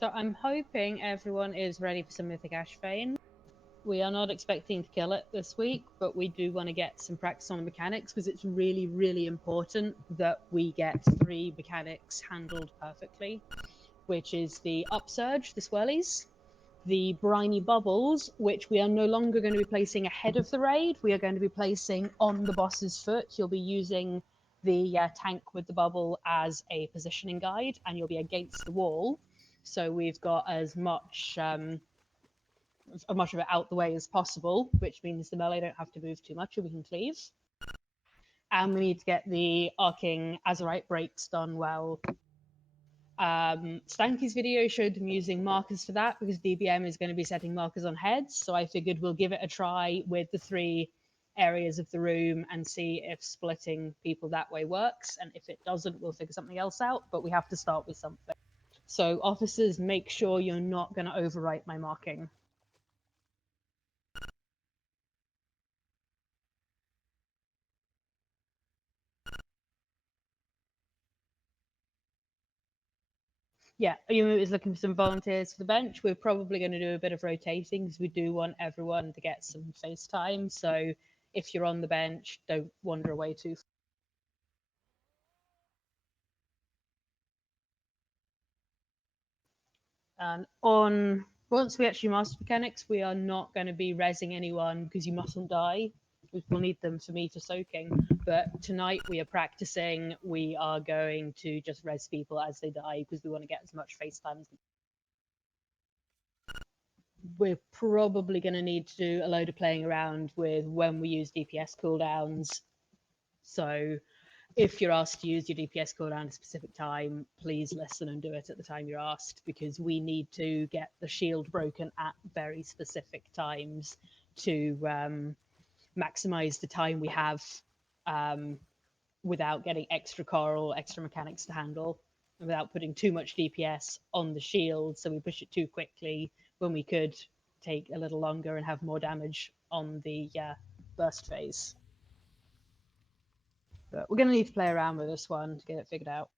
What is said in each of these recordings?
So I'm hoping everyone is ready for some Mythic Ashbane. We are not expecting to kill it this week, but we do want to get some practice on the mechanics because it's really, really important that we get 3 mechanics handled perfectly, which is the Upsurge, the swirlies, the Briny Bubbles, which we are no longer going to be placing ahead of the raid. We are going to be placing on the boss's foot. You'll be using the tank with the bubble as a positioning guide, and you'll be against the wall. So we've got as much of it out the way as possible, which means the melee don't have to move too much, and we can cleave. And we need to get the arcing Azerite breaks done well. Stanky's video showed them using markers for that because DBM is going to be setting markers on heads. So I figured we'll give it a try with the 3 areas of the room and see if splitting people that way works. And if it doesn't, we'll figure something else out. But we have to start with something. So officers, make sure you're not going to overwrite my marking. Yeah, Ayumu is looking for some volunteers for the bench. We're probably going to do a bit of rotating because we do want everyone to get some face time. So if you're on the bench, don't wander away too far. And once we actually master mechanics, we are not going to be rezzing anyone because you mustn't die. We'll need them for me to soaking. But tonight we are practicing. We are going to just res people as they die because we want to get as much face time as we can. We're probably going to need to do a load of playing around with when we use DPS cooldowns. So if you're asked to use your DPS cooldown at a specific time, please listen and do it at the time you're asked, because we need to get the shield broken at very specific times to maximize the time we have without getting extra coral, extra mechanics to handle, without putting too much DPS on the shield, so we push it too quickly when we could take a little longer and have more damage on the burst phase. But we're going to need to play around with this one to get it figured out.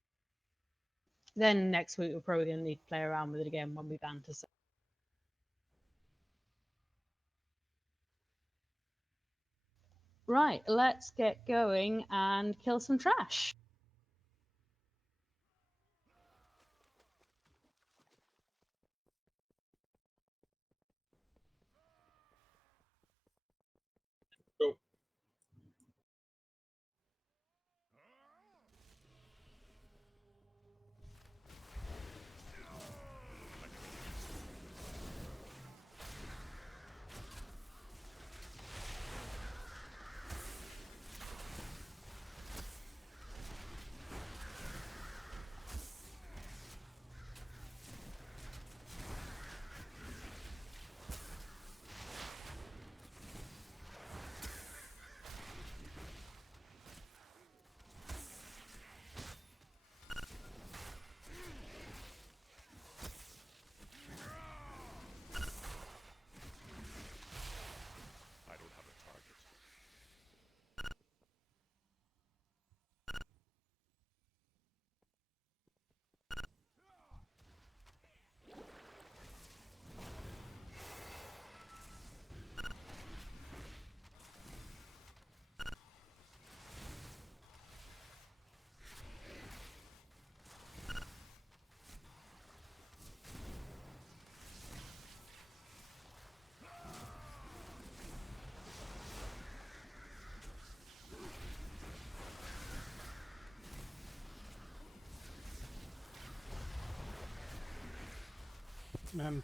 Then next week we're probably going to need to play around with it again when we ban to. Right, let's get going and kill some trash. Go.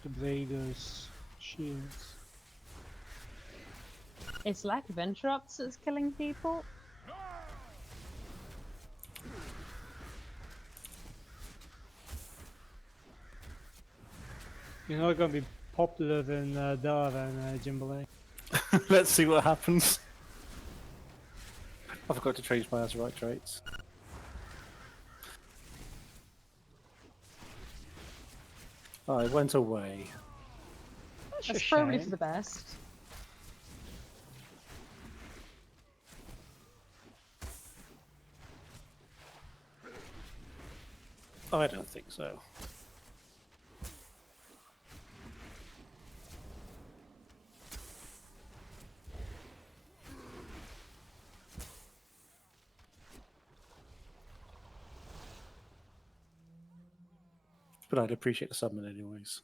To Blader's shields. It's lack of interrupts that's killing people. You're not going to be popular than Dara and Jimbalay. Let's see what happens. I forgot to change my Azerite traits. Oh, it went away. That's probably for the best. I don't think so. But I'd appreciate the summon anyways.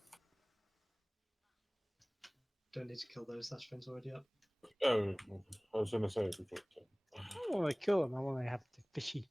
Don't need to kill those. That friend's already up. Oh, I was going to say if we dropped it. I don't want to kill him. I want to have the fishy.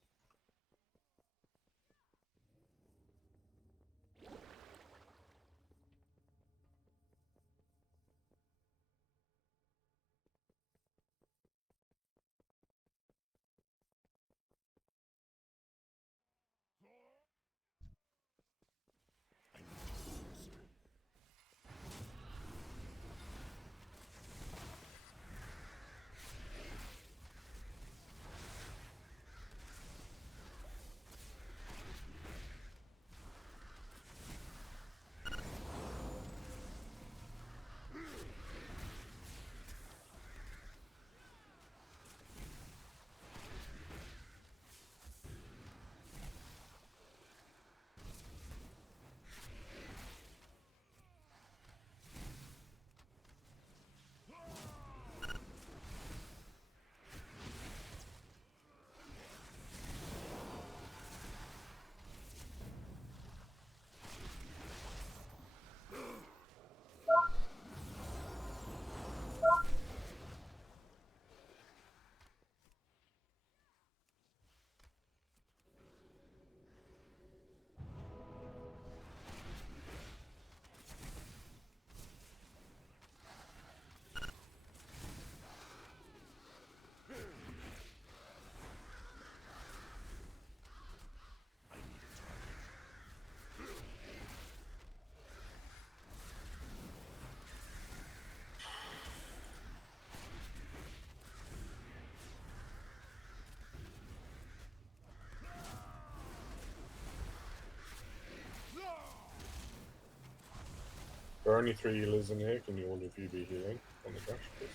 There are only 3 healers in here. Can you all of you be healing on the dash, please?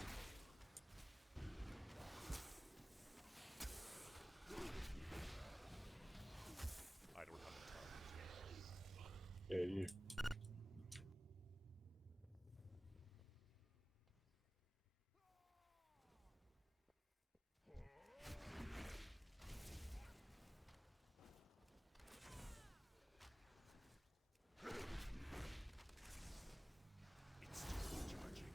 I don't have a target. Yeah, you. It's still charging.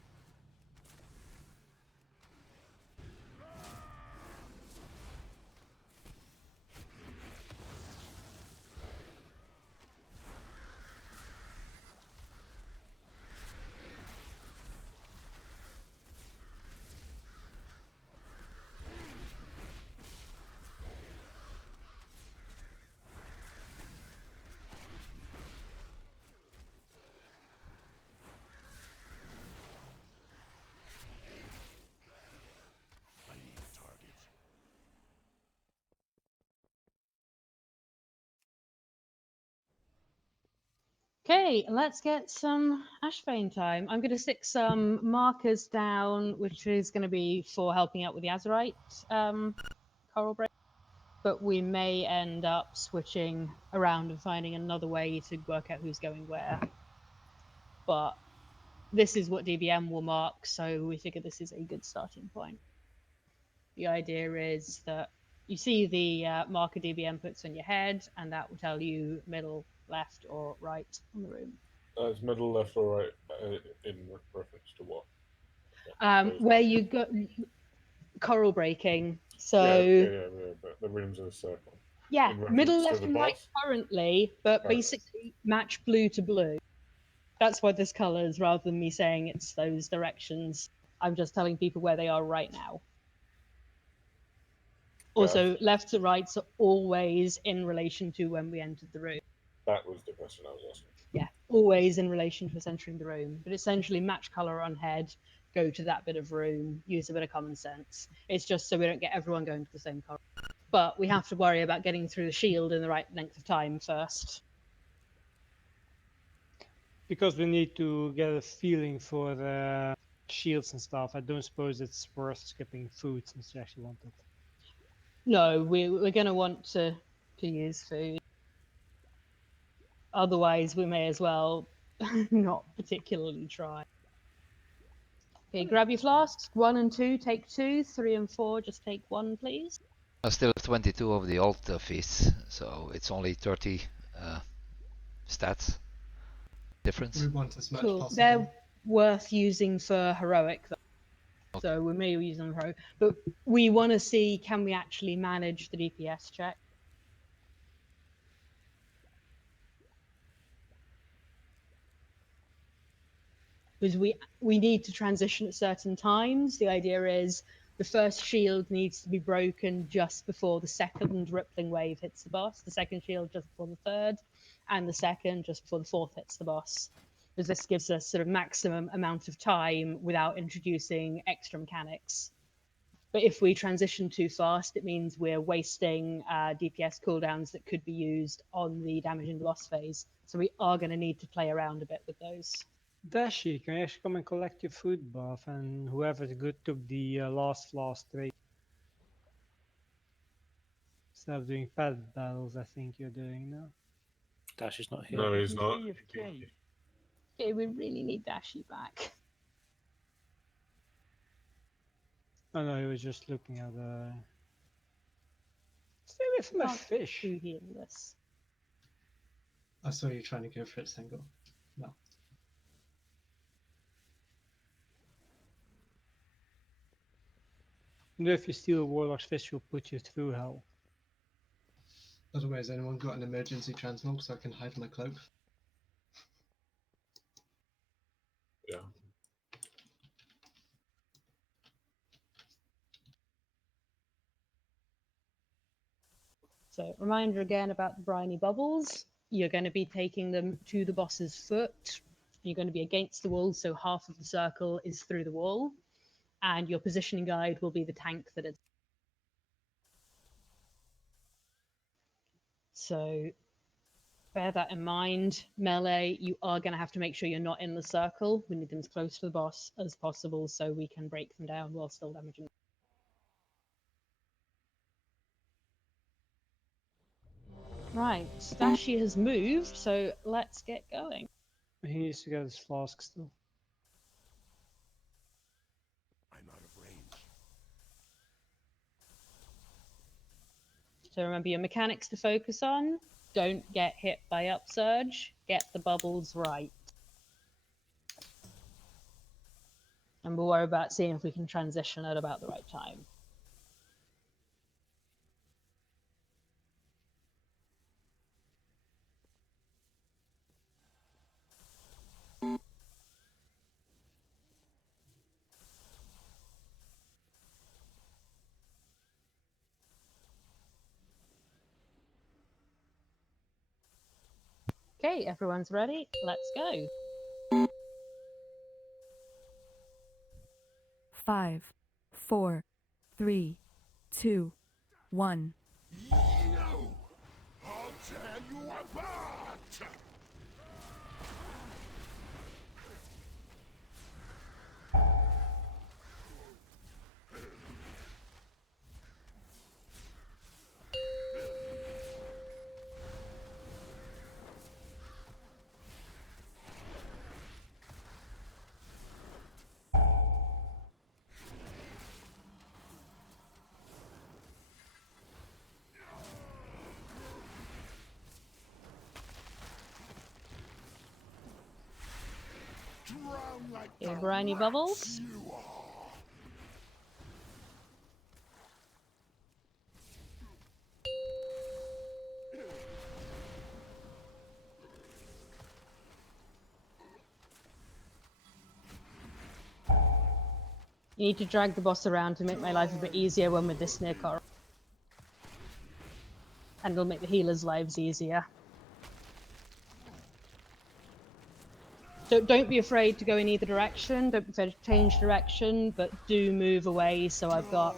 I need a target. Okay, let's get some Ashbane time. I'm going to stick some markers down, which is going to be for helping out with the Azurite coral break. But we may end up switching around and finding another way to work out who's going where. But this is what DBM will mark, so we figure this is a good starting point. The idea is that you see the marker DBM puts on your head, and that will tell you middle, left, or right on the room. It's middle, left, or right in reference to what? Where you go, coral breaking. So yeah, but the rooms are a circle. yeah, In middle, reference to left, the and right boss? currently, but Oh. basically match blue to blue. That's why there's colours rather than me saying it's those directions. I'm just telling people where they are right now. Also, left to rights are always in relation to when we entered the room. That was the question I was asking. Yeah, always in relation to us entering the room. But essentially, match colour on head, go to that bit of room, use a bit of common sense. It's just so we don't get everyone going to the same colour. But we have to worry about getting through the shield in the right length of time first. Because we need to get a feeling for the shields and stuff, I don't suppose it's worth skipping food since you actually want it. No, we're going to want to use food. Otherwise, we may as well not particularly try. Okay, grab your flasks. 1 and 2, take 2. 3 and 4, just take 1, please. I still have 22 of the old feasts, so it's only 30 stats difference? We want as much Cool. possible. They're worth using for heroic, though. Okay. So we may use them for heroic, but we want to see, can we actually manage the DPS check? Because we need to transition at certain times. The idea is the first shield needs to be broken just before the second rippling wave hits the boss, the second shield just before the third, and the second just before the fourth hits the boss. Because this gives us sort of maximum amount of time without introducing extra mechanics. But if we transition too fast, it means we're wasting DPS cooldowns that could be used on the damaging the boss phase. So we are going to need to play around a bit with those. Dashi, can you actually come and collect your food buff? And whoever's good took the last flask trade. Instead of doing pet battles, I think you're doing now. Dash is not here. No, he's not. AFK. Okay, we really need Dashi back. Oh no, he was just looking at the. Stay away from my Can't fish. do heal this. I saw you trying to go for it, Stengle. No. You know, if you steal a warlock's fish, will put you through hell. Otherwise, anyone got an emergency transmog so I can hide my cloak? Yeah. So reminder again about the briny bubbles. You're going to be taking them to the boss's foot. You're going to be against the wall, so half of the circle is through the wall. And your positioning guide will be the tank that it's. So bear that in mind. Melee, you are going to have to make sure you're not in the circle. We need them as close to the boss as possible so we can break them down while still damaging them. Right, Dashi has moved, so let's get going. He needs to get his flask still. I'm out of range. So remember your mechanics to focus on. Don't get hit by upsurge. Get the bubbles right. And we'll worry about seeing if we can transition at about the right time. Okay, everyone's ready. Let's go. 5, 4, 3, 2, 1. No! I'll tear you apart! Drown like Okay, the briny rats bubbles. you are. You need to drag the boss around to make my life a bit easier when we're this near Coral. And it'll make the healers' lives easier. Don't be afraid to go in either direction. Don't be afraid to change direction, but do move away so I've got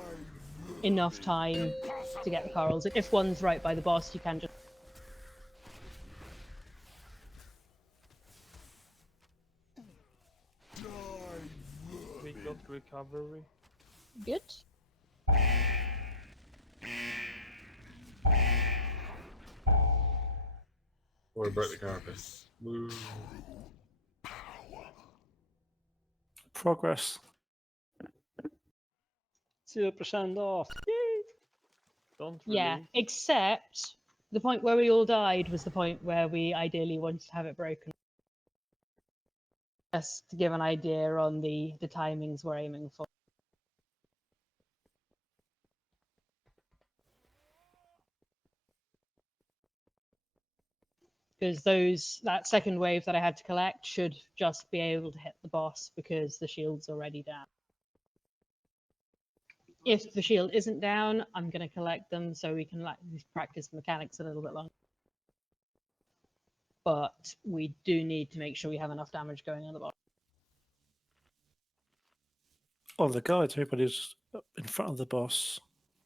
enough time to get the corals. If one's right by the boss, you can just... We got recovery. Good. Or break the carcass. Move. Progress. 0% off. Yay! Don't Yeah, release. except The point where we all died was the point where we ideally wanted to have it broken. Just to give an idea on the timings we're aiming for. Because that second wave that I had to collect should just be able to hit the boss because the shield's already down. If the shield isn't down, I'm going to collect them so we can practice the mechanics a little bit longer. But we do need to make sure we have enough damage going on the boss. Oh, the guide, everybody's in front of the boss.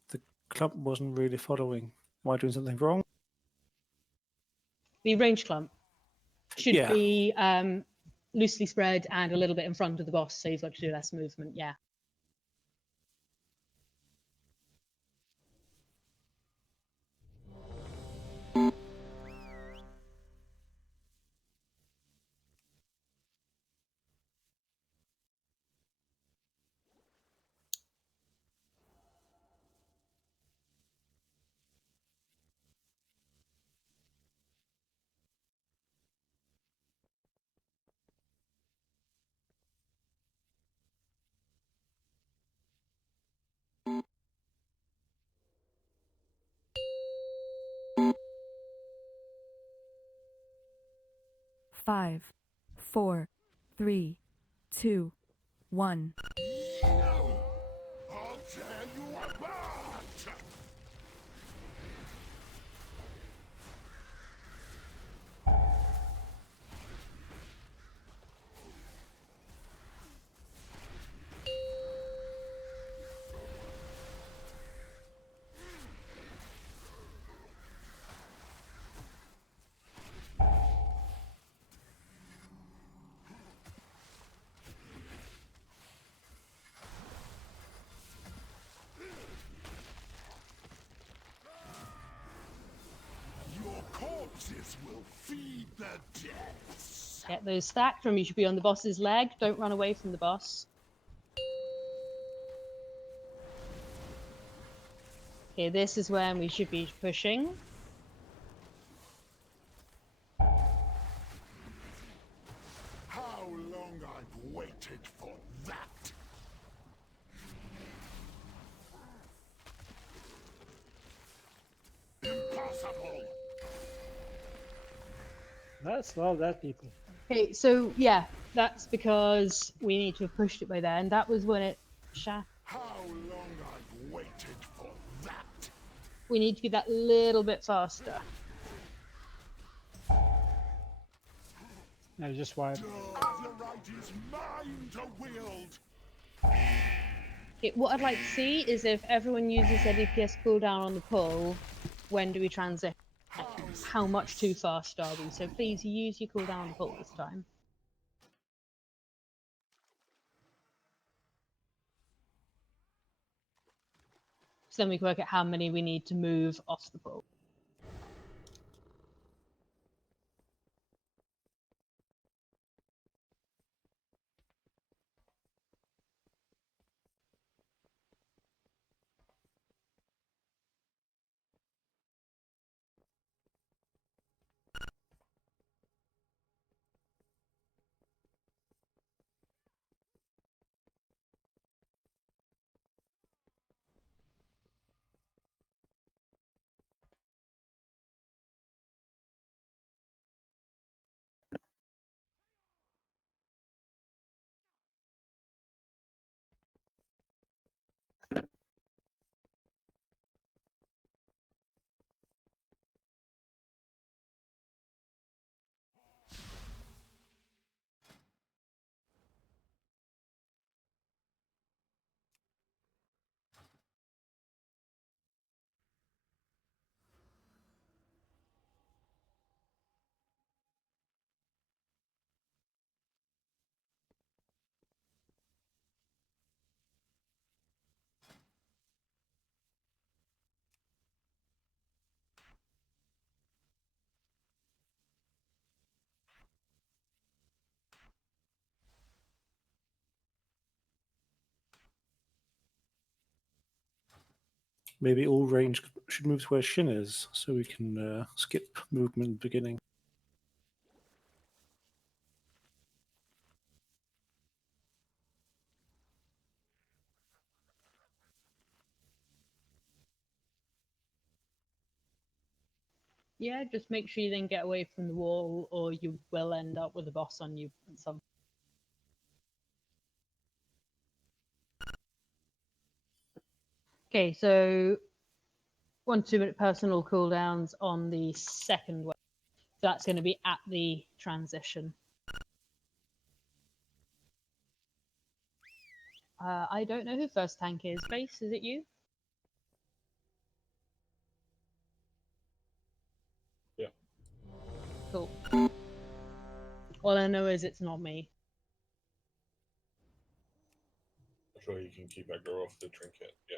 The clump wasn't really following. Am I doing something wrong? The range clump should Yeah. be loosely spread and a little bit in front of the boss, so you've got to do less movement. Yeah. Five, four, three, two, one. I'll tear you apart! Your corpses will feed the depths. Get those stacked. Remember, you should be on the boss's leg. Don't run away from the boss. Okay, this is when we should be pushing. How long I've waited for that! Impossible! That's a lot of that, people. Okay, so yeah, that's because we need to have pushed it by then. That was when it shat. How long I've waited for that! We need to be that little bit faster. I just wipe. The right is mine to wield! Okay, what I'd like to see is if everyone uses their DPS cooldown on the pull, when do we transition? How much too fast are we? So please use your cooldown on the pull this time. So then we can work out how many we need to move off the pull. maybe all range should move to where Shin is, so we can skip movement at the beginning. Yeah, just make sure you then get away from the wall, or you will end up with a boss on you at some. Okay, so 1 2-minute personal cooldowns on the second wave. That's going to be at the transition. I don't know who first tank is. Base, is it you? Yeah. Cool. All I know is it's not me. I'm sure you can keep Edgar off the trinket. Yeah.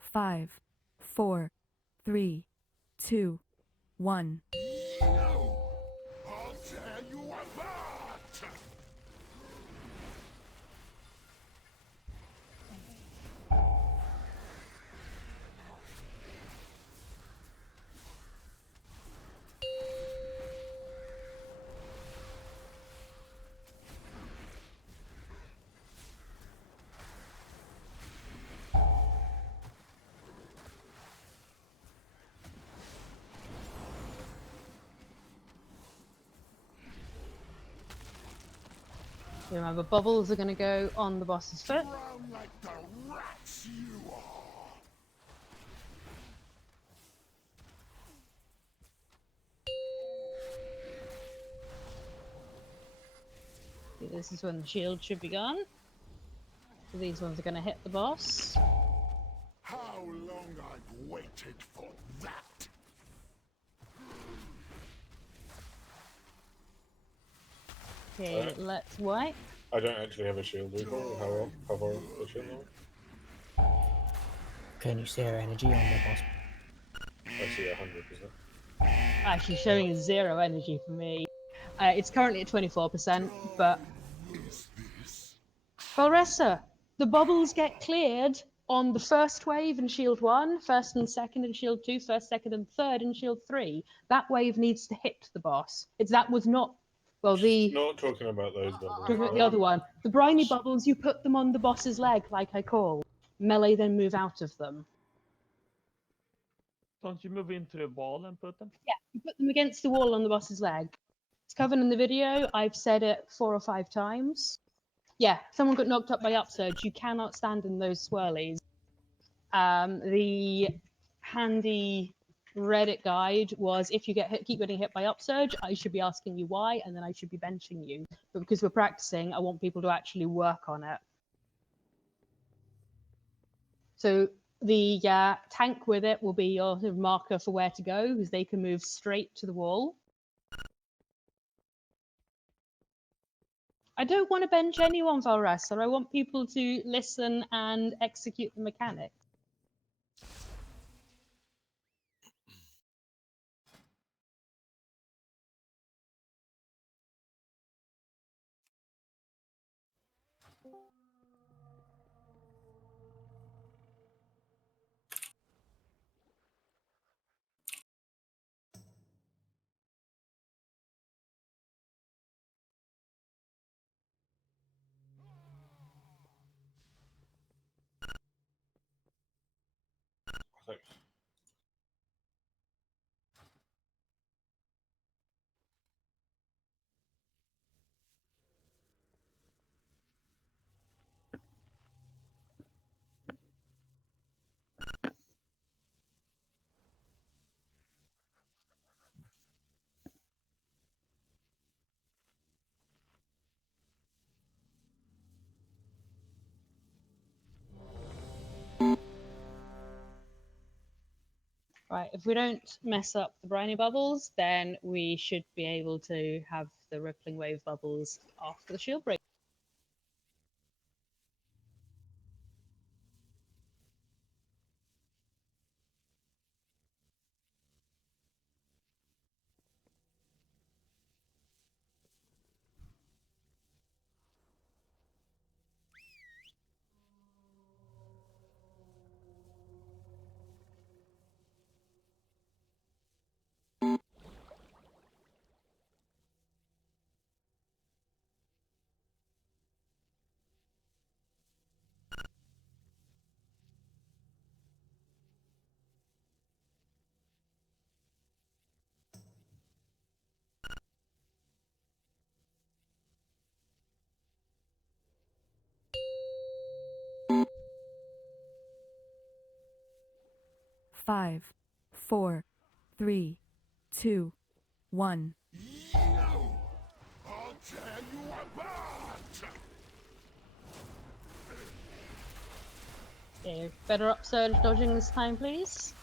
Five, four, three, two, one. No! I'll tear you apart! Remember, bubbles are going to go on the boss's foot. Drown like the rats you are! This is when the shield should be gone. So these ones are going to hit the boss. How long I've waited for that! Okay, let's wipe. I don't actually have a shield recall. How far off the shield are we? Can you share energy on the boss? I see 100%. Actually showing a 0 energy for me. It's currently at 24%, but Is this? Valressa, the bubbles get cleared on the first wave in Shield 1, first and second in Shield 2, first, second, and third in Shield 3. That wave needs to hit the boss. That was not, well, Not talking about those bubbles. the other one. The briny bubbles, you put them on the boss's leg, like I called. Melee then move out of them. Don't you move into the wall and put them? Yeah, you put them against the wall on the boss's leg. It's covered in the video. I've said it 4 or 5 times. Yeah, someone got knocked up by upsurge. You cannot stand in those swirlies. The handy Reddit guide was, if you keep getting hit by upsurge, I should be asking you why, and then I should be benching you. But because we're practicing, I want people to actually work on it. So the tank with it will be your sort of marker for where to go, because they can move straight to the wall. I don't want to bench anyone, Valressa. I want people to listen and execute the mechanics. Thanks. Right, if we don't mess up the briny bubbles, then we should be able to have the rippling wave bubbles after the shield break. 5, 4, 3, 2, 1. I'll tear you apart! Okay, better upsurge dodging this time, please.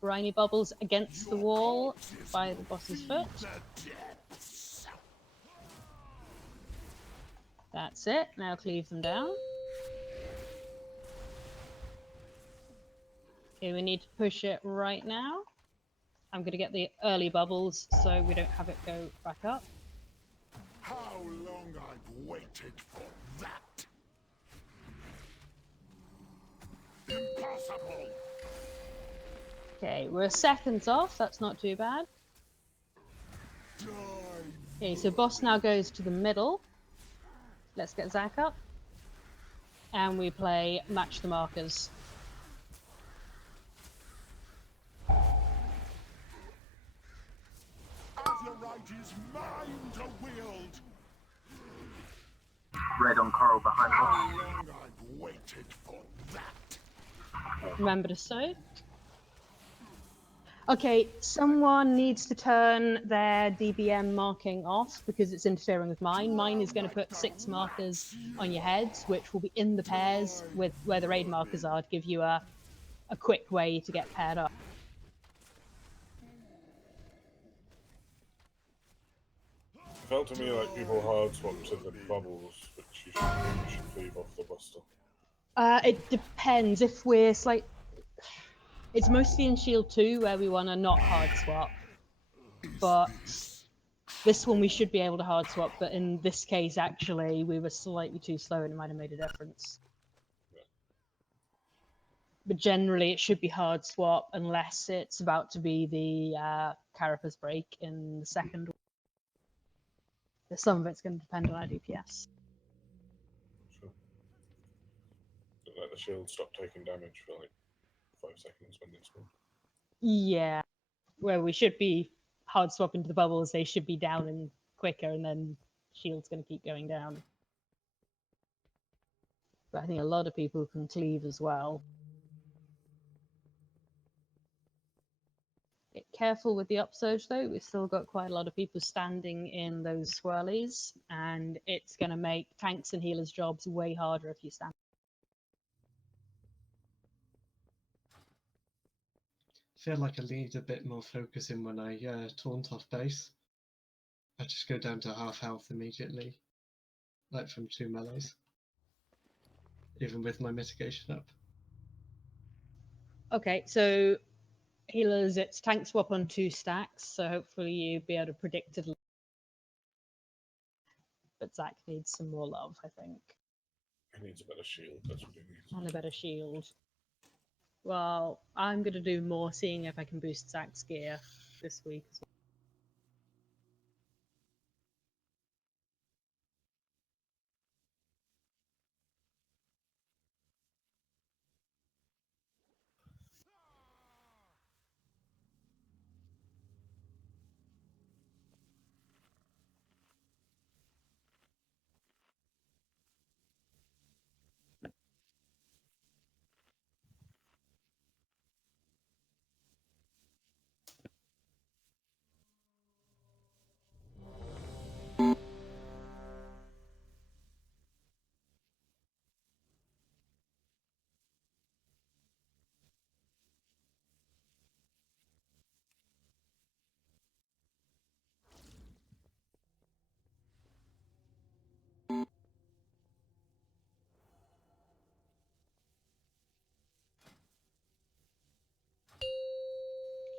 Briny bubbles against the wall by the boss's foot. That's it. Now cleave them down. Okay, we need to push it right now. I'm going to get the early bubbles so we don't have it go back up. How long I've waited for that! Impossible! Okay, we're seconds off. That's not too bad. Okay, so boss now goes to the middle. Let's get Zac up. And we play Match the Markers. Azerite is mine to wield! Red on coral behind How us. long I've waited for that! Remember to soak. Okay, someone needs to turn their DBM marking off because it's interfering with mine. Mine is going to put 6 markers on your heads, which will be in the pairs with where the raid markers are to give you a quick way to get paired up. It felt to me like people hard swapped to the bubbles, which you should leave off the Buster. It depends. If we're it's mostly in Shield 2 where we want to not hard swap, but this one we should be able to hard swap, but in this case actually we were slightly too slow and it might have made a difference. But generally it should be hard swap unless it's about to be the Carapace break in the second one. Some of it's going to depend on our DPS. Sure. Let the shield stop taking damage for like 5 seconds when they spawn. Yeah, where we should be hard swapping to the bubbles, they should be down and quicker, and then shield's going to keep going down. But I think a lot of people can cleave as well. Get careful with the upsurge though, we've still got quite a lot of people standing in those swirlies, and it's going to make tanks and healers' jobs way harder if you stand. I feel like I need a bit more focusing when I taunt off base. I just go down to half health immediately, like from 2 melees, even with my mitigation up. Okay, so healers, it's tank swap on 2 stacks, so hopefully you'll be able to predict it. But Zac needs some more love, I think. He needs a better shield, that's what he needs. And a better shield. Well, I'm going to do more seeing if I can boost Zac's gear this week as well.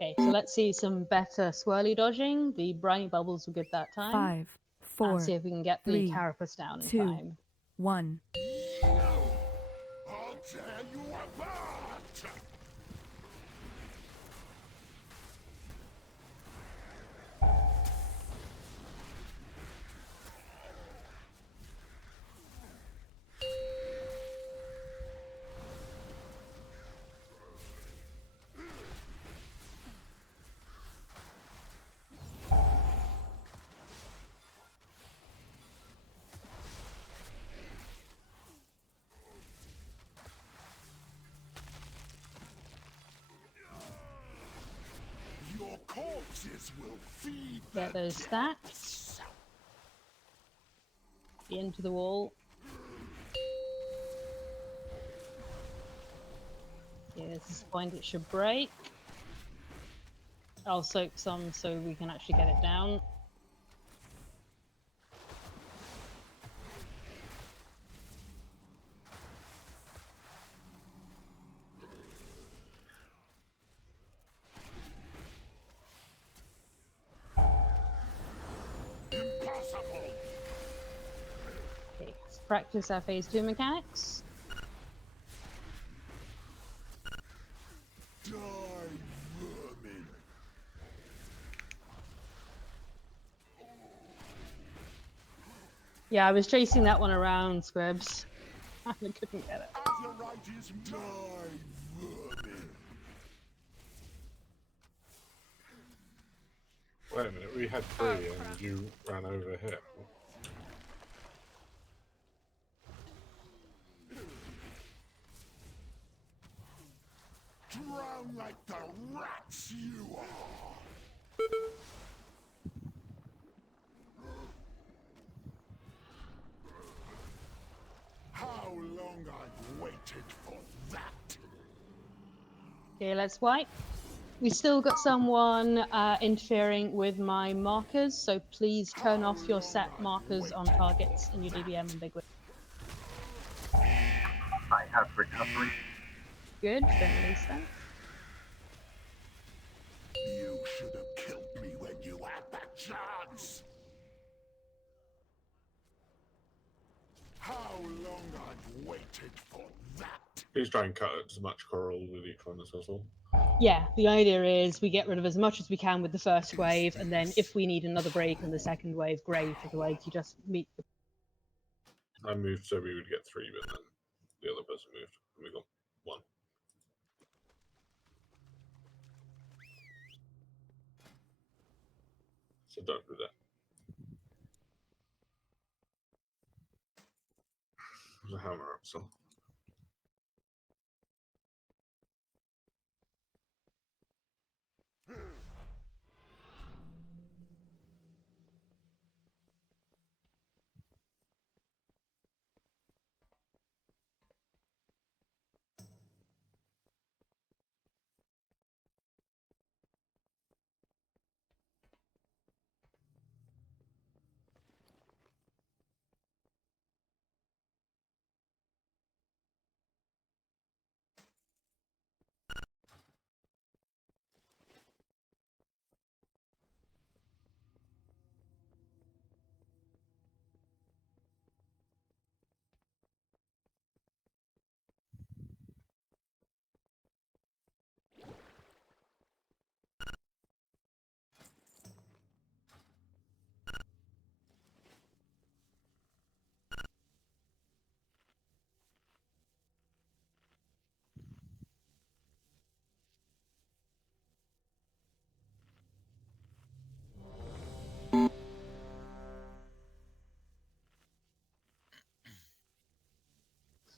Okay, so let's see some better swirly dodging. The briny bubbles will give that time. 5, 4, and see if we can get the 3, Carapace down in 2, time. 1. I'll tear you apart! This will feed Get those stats. Into the wall. Yeah, this is the point it should break. I'll soak some so we can actually get it down. impossible. Okay, let's practice our phase 2 mechanics. Die, vermin. Yeah, I was chasing that one around, Squibs. I couldn't get it. Arthritis, die, vermin. Wait a minute, we had 3 and you ran over here. Drown like the rats you are. How long I've waited for that. Okay, let's wipe. We still got someone interfering with my markers, so please turn off your set markers on targets in your DBM and Big Wheel. I have recovery. Good, don't release them. You should have killed me when you had the chance. How long I've waited for that. Please try and cut as much coral with each one as possible. Yeah, the idea is we get rid of as much as we can with the first wave, and then if we need another break in the second wave, great. Otherwise, you just meet the... I moved so we would get 3, but then the other person moved and we got 1. So don't do that. There's a hammer up still.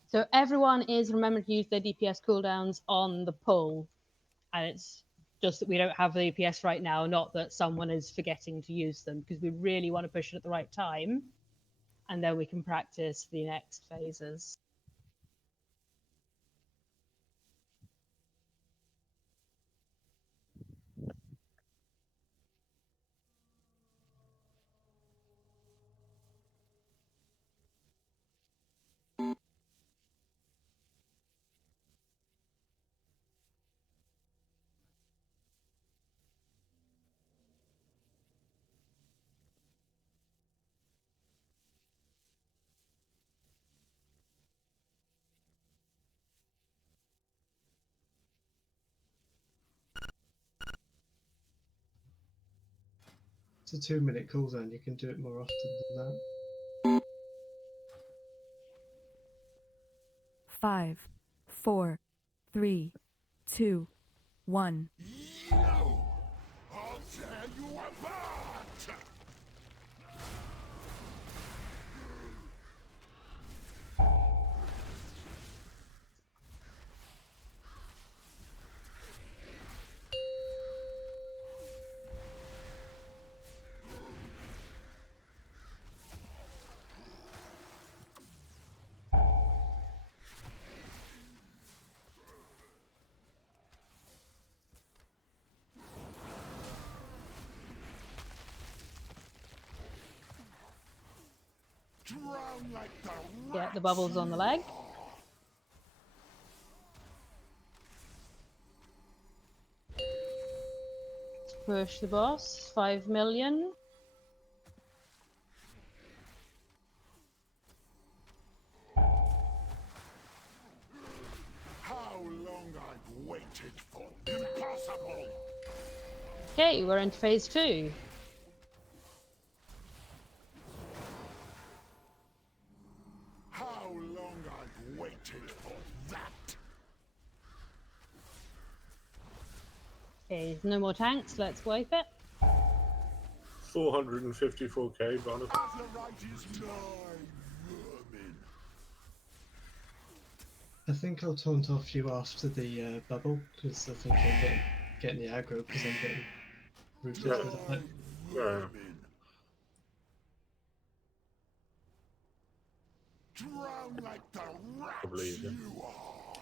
So everyone is remembering to use their DPS cooldowns on the pull, and it's just that we don't have the DPS right now, not that someone is forgetting to use them, because we really want to push it at the right time, and then we can practice the next phases. It's a 2-minute cooldown. You can do it more often than that. 5, 4, 3, 2, 1. You! I'll tear you apart! Drown like the Get the bubbles on the leg. Push the boss. 5 million. How long I've waited for. Impossible! Okay, we're into phase 2. How long I've waited for that. Okay, no more tanks. Let's wipe it. 454k bonus. Azerite is mine, vermin. I think I'll taunt off you after the bubble, because I think I'm getting the aggro because I'm getting rooted Yeah. with it. Yeah. Drown like the I believe rats you. you are.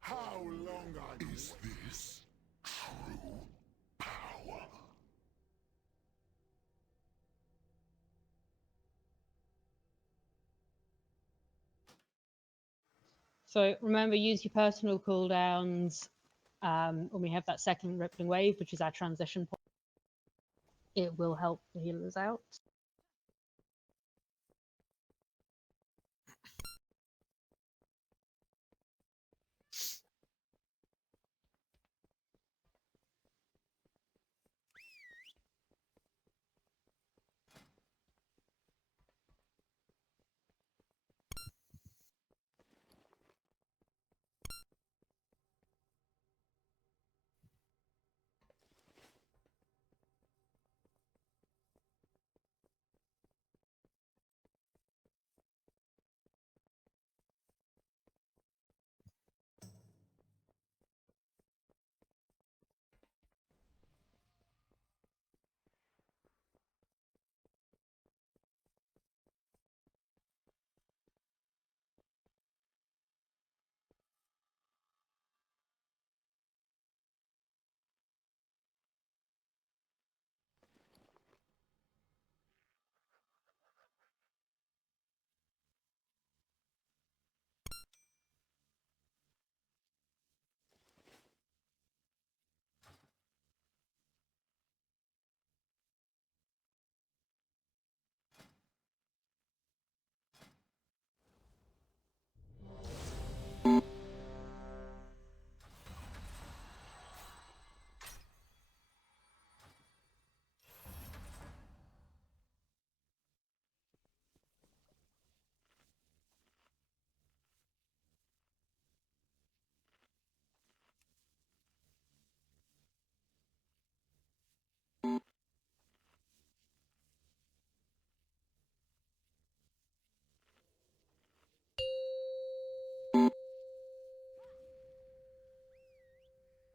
How long is this true power? So remember, use your personal cooldowns when we have that second rippling wave, which is our transition point. It will help the healers out.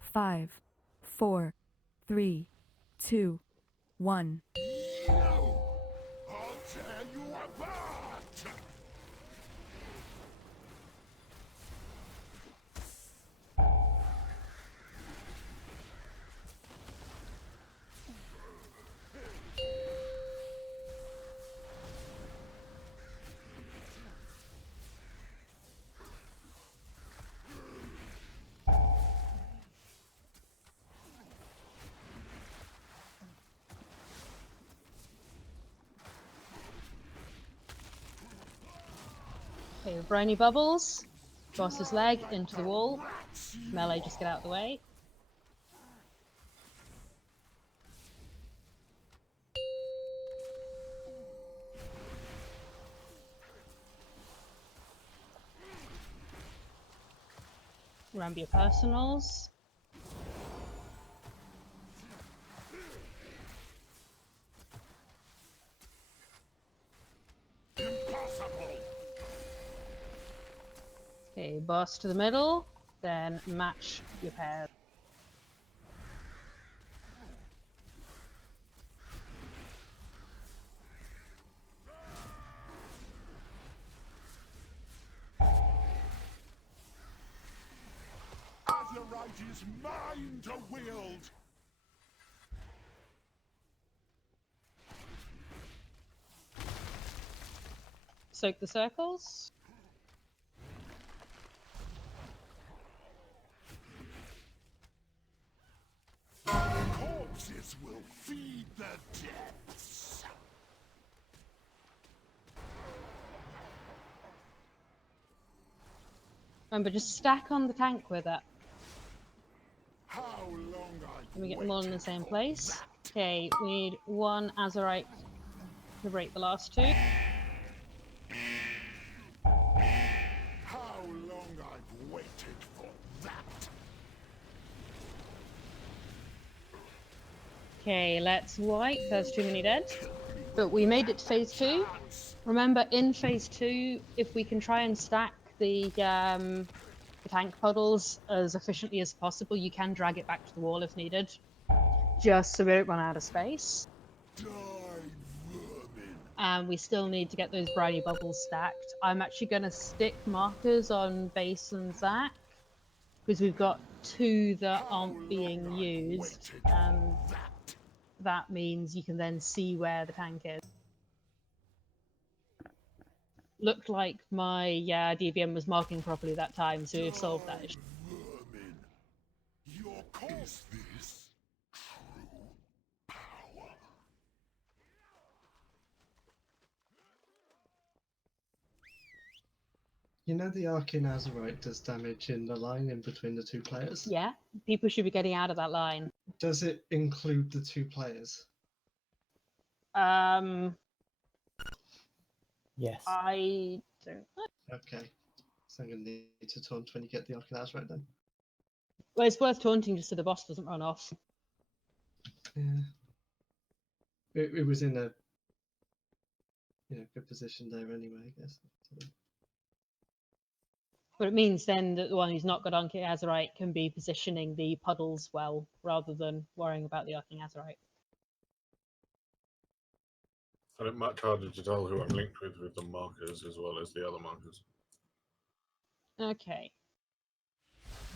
Five, four, three, two, one. You! I'll tear you apart! Okay, briny bubbles. Boss's leg into the wall. Melee, just get out of the way. Remember your personals. Impossible! Okay, boss to the middle, then match your pairs. Azerite is mine to wield! Soak the circles. Corpses will feed the depths. Remember, just stack on the tank with it. How long I've Can we get them all in the waited same for place? that. Okay, we need one Azurite to break the last two. How long I've waited for that. Okay, let's wipe. There's too many dead. But we made it to phase 2. Remember, in phase 2, if we can try and stack the tank puddles as efficiently as possible, you can drag it back to the wall if needed. Just so we don't run out of space. Die, vermin. And we still need to get those briny bubbles stacked. I'm actually going to stick markers on Base and Zac, because we've got 2 that aren't being used. And that means you can then see where the tank is. Looked like my DVM was marking properly that time, so we've solved that issue. Vermin. Your is this true power? You know the Arcane Azurite does damage in the line in between the 2 players? Yeah, people should be getting out of that line. Does it include the 2 players? Yes. I don't know. Okay. So I'm going to need to taunt when you get the Arcane Azurite then. Well, it's worth taunting just so the boss doesn't run off. Yeah. It was in a good position there anyway, I guess. But it means then that the one who's not got Arcane Azurite can be positioning the puddles well, rather than worrying about the Arcane Azurite. And it's much harder to tell who I'm linked with the markers as well as the other markers. Okay.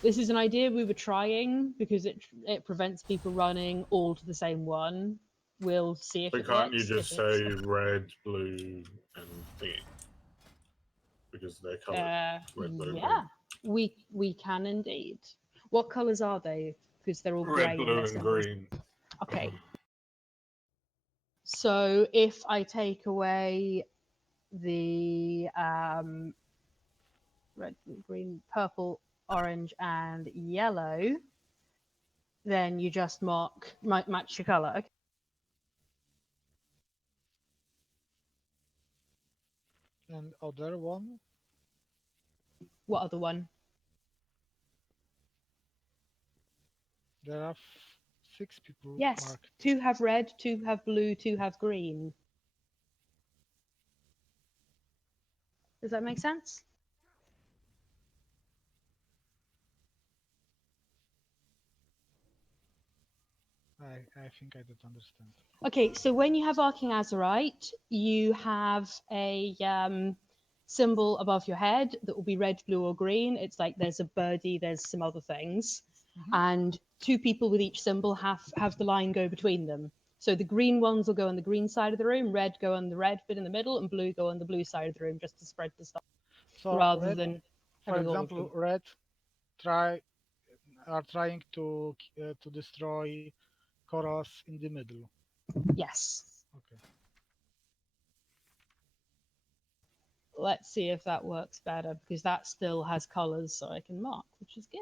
This is an idea we were trying because it prevents people running all to the same one. We'll see if But it can't works. you just If say it's- red, blue, and thingy? Because they're coloured red, blue, yeah, we can indeed. What colours are they? Because they're all green. grey Red, in blue, their and symbols. green. Okay. So if I take away the red, blue, green, purple, orange, and yellow, then you just match your colour. Okay. And other one? What other one? There are 6 people Yes, marked. 2 have red, 2 have blue, 2 have green. Does that make sense? I think I don't understand. Okay, so when you have Arcane Azurite, you have a symbol above your head that will be red, blue, or green. It's like there's a birdie, there's some other things. And 2 people with each symbol have the line go between them. So the green ones will go on the green side of the room, red go on the red bit in the middle, and blue go on the blue side of the room, just to spread the stuff. So Rather red, than for having all of example, them. red are trying to destroy Koros in the middle. Yes. Okay. Let's see if that works better, because that still has colours so I can mark, which is good.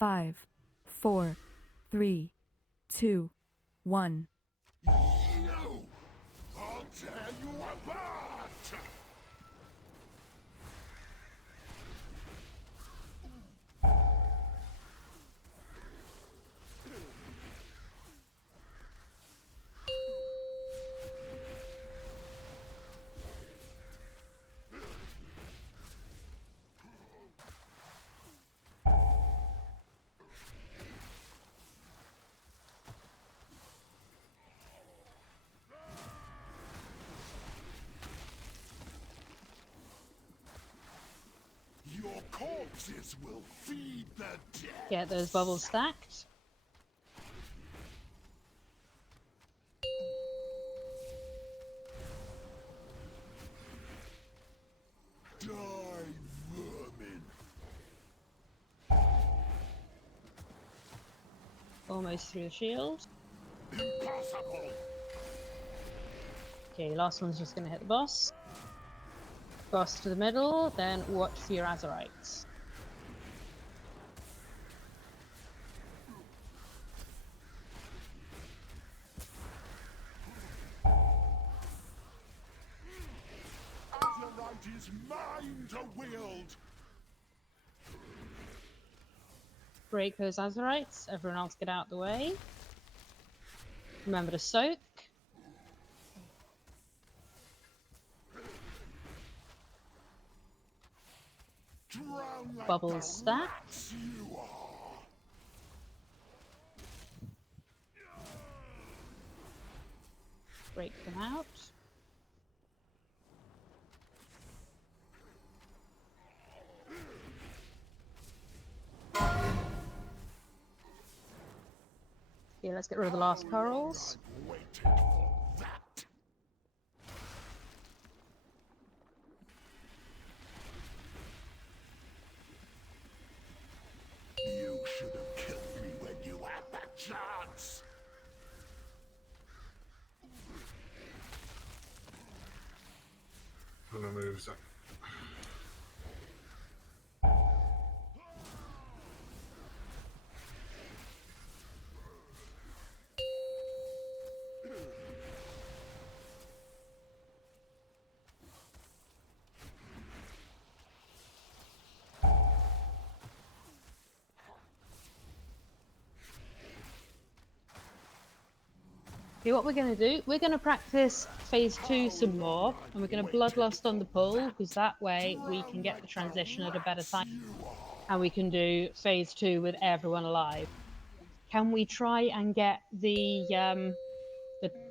5, 4, 3, 2, 1. You! I'll tear you apart! Your corpses will feed the dead. Get those bubbles stacked. Die, vermin. Almost through the shield. Impossible. Okay, last one's just going to hit the boss. Boss to the middle, then watch for your Azerites. Azerite is mine to wield. Break those Azerites. Everyone else get out the way. Remember to soak. Drown like Bubbles the stacked. rats you are. Break them out. Yeah, let's get rid of the last corals. I've waited for that. You should have killed me when you had that chance. And I move that. Okay, what we're going to do, we're going to practice phase 2 some more, and we're going to bloodlust on the pull, because that way we can get the transition at a better time, and we can do phase 2 with everyone alive. Can we try and get the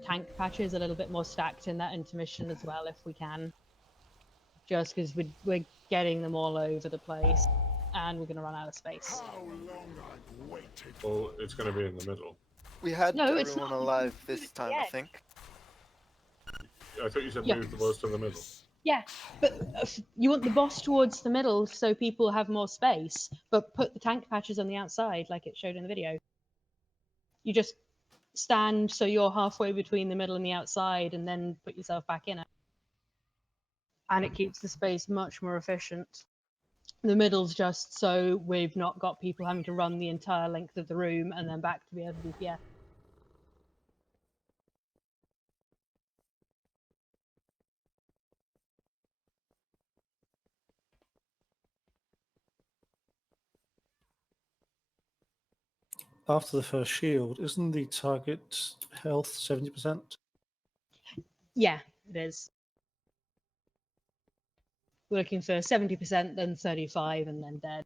tank patches a little bit more stacked in that intermission as well, if we can? Just because we're getting them all over the place, and we're going to run out of space. How long I've waited. Well, it's going to be in the middle. We had No, it's everyone not. alive this time, I Yeah. think. I thought you said Yeah. move the boss to the middle. Yeah, but you want the boss towards the middle so people have more space, but put the tank patches on the outside like it showed in the video. You just stand so you're halfway between the middle and the outside, and then put yourself back in it. And it keeps the space much more efficient. The middle's just so we've not got people having to run the entire length of the room and then back to be able to DPS. After the first shield, isn't the target health 70%? Yeah, it is. We're looking for 70%, then 35, and then dead.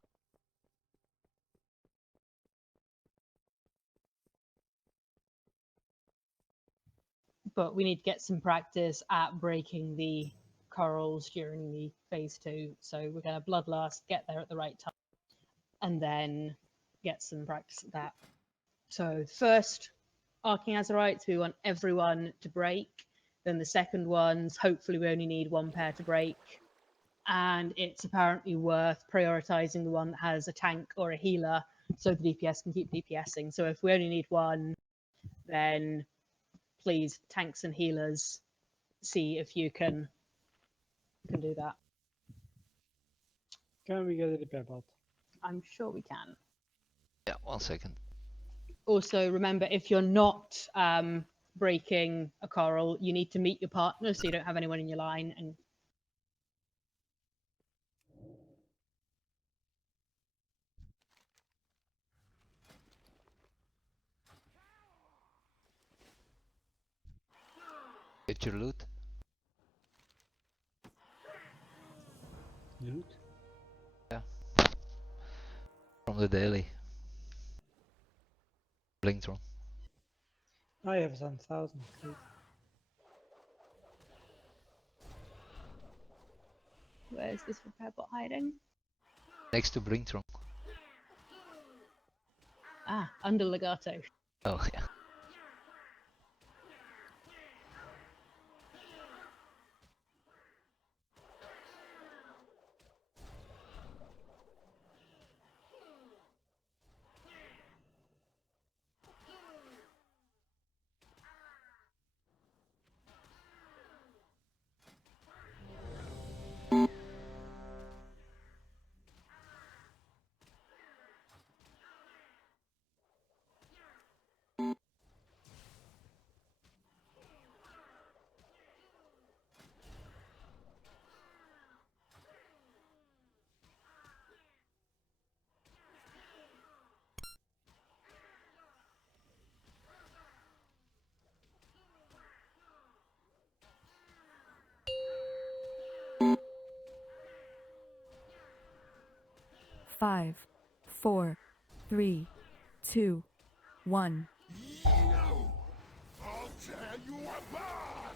But we need to get some practice at breaking the corals during the phase 2. So we're going to bloodlust, get there at the right time, and then get some practice at that. So first, Arcing Azerites, we want everyone to break. Then the second ones, hopefully we only need one pair to break. And it's apparently worth prioritizing the one that has a tank or a healer so the DPS can keep DPSing. So if we only need one, then please, tanks and healers, see if you can do that. Can we get a repair bot? I'm sure we can. 1 second. Also, remember, if you're not breaking a coral, you need to meet your partner so you don't have anyone in your line. And Get your loot. Loot. Yeah. From the daily. Blingtron. I have 1,000. where's this repair bot hiding? Next to Blingtron. Ah, under Legato. Oh yeah. Five, 4, 3, 2, 1. You! I'll tear you apart!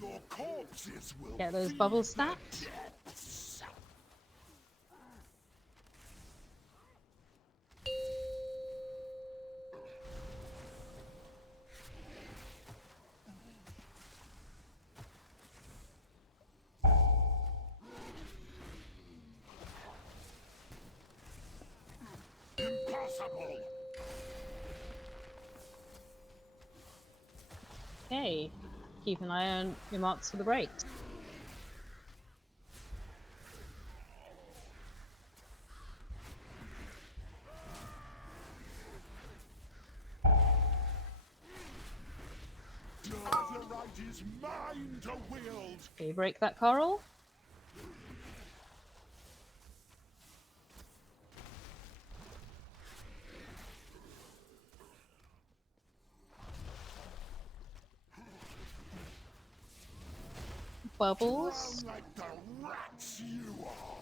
Your corpses will Get those feed bubble the stacks. depths. Impossible! Okay, keep an eye on your marks for the breaks. Dartherite is mine to wield! Okay, break that coral. Bubbles. Drown like the rats you are!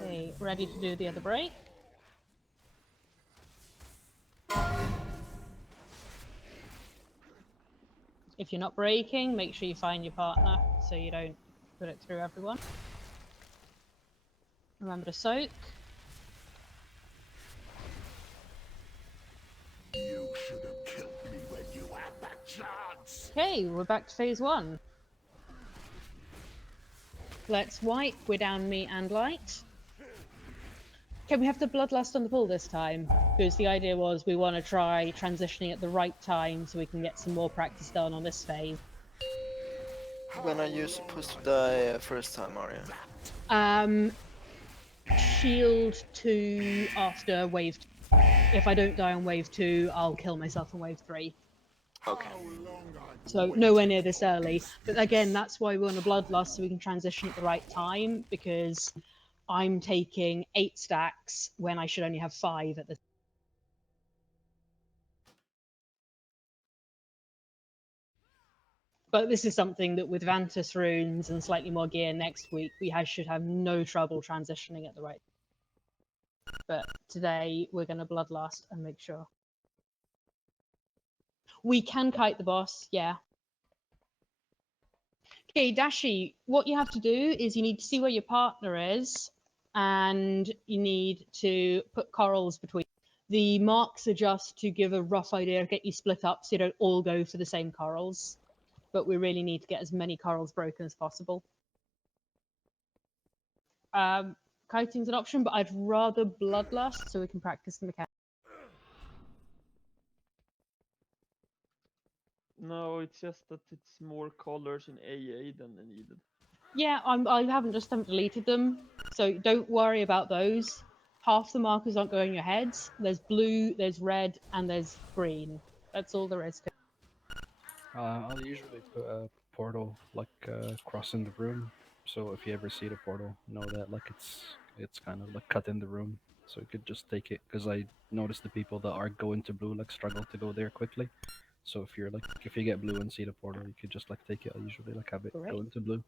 Okay, ready to do the other break. If you're not breaking, make sure you find your partner so you don't put it through everyone. Remember to soak. You should have killed me when you had that chance! Okay, we're back to phase 1. Let's wipe. We're down meat and light. Okay, we have the bloodlust on the pool this time, because the idea was we want to try transitioning at the right time so we can get some more practice done on this phase. When are you supposed to die first time, Arya? Shield 2 after wave 2. If I don't die on wave 2, I'll kill myself on wave 3. Okay. So nowhere near this early. But again, that's why we want a bloodlust so we can transition at the right time, because I'm taking 8 stacks when I should only have 5 at the. But this is something that with Vantus runes and slightly more gear next week, we should have no trouble transitioning at the right. But today we're going to bloodlust and make sure. We can kite the boss, yeah. Okay, Dashi, what you have to do is you need to see where your partner is, and you need to put corals between. The marks are just to give a rough idea, get you split up so you don't all go for the same corals. But we really need to get as many corals broken as possible. Kiting's an option, but I'd rather Bloodlust so we can practice the mechanics. No, it's just that it's more colors in AA than needed. Yeah, I haven't deleted them, so don't worry about those. Half the markers aren't going on your heads. There's blue, there's red, and there's green. That's all there is to it. I'll usually put a portal like crossing the room, so if you ever see the portal, know that like it's kind of like cut in the room, so you could just take it. Because I noticed the people that are going to blue like struggle to go there quickly. So if you get blue and see the portal, you could just like take it. I usually like have it go into blue.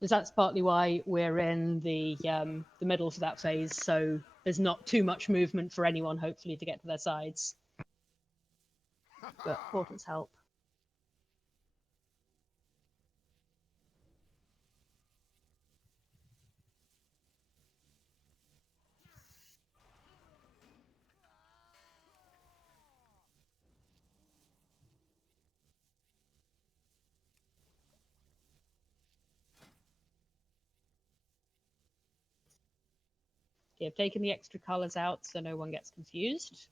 Because that's partly why we're in the middle for that phase, so there's not too much movement for anyone, hopefully, to get to their sides. But portals help. Okay, I've taken the extra colours out so no one gets confused.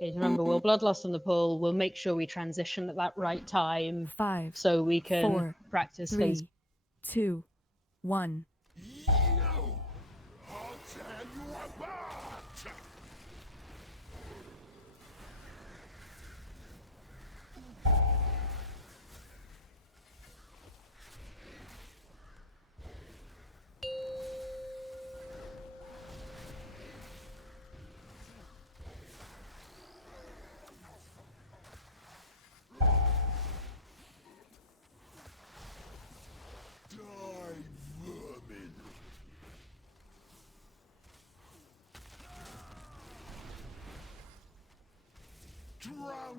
Okay, remember, we'll Bloodlust on the pull. We'll make sure we transition at that right time. 5, so we can 4, practice 3, phase. 2, 1.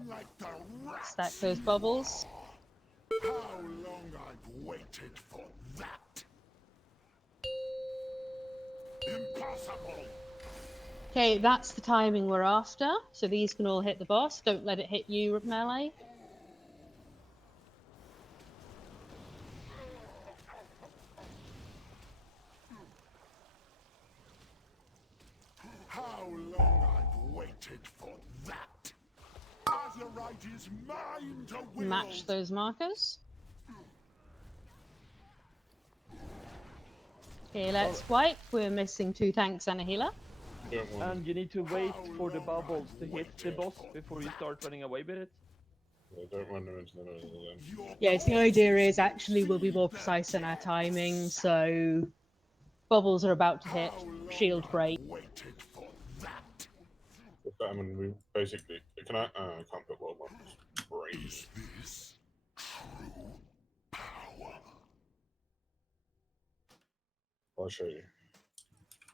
Like the rats. Stack those bubbles. How long I've waited for that? Impossible. Okay, that's the timing we're after. So these can all hit the boss. Don't let it hit you, melee. How long I've waited for that? Azerite is mine to wield. Match those markers. Okay, let's wipe. We're missing 2 tanks and a healer. And you need to wait for the bubbles to hit the boss before you start running away with it. Yeah, don't run them into the middle of them. Yes, the idea is actually we'll be more precise in our timing, so bubbles are about to hit, shield break. I mean, we basically can I can't put world markers. Brain. Is this true power? I'll show you.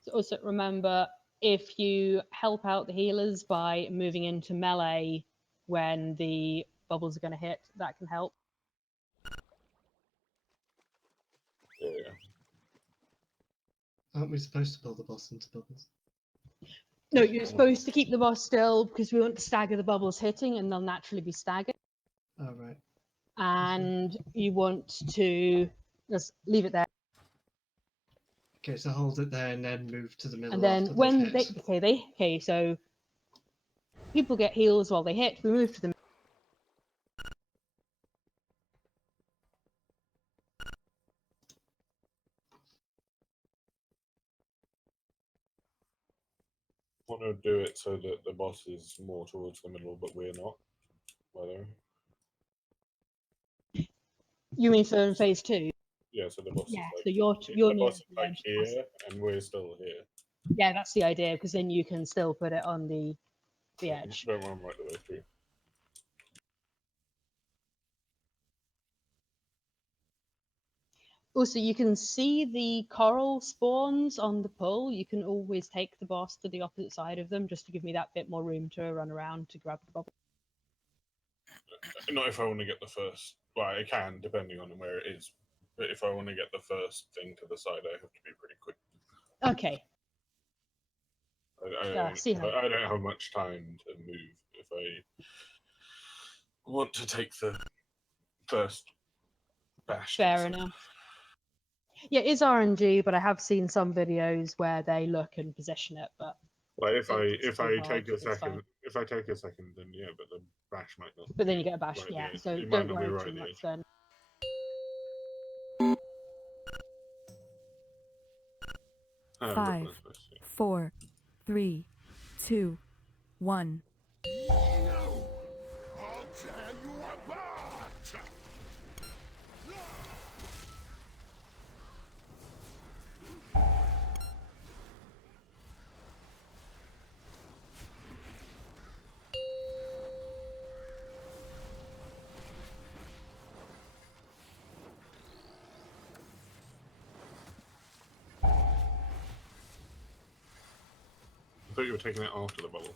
So also remember, if you help out the healers by moving into melee when the bubbles are going to hit, that can help. Yeah. Aren't we supposed to build the boss into bubbles? No, you're supposed to keep the boss still because we want to stagger the bubbles hitting and they'll naturally be staggered. Oh, right. And you want to just leave it there. Okay, so hold it there and then move to the middle. And then after when they've they hit. so people get heals while they hit. We move to the Want to do it so that the boss is more towards the middle, but we're not. By the way. You mean for phase 2? Yeah, so the boss Yeah, is like so you're the near boss is the like edge. here, and we're still here. Yeah, that's the idea, because then you can still put it on the edge. Don't run right the way through. Also, you can see the coral spawns on the pull. You can always take the boss to the opposite side of them, just to give me that bit more room to run around to grab the bubble. Not if I want to get the first. Well, I can, depending on where it is. But if I want to get the first thing to the side, I have to be pretty quick. Okay. I don't have much time to move if I want to take the first bash. Fair enough. Yeah, it is RNG, but I have seen some videos where they look and position it. But well, if I take a second, then yeah, but the bash might not. But then you get a bash, right yeah. there. So It don't might not be worry right too there. much then. Five, 4, 3, 2, 1. I thought you were taking it after the bubble.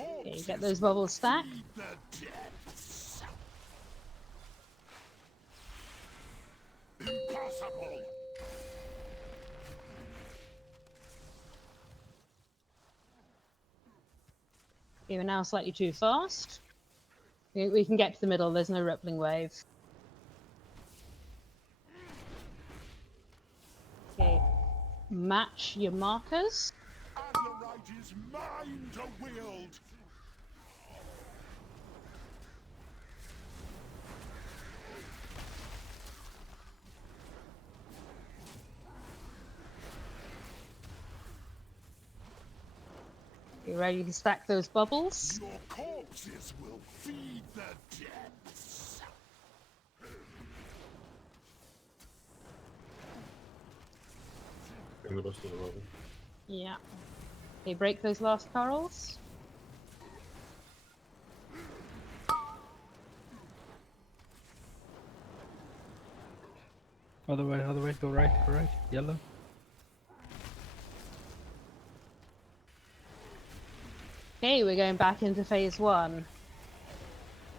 Okay, get those bubbles stacked. Impossible. Okay, we're now slightly too fast. We can get to the middle, there's no rippling wave. Okay, match your markers. Azerite is mine to wield. You ready to stack those bubbles? Your corpses will feed the depths. In the bus to the bubble. Yeah. Okay, break those last corals. Other way, go right, yellow. Okay, we're going back into phase 1.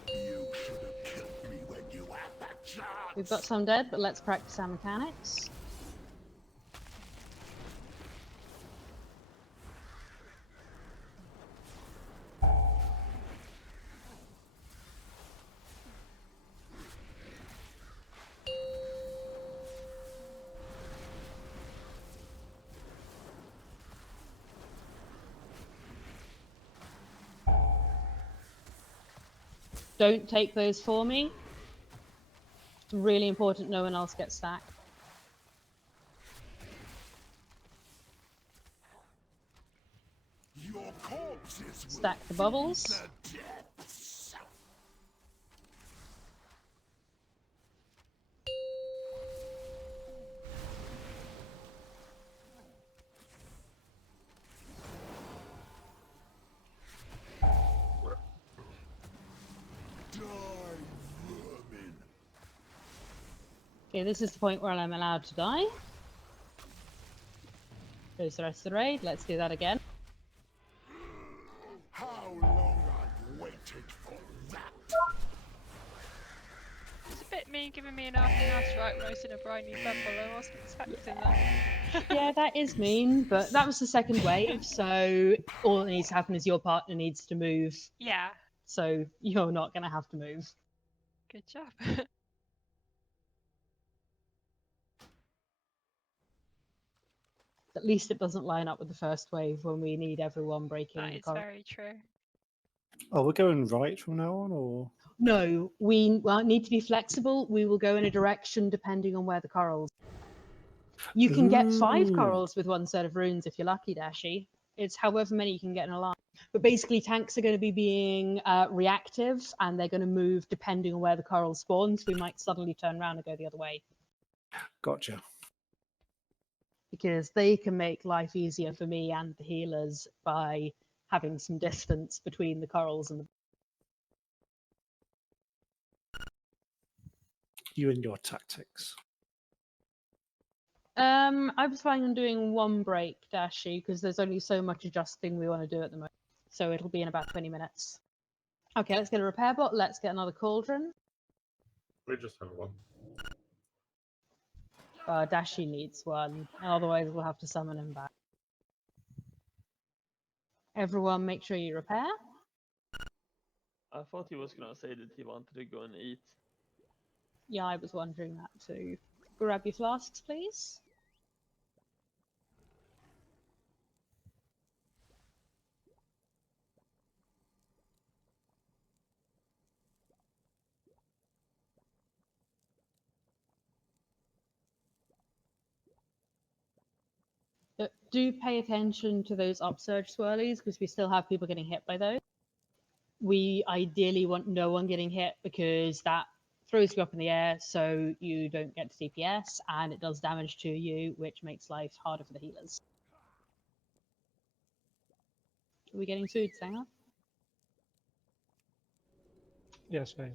You should have killed me when you had that chance. We've got some dead, but let's practice our mechanics. Don't take those for me. It's really important no one else gets stacked. Your corpses will Stack the bubbles. feed the depths. Die, vermin. Okay, this is the point where I'm allowed to die. Goes the rest of the raid. Let's do that again. How long I've waited for that. It's a bit mean giving me an after right when I was in a brand new bubble. I wasn't expecting that. Yeah, that is mean, but that was the second wave, so all that needs to happen is your partner needs to move Yeah. so you're not going to have to move. Good job. At least it doesn't line up with the first wave when we need everyone breaking That the is corridor. very true. Oh, we're going right from now on, or No, we need to be flexible. We will go in a direction depending on where the corals. You can get 5 Ooh. corals with one set of runes if you're lucky, Dashi. It's however many you can get in a line. But basically, tanks are going to be being reactive, and they're going to move depending on where the coral spawns. We might suddenly turn around and go the other way. Gotcha. Because they can make life easier for me and the healers by having some distance between the corals and the... You and your tactics. I was planning on doing 1 break, Dashi, because there's only so much adjusting we want to do at the moment. So it'll be in about 20 minutes. Okay, let's get a repair bot. Let's get another cauldron. We just have one. Dashi needs one, otherwise we'll have to summon him back. Everyone make sure you repair. I thought he was gonna say that he wanted to go and eat. Yeah, I was wondering that too. Grab your flasks, please. Do pay attention to those upsurge swirlies because we still have people getting hit by those. We ideally want no one getting hit because that throws you up in the air so you don't get to DPS and it does damage to you, which makes life harder for the healers. Are we getting food, Sanger? Yes, fine.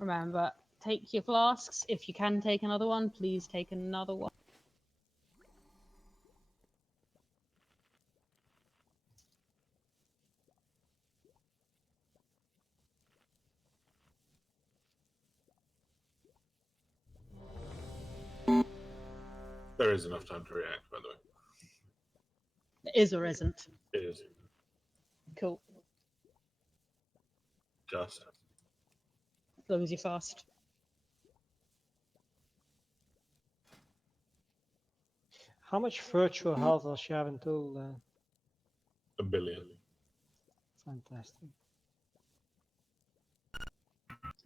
Remember, take your flasks. If you can take another one, please take another one. There is enough time to react, by the way. It is or isn't. It is. Cool. Just. As long as you're fast. How much virtual health does she have in total? 1 billion. Fantastic.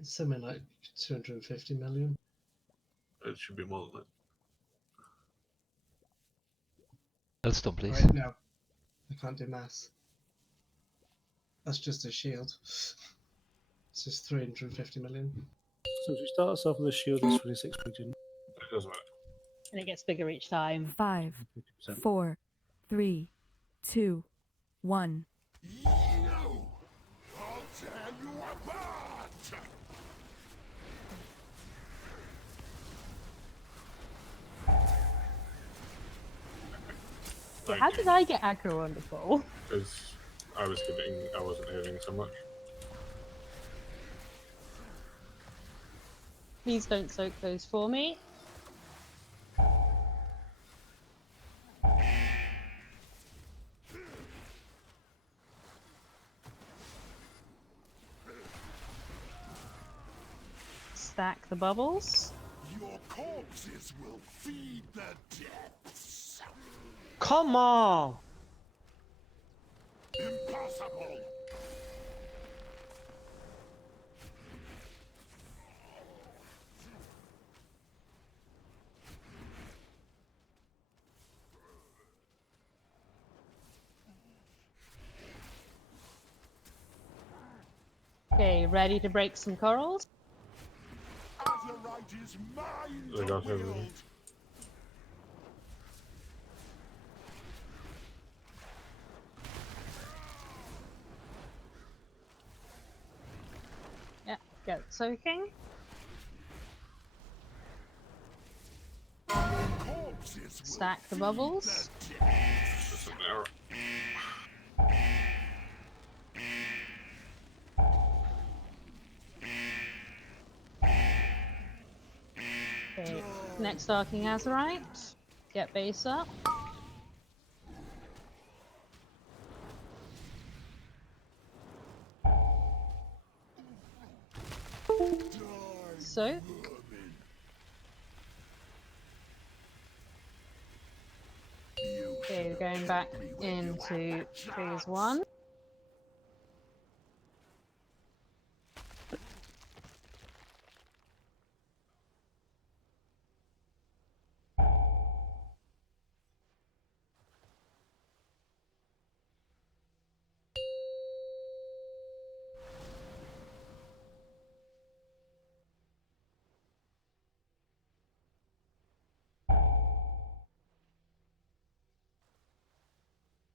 It's something like 250 million. It should be more than that. Healthstone, please. Right, no. I can't do maths. That's just a shield. It's just 350 million. So if we start us off with a shield, it's 26 million. It doesn't matter. And it gets bigger each time. 5, 4, 3, 2, 1. No! I'll tear you apart! So how did I get aggro on the ball? Because I wasn't hitting so much. Please don't soak those for me. Stack the bubbles. Your corpses will feed the depths. Come on! Impossible! Okay, ready to break some corals? Azerite is mine They to got wield. everything. Yeah, get soaking. Corpses will Stack the feed bubbles. the depths. Just an error. Okay, next Darking Azerite. Get base up. Soak. Okay, we're going back into phase 1.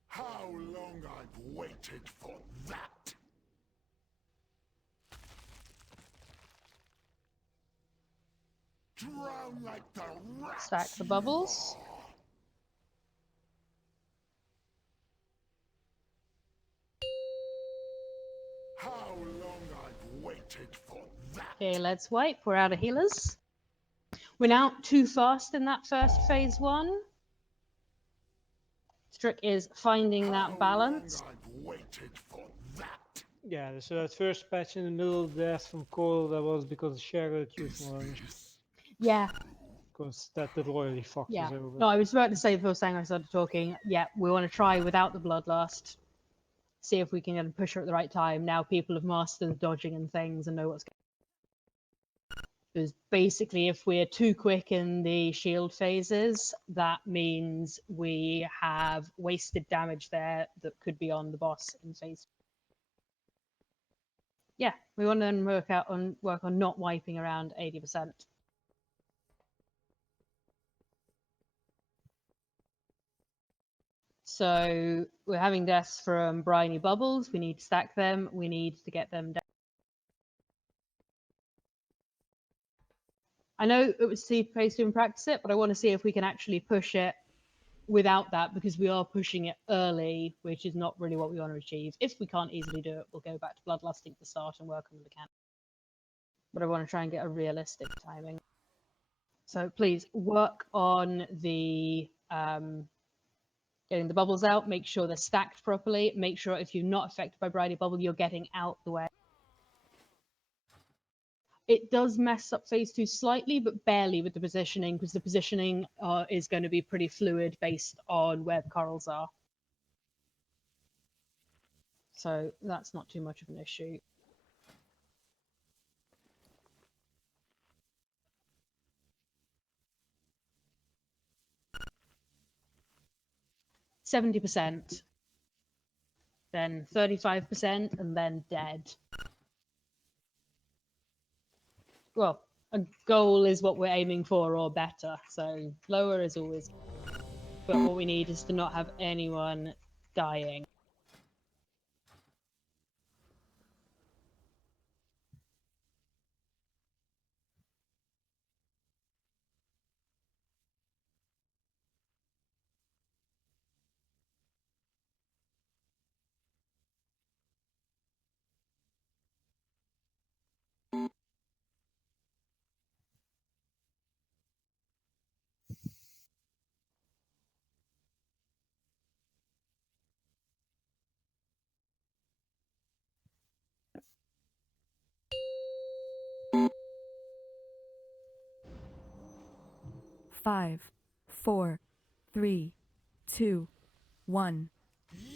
How long I've waited for that! Drown like the rats. Stack the bubbles. How long I've waited for that! Okay, let's wipe. We're out of healers. We're now too fast in that first phase 1. The trick is finding that balance. Yeah, so that first patch in the middle of death from Coral, that was because Cheryl used orange. Yeah. Because that royally fucked Yeah. us over. No, I was about to say before Sang I started talking, yeah, we want to try without the Bloodlust. See if we can get a push her at the right time. Now people have mastered the dodging and things and know what's going on. Because basically, if we're too quick in the shield phases, that means we have wasted damage there that could be on the boss in phase. Yeah, we want to work on not wiping around 80%. So we're having deaths from briny bubbles. We need to stack them. We need to get them down. I know it was phase 2 and practice it, but I want to see if we can actually push it without that, because we are pushing it early, which is not really what we want to achieve. If we can't easily do it, we'll go back to bloodlusting at the start and work on the mechanics. But I want to try and get a realistic timing. So please work on the getting the bubbles out. Make sure they're stacked properly. Make sure if you're not affected by briny bubble, you're getting out the way. It does mess up phase 2 slightly, but barely with the positioning, because the positioning is going to be pretty fluid based on where the corals are. So that's not too much of an issue. %, then 35%, and then dead. Well, a goal is what we're aiming for, or better. So lower is always. But what we need is to not have anyone dying. Five, 4, 3, 2, 1. You!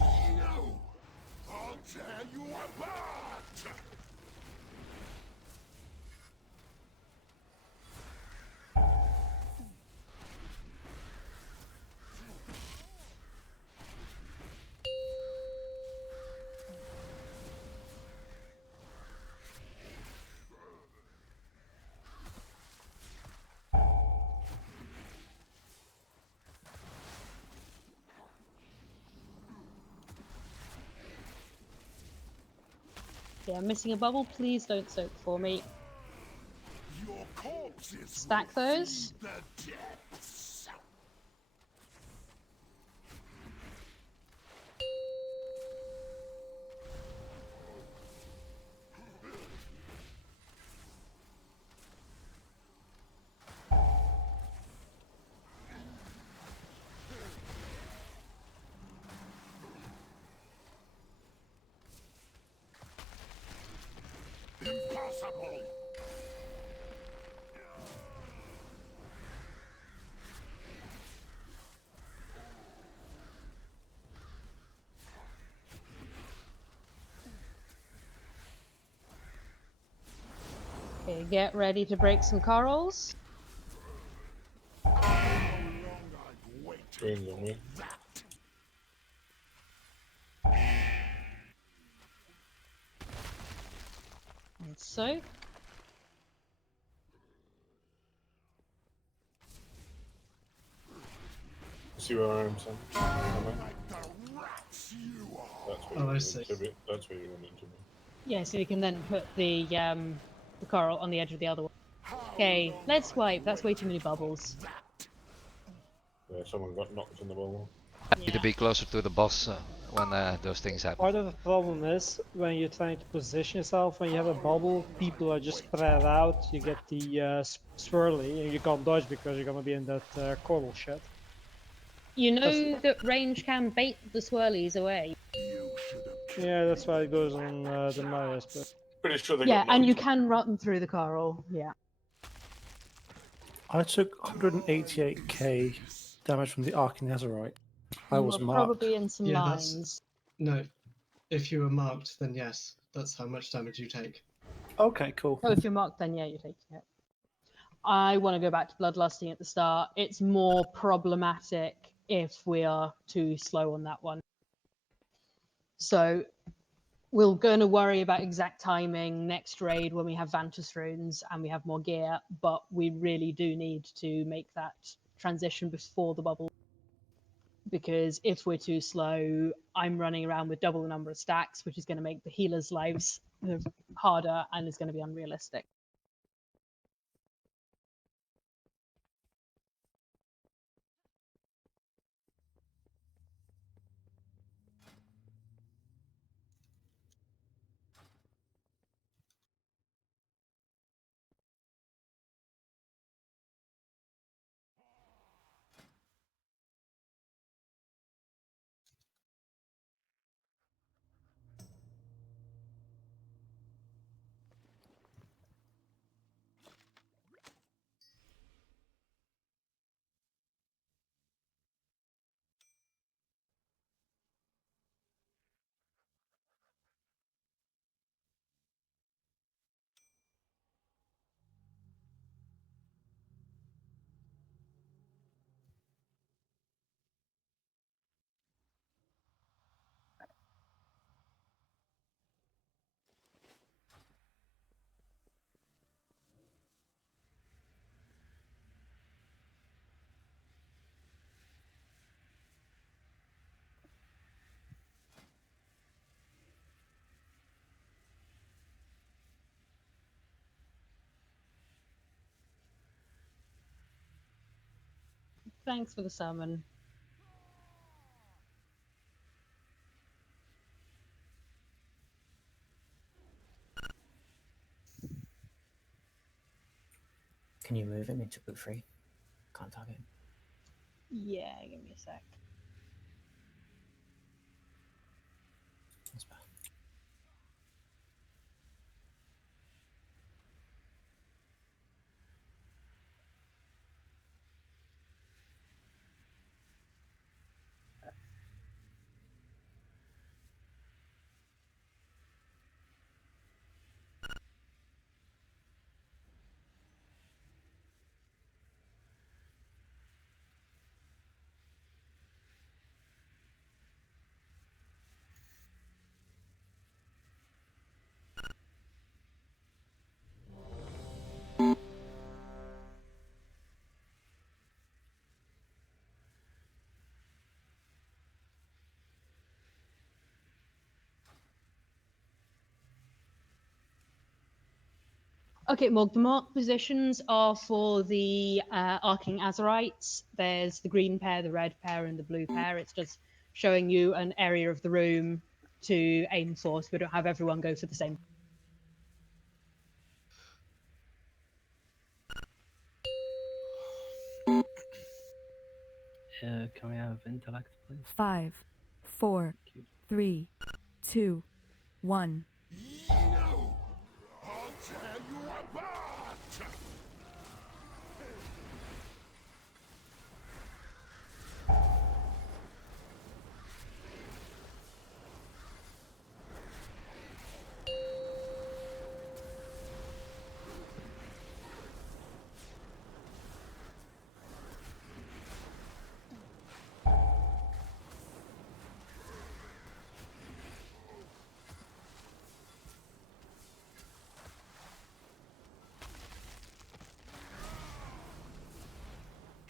I'll tear you apart! Okay, I'm missing a bubble. Please don't soak for me. Your corpses Stack those. the depths. Impossible! Okay, get ready to break some corals. Green's on me. And so, See where I am, son? That's where Oh, I you see. want to be. That's where you want it to be. yeah, so you can then put the coral on the edge of the other one. Okay, let's swipe. That's way too many bubbles. Yeah, someone got knocked in the ball. I need to be closer to the boss when those things happen. Part of the problem is when you're trying to position yourself, when you have a bubble, people are just spread out. You get the swirly, and you can't dodge because you're gonna be in that coral shit. You know that range can bait the swirlies away. Yeah, that's why it goes on the Marius, but Pretty sure they Yeah, got and you knocked. can run through the coral. Yeah. I took 188k damage from the Arcane Azurite. I You was were marked. probably in some Yeah, lines. No, if you were marked, then yes, that's how much damage you take. Okay, cool. Oh, if you're marked, then yeah, you're taking it. I want to go back to bloodlusting at the start. It's more problematic if we are too slow on that one. So we're going to worry about exact timing next raid when we have Vantus runes and we have more gear, but we really do need to make that transition before the bubble. Because if we're too slow, I'm running around with double the number of stacks, which is going to make the healers' lives harder and is going to be unrealistic. Thanks for the summon. Can you move him into boot free? Can't target him. Yeah, give me a sec. That's bad. Okay, Morg, the marked positions are for the Arcing Azurites. There's the green pair, the red pair, and the blue pair. It's just showing you an area of the room to aim for, so we don't have everyone go for the same. Can we have intellect, please? 5, 4, 3, 2, 1. I'll tear you apart!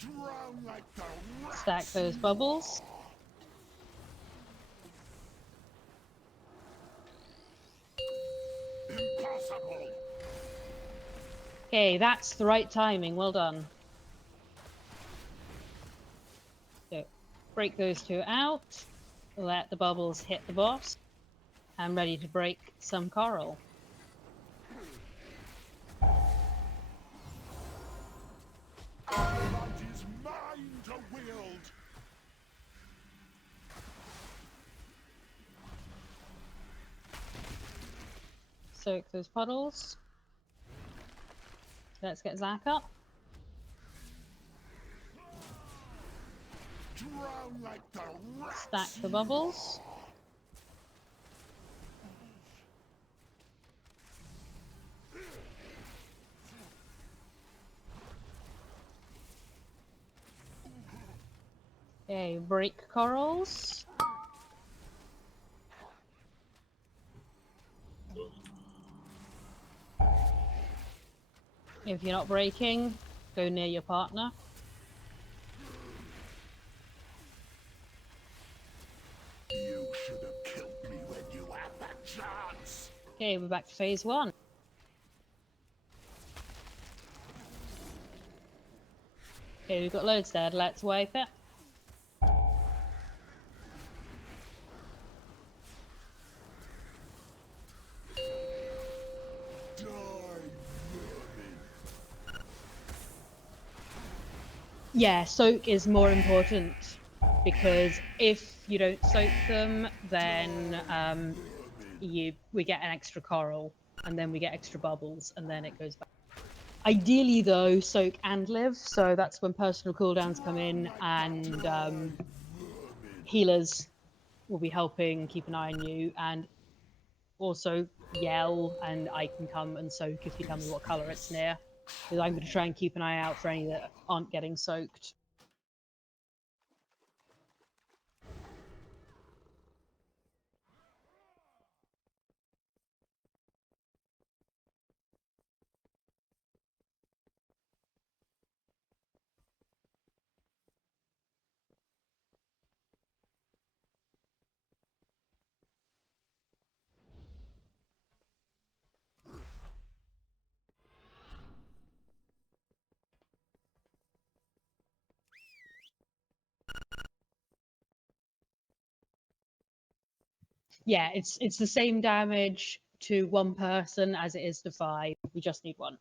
Drown like the rats. Stack those bubbles. Impossible. Okay, that's the right timing. Well done. So, break those two out. Let the bubbles hit the boss. I'm ready to break some coral. The right is mine to wield. Soak those puddles. Let's get Zach up. Drown like the rats. Stack the bubbles. Okay, break corals. If you're not breaking, go near your partner. You should have killed me when you had that chance. Okay, we're back to phase 1. Okay, we've got loads there. Let's wipe it. Yeah, soak is more important because if you don't soak them, then we get an extra coral, and then we get extra bubbles, and then it goes back. Ideally, though, soak and live, so that's when personal cooldowns come in, and healers will be helping keep an eye on you, and also yell, and I can come and soak if you tell me what colour it's near. Because I'm going to try and keep an eye out for any that aren't getting soaked. Yeah, it's the same damage to one person as it is to 5. We just need 1.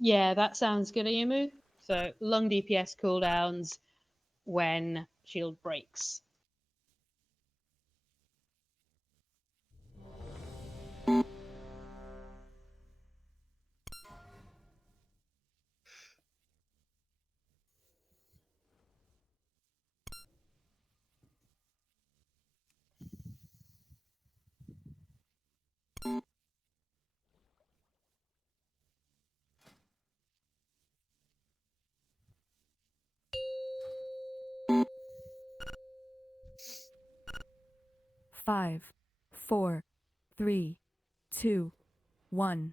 Yeah, that sounds good, Ayumu. So long DPS cooldowns when shield breaks. Five, 4, 3, 2, 1.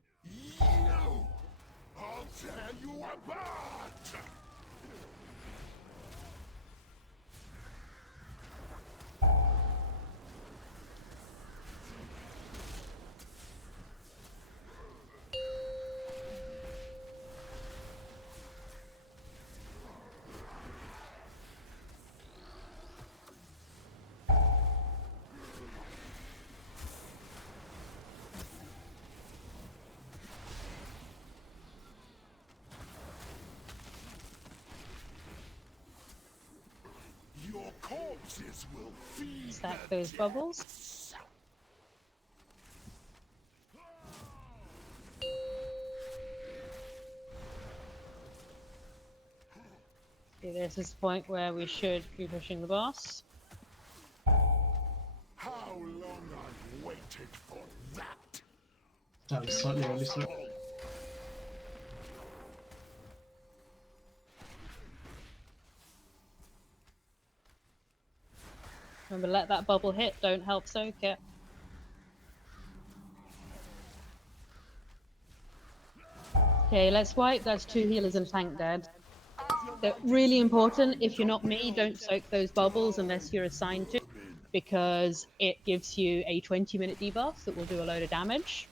corpses will feed Stack the those bubbles. Okay, this is the point where we should be pushing the boss. How long I've waited for that! That was slightly early, sir. Remember, let that bubble hit, don't help soak it. Okay, let's wipe. That's 2 healers and a tank dead. They're really important. If you're not me, don't soak those bubbles unless you're assigned to, because it gives you a 20-minute debuff that will do a load of damage.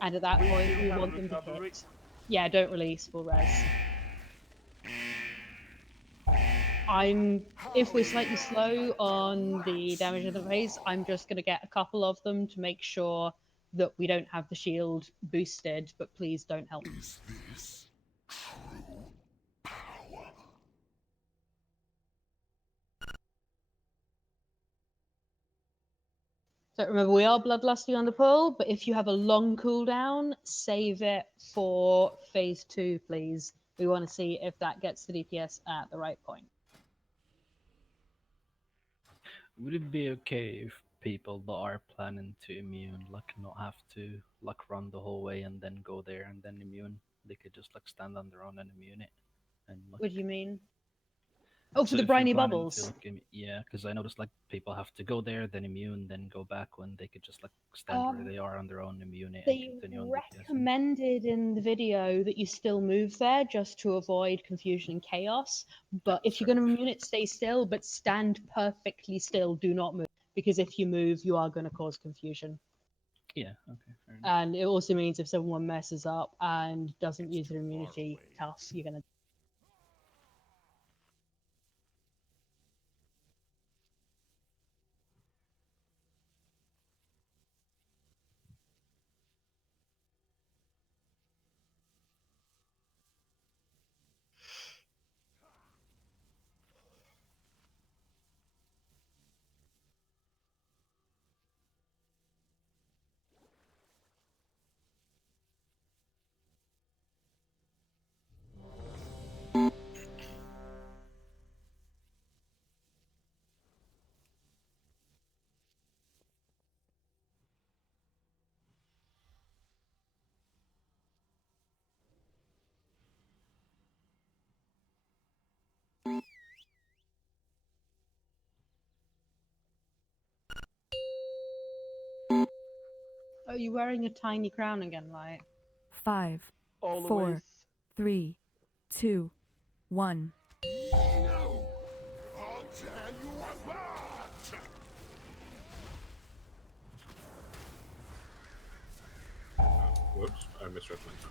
And at that point, we want them to hit. Yeah, don't release, full res. If we're slightly slow on the damage of the phase, I'm just going to get a couple of them to make sure that we don't have the shield boosted, but please don't help. Is this true power? So remember, we are bloodlusty on the pull, but if you have a long cooldown, save it for phase 2, please. We want to see if that gets the DPS at the right point. Would it be okay if people that are planning to immune like not have to like run the whole way and then go there and then immune? They could just like stand on their own and immune it. And like, What do you mean? Oh, for so the if you're briny planning bubbles. to, like, yeah, because I noticed like people have to go there, then immune, then go back when they could just like stand where they are on their own, immune it, and They continue on DPS. recommended in the video that you still move there just to avoid confusion and chaos. But if you're going to immune it, stay still, but stand perfectly still. Do not move, because if you move, you are going to cause confusion. Yeah, okay, fair enough. And it also means if someone messes up and doesn't use their immunity, tough, you're going to. Are you wearing a tiny crown again, Light? 5, 4, 3, 2, 1. No! I'll tear you apart! Whoops, I misread my time.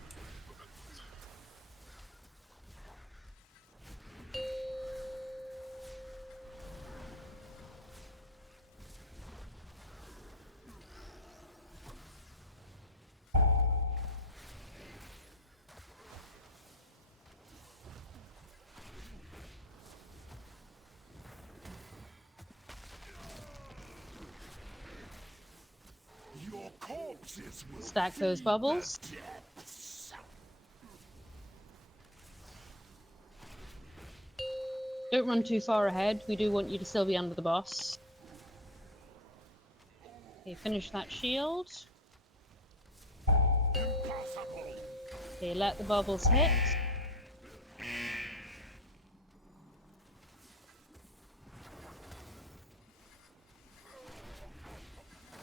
Your corpses will Stack those feed bubbles. the depths. Don't run too far ahead. We do want you to still be under the boss. Okay, finish that shield. Impossible! Okay, let the bubbles hit.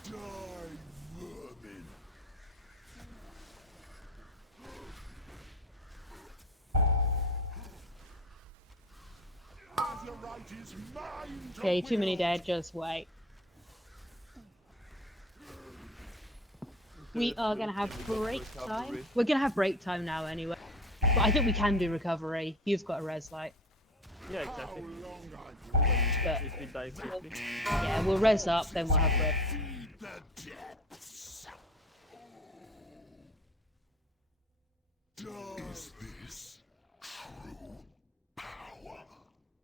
Die, vermin! Azerite is mine to Okay, too many wield. dead, just wait. We are going to have break time. We're going to have break time now anyway. But I think we can do recovery. You've got a res light. Yeah, exactly. But If we die quickly. yeah, we'll res up, then we'll have break. Feed the depths. Is this true power?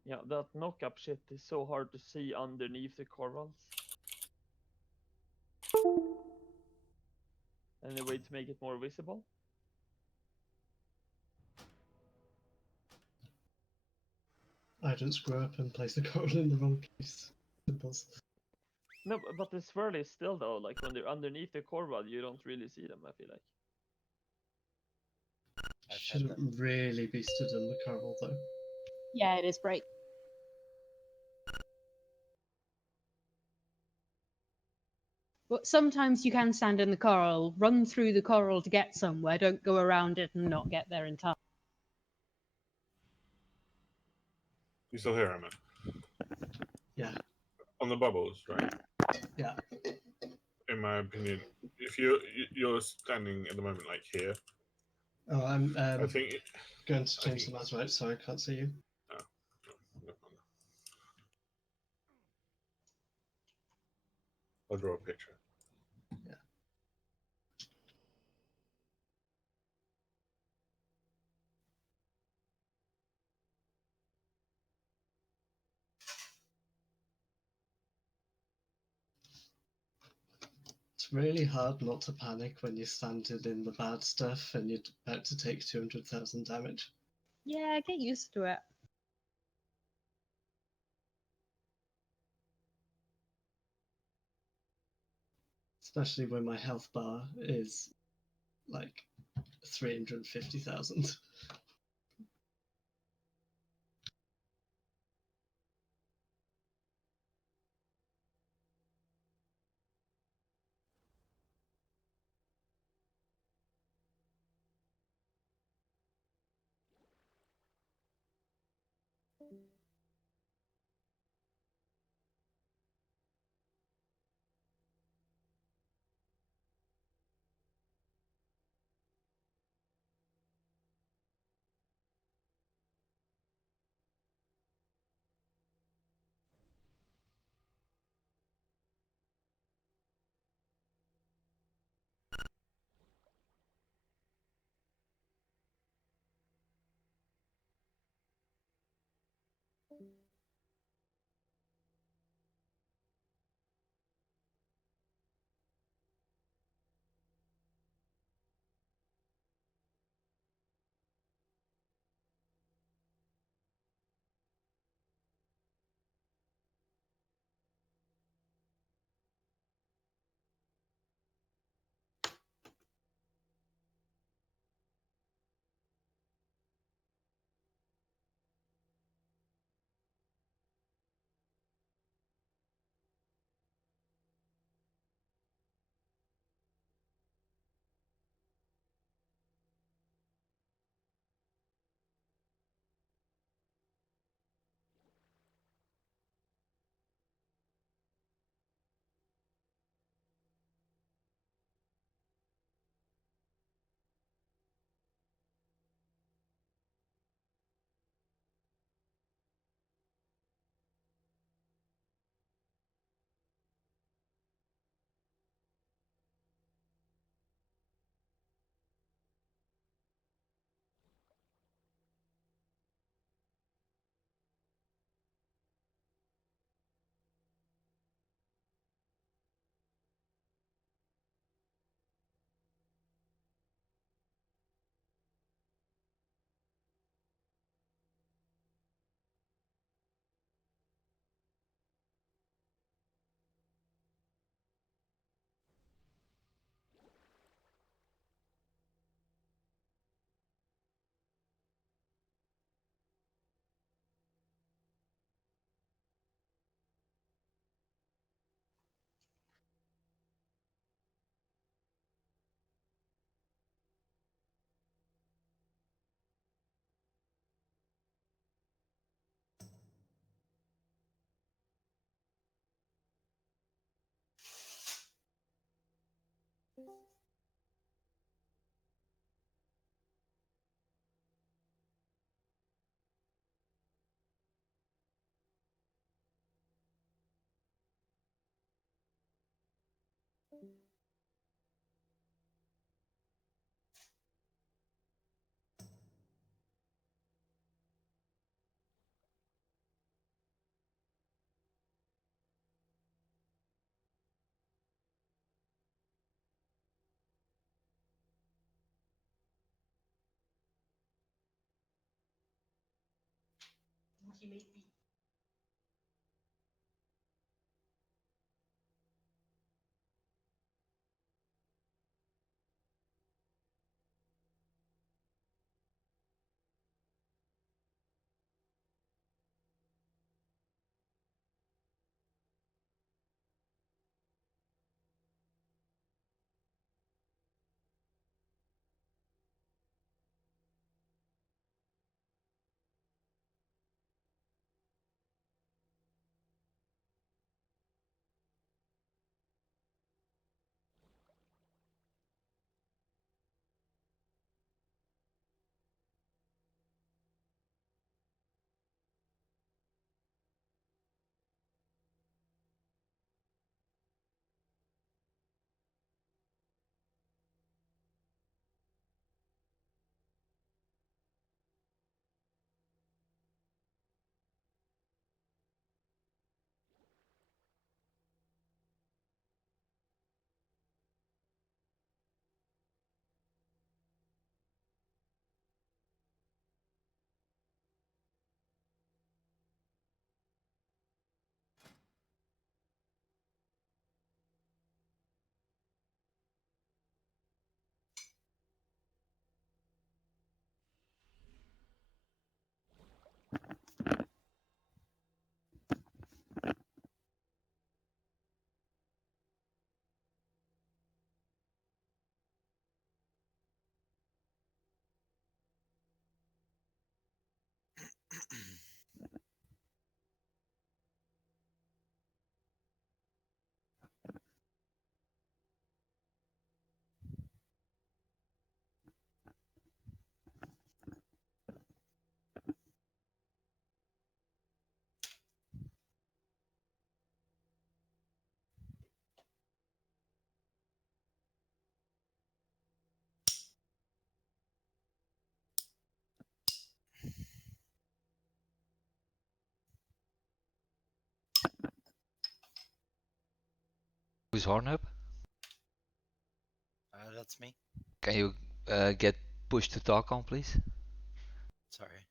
Yeah, that knock-up shit is so hard to see underneath the corals. Any way to make it more visible? I didn't screw up and place the coral in the wrong place. Symbols. No, but the swirl is still though, like when they're underneath the coral, you don't really see them, I feel like. Shouldn't really be stood in the coral though. Yeah, it is bright. But sometimes you can stand in the coral, run through the coral to get somewhere, don't go around it and not get there in time. You still here, Emma? Yeah. On the bubbles, right? Yeah. In my opinion, if you're standing at the moment like here. Oh, I'm I think going to change the mask, right? Sorry, I can't see you. Oh, no problem. I'll draw a picture. Yeah. It's really hard not to panic when you're standing in the bad stuff and you're about to take 200,000 damage. Yeah, get used to it. Especially when my health bar is like 350,000. Who's horn up? That's me. Can you get push to talk on, please? Sorry.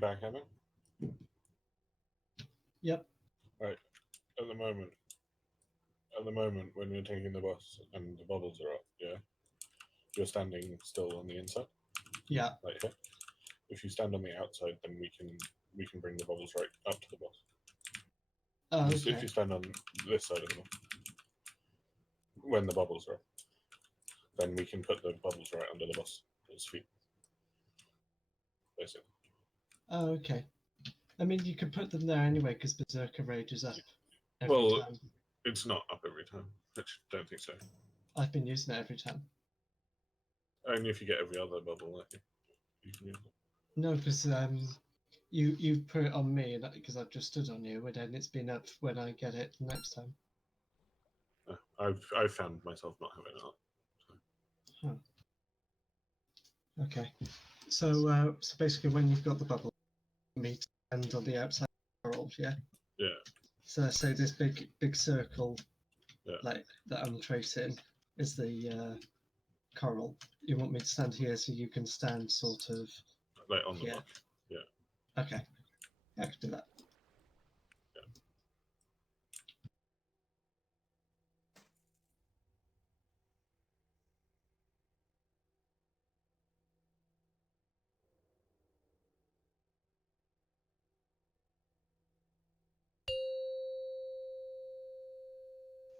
Back, Evan? Yep. Right. At the moment, when you're taking the bus and the bubbles are up, yeah, you're standing still on the inside. Yeah. Like here. If you stand on the outside, then we can bring the bubbles right up to the bus. Oh, If okay. you stand on this side of the bus, when the bubbles are up, then we can put the bubbles right under the bus at his feet. Basically. Oh, okay. I mean, you could put them there anyway because Berserker Rage is up every Well, time. it's not up every time. I don't think so. I've been using it every time. Only if you get every other bubble, you can use it. No, because you put it on me because I've just stood on you, and then it's been up when I get it the next time. I've found myself not having it up. Huh. Okay. So so basically, when you've got the bubble, me to stand on the outside world, yeah. Yeah. So say this big circle, Yeah. like that I'm tracing, is the coral. You want me to stand here so you can stand sort of Like on the here. bus. Yeah. Okay. I can do that.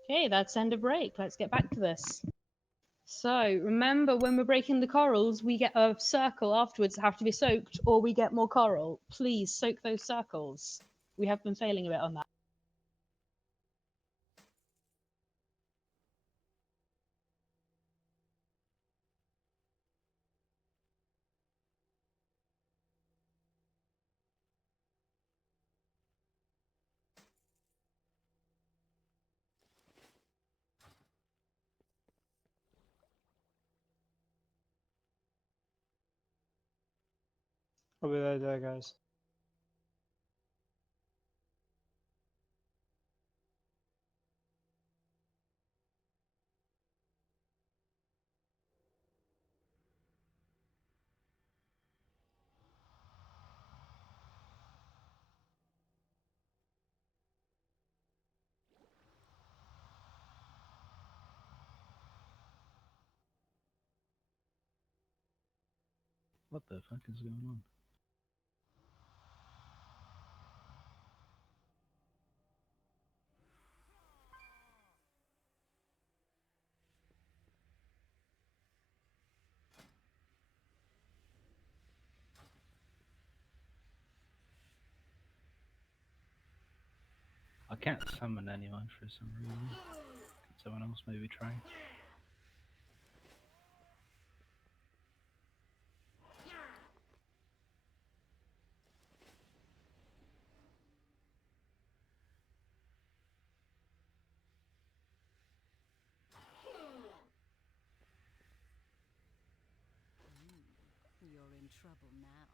Okay, that's end of break. Let's get back to this. So remember, when we're breaking the corals, we get a circle afterwards that have to be soaked, or we get more coral. Please soak those circles. We have been failing a bit on that. I'll be right there, guys. What the fuck is going on? I can't summon anyone for some reason. Can someone else maybe try? You're in trouble now.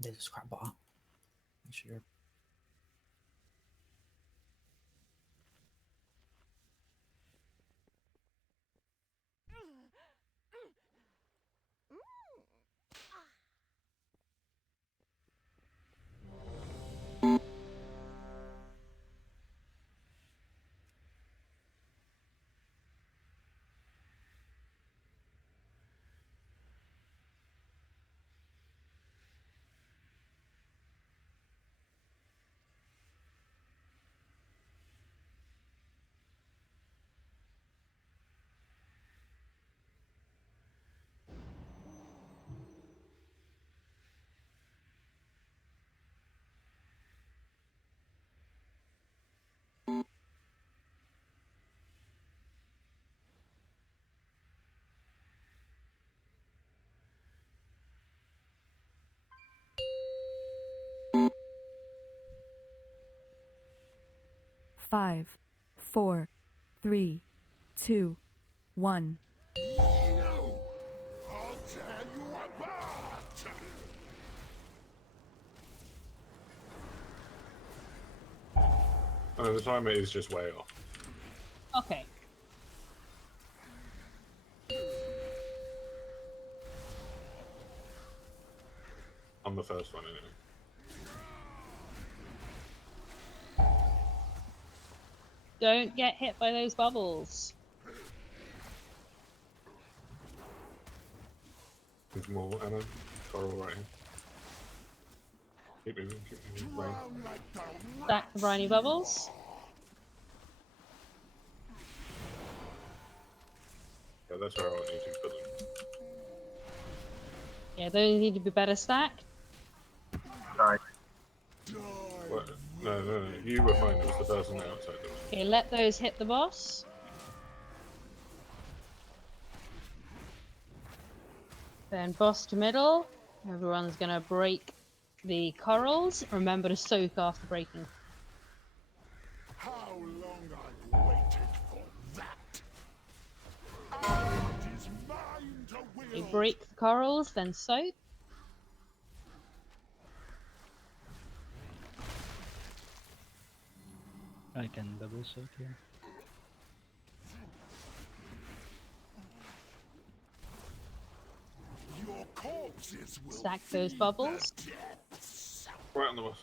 There's a scrap bot. Sure. Five, 4, 3, 2, 1. I'll tear you apart! The timer is just way off. Okay. On the first one, anyway. Don't get hit by those bubbles. There's more, Anna. Coral right here. Keep moving, right. Stack the briny bubbles. Yeah, that's where I want you to put them. Yeah, those need to be better stacked. Sorry. What? No. You were fine. It was the person outside the door. Okay, let those hit the boss. Then boss to middle. Everyone's gonna break the corals. Remember to soak after breaking. How long I've waited for that! It is mine to You wield. break the corals, then soak. I can double soak here. Your corpses will Stack those feed bubbles. the depths. Right on the boss.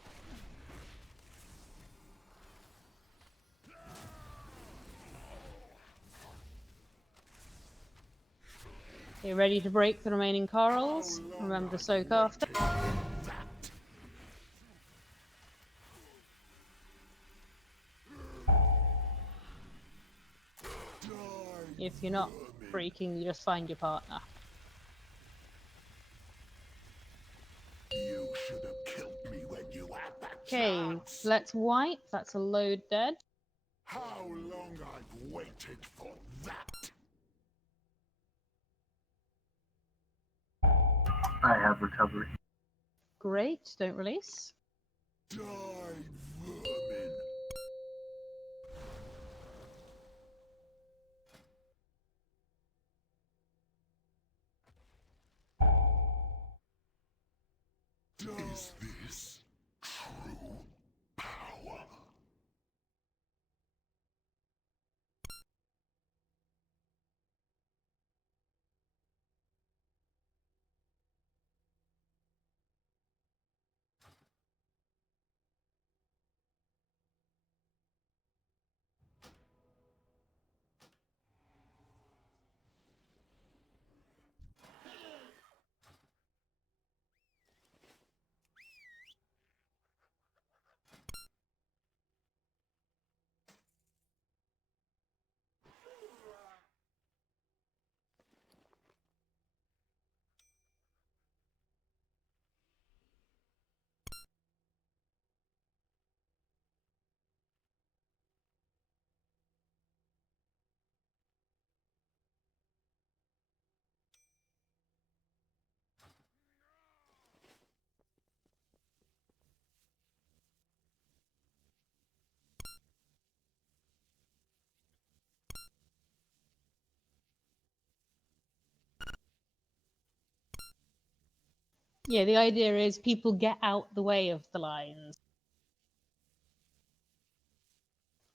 You ready to break the remaining corals? Remember to soak after. If you're not breaking, you just find your partner. You should have killed me when you had that Okay, chance. let's wipe. That's a load dead. How long I've waited for that. I have recovery. Great, don't release. Die, vermin. Is this true power? Yeah, the idea is people get out the way of the lines.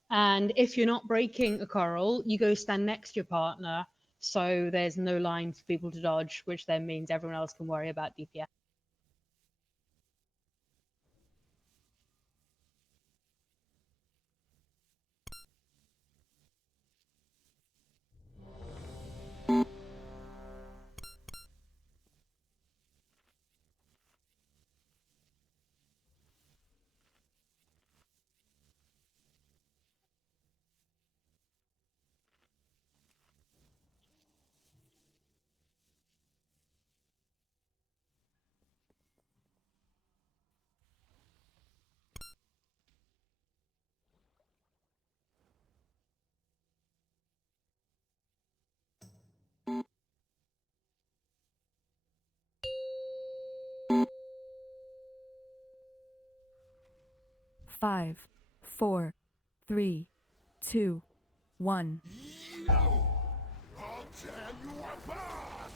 And if you're not breaking a coral, you go stand next to your partner, so there's no line for people to dodge, which then means everyone else can worry about DPS. Five, 4, 3, 2, 1. You! I'll tear you apart!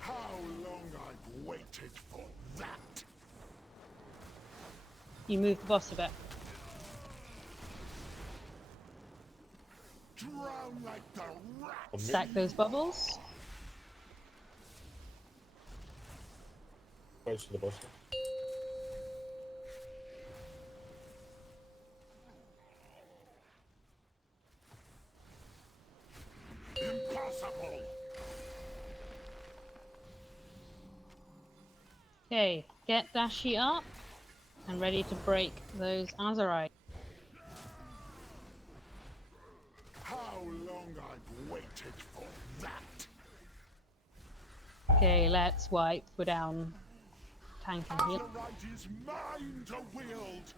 How long I've waited for that. You move the boss a bit. Drown like the rats. Stack those bubbles. Close to the boss. Impossible. Okay, get Dashi up and ready to break those Azerite. How long I've waited for that. Okay, let's wipe. We're down. Tank and heal. Azerite is mine to wield.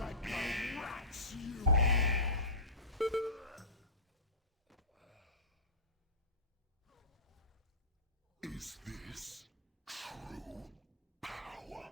Like the rats you are. Is this true power?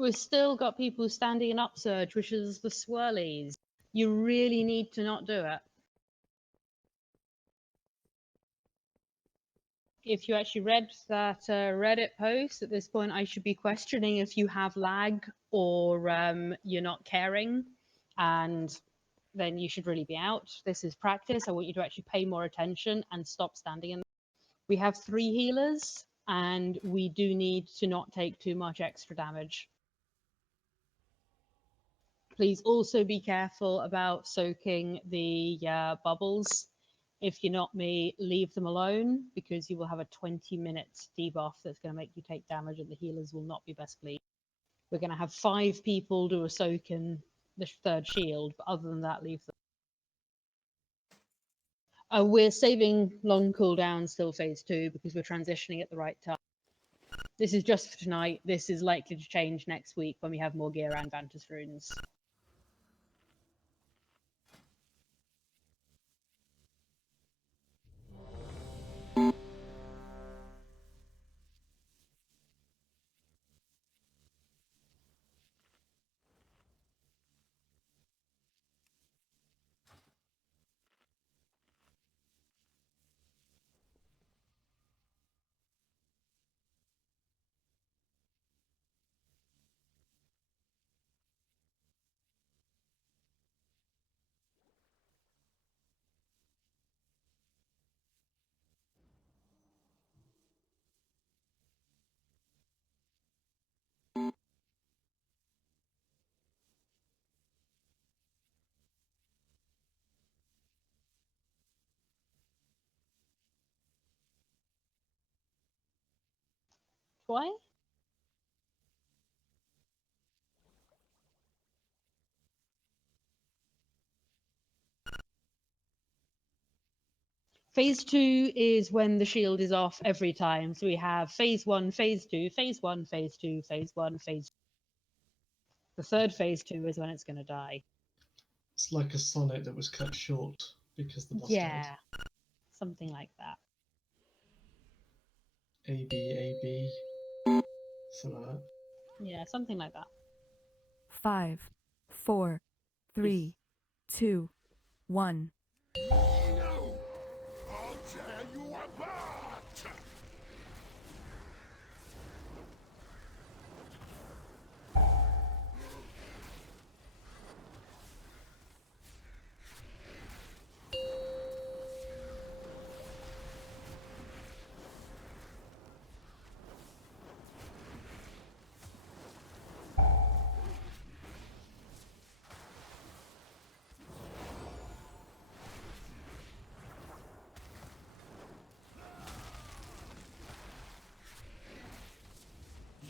We've still got people standing in upsurge, which is the swirlies. You really need to not do it. If you actually read that Reddit post, at this point I should be questioning if you have lag or you're not caring, and then you should really be out. This is practice. I want you to actually pay more attention and stop standing in. We have 3 healers, and we do need to not take too much extra damage. Please also be careful about soaking the bubbles. If you're not me, leave them alone, because you will have a 20-minute debuff that's going to make you take damage, and the healers will not be best pleased. We're going to have 5 people do a soak in the 3rd shield, but other than that, leave them. We're saving long cooldowns till phase 2 because we're transitioning at the right time. This is just for tonight. This is likely to change next week when we have more gear and Vantus runes. Why? Phase 2 is when the shield is off every time. So we have phase 1, phase 2, phase 1, phase 2, phase 1, phase 2. The 3rd phase 2 is when it's going to die. It's like a sonnet that was cut short because the boss Yeah, died. something like that. AB, AB, something like that. Yeah, something like that. 5, 4, 3, 2, 1. I'll tear you apart!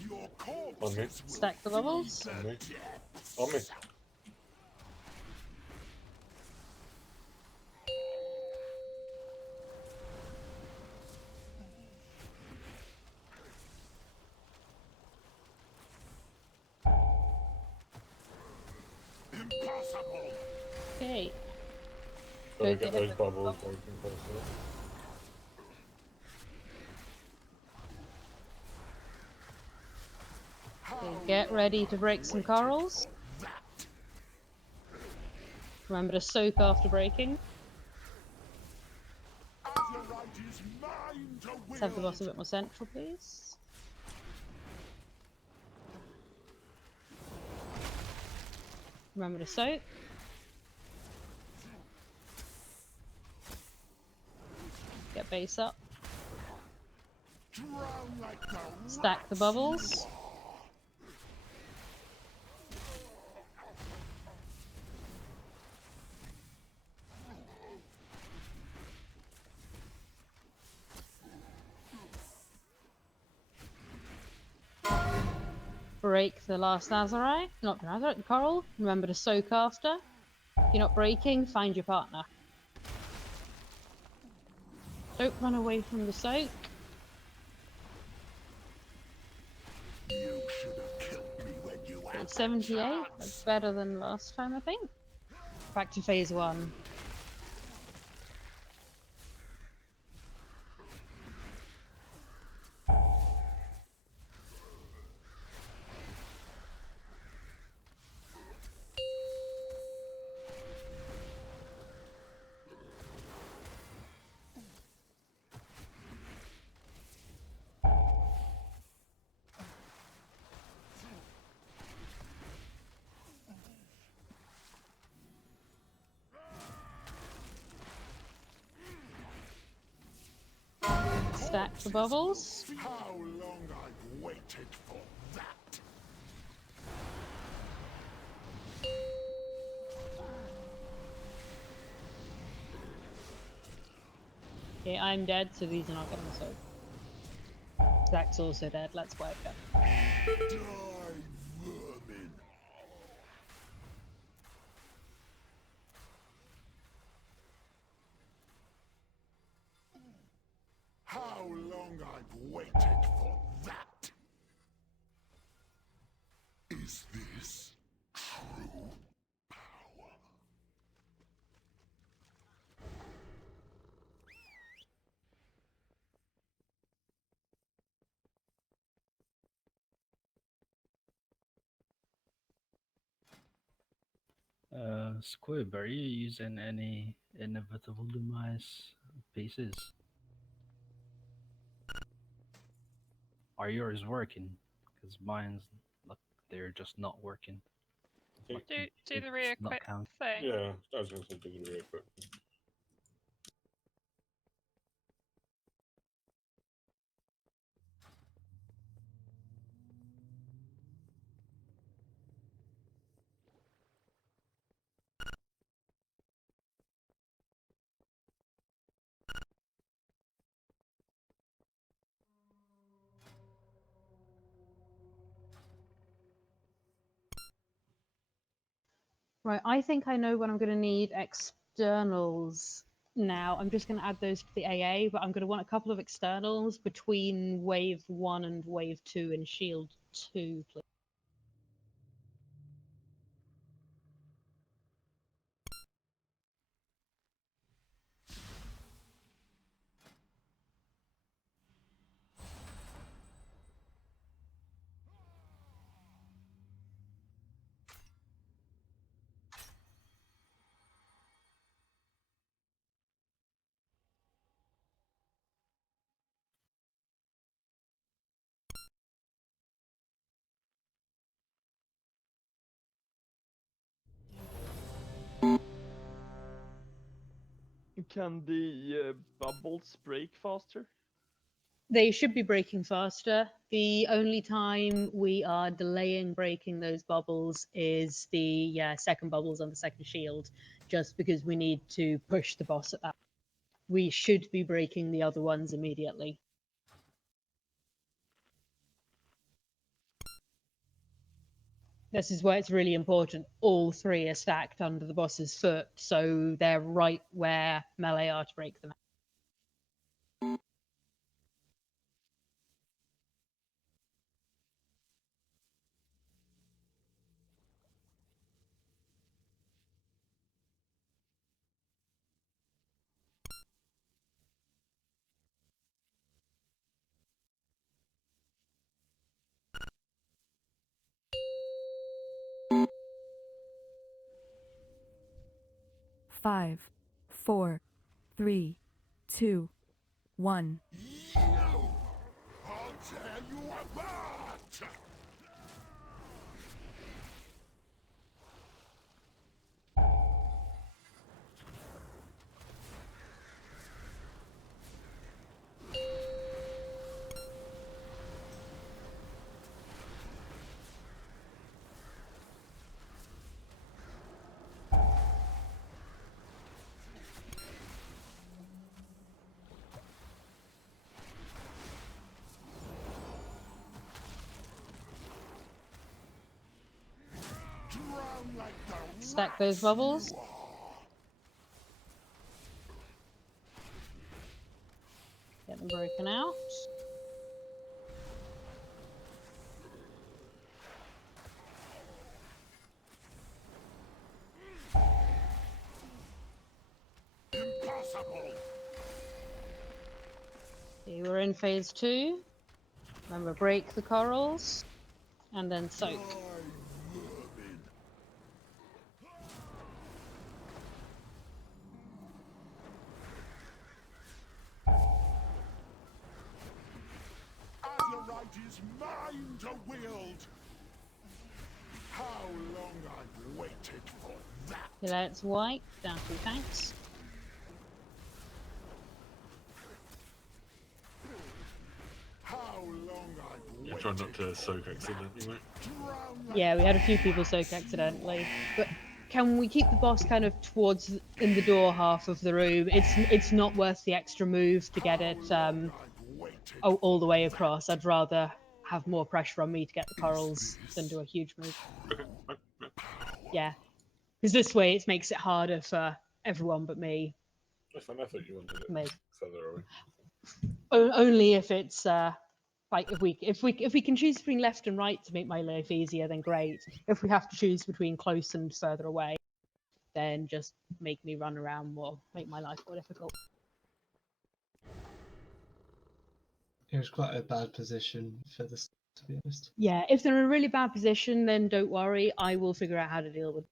Your On me. Stack the bubbles. On me. On me. Impossible! Okay. Gotta get those bubbles so we can close it. Okay, get ready to break some corals. Remember to soak after breaking. Let's have the boss a bit more central, please. Remember to soak. Get base up. Stack the bubbles. Break the last Nazarite, not the Nazarite, the coral. Remember to soak after. If you're not breaking, find your partner. Don't run away from the soak. You should have killed me when you had 78, that's better than last time, I think. Back to phase 1. stack the bubbles. How long I've waited for that! Okay, I'm dead, so these are not going to soak. Zach's also dead, let's wipe up. Die, vermin! How long I've waited for that! Is this true power? Squib, are you using any inevitable demise pieces? Are yours working? Because mine's like they're just not working. Like, Do the it's not re-equip count. thing. Yeah, I was going to say do the re-equip. Right, I think I know when I'm going to need externals now. I'm just going to add those to the AA, but I'm going to want a couple of externals between wave 1 and wave 2 in shield 2, please. Can the bubbles break faster? They should be breaking faster. The only time we are delaying breaking those bubbles is the second bubbles on the second shield, just because we need to push the boss at that. We should be breaking the other ones immediately. This is where it's really important. All three are stacked under the boss's foot, so they're right where melee are to break them. Five, 4, 3, 2, 1. You! I'll tear you apart! Drown like the Stack those bubbles. Get them broken out. impossible! Okay, we're in phase 2. Remember, break the corals and then soak. Die, vermin! Azurite is mine to wield! How long I've waited for that! Okay, let's wipe down 2 tanks. You try not to soak accidentally, mate. Yeah, we had a few people soak accidentally. But can we keep the boss kind of towards in the door half of the room? It's not worth the extra move to get it all the way across. I'd rather have more pressure on me to get the corals than do a huge move. Yeah, because this way it makes it harder for everyone but me. Yes, and I thought you wanted it Me. further away. Only if it's like if we can choose between left and right to make my life easier, then great. If we have to choose between close and further away, then just make me run around more, make my life more difficult. It was quite a bad position for this, to be honest. Yeah, if they're in a really bad position, then don't worry. I will figure out how to deal with it.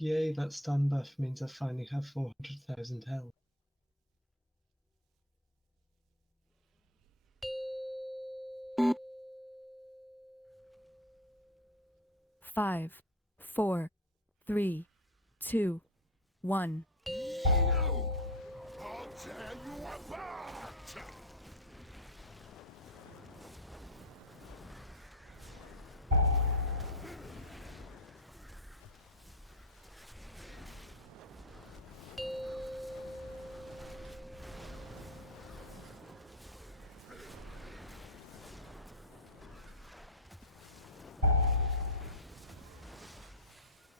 Yay, that stun buff means I finally have 400,000 health. Five, 4, 3, 2, 1. I'll tear you apart!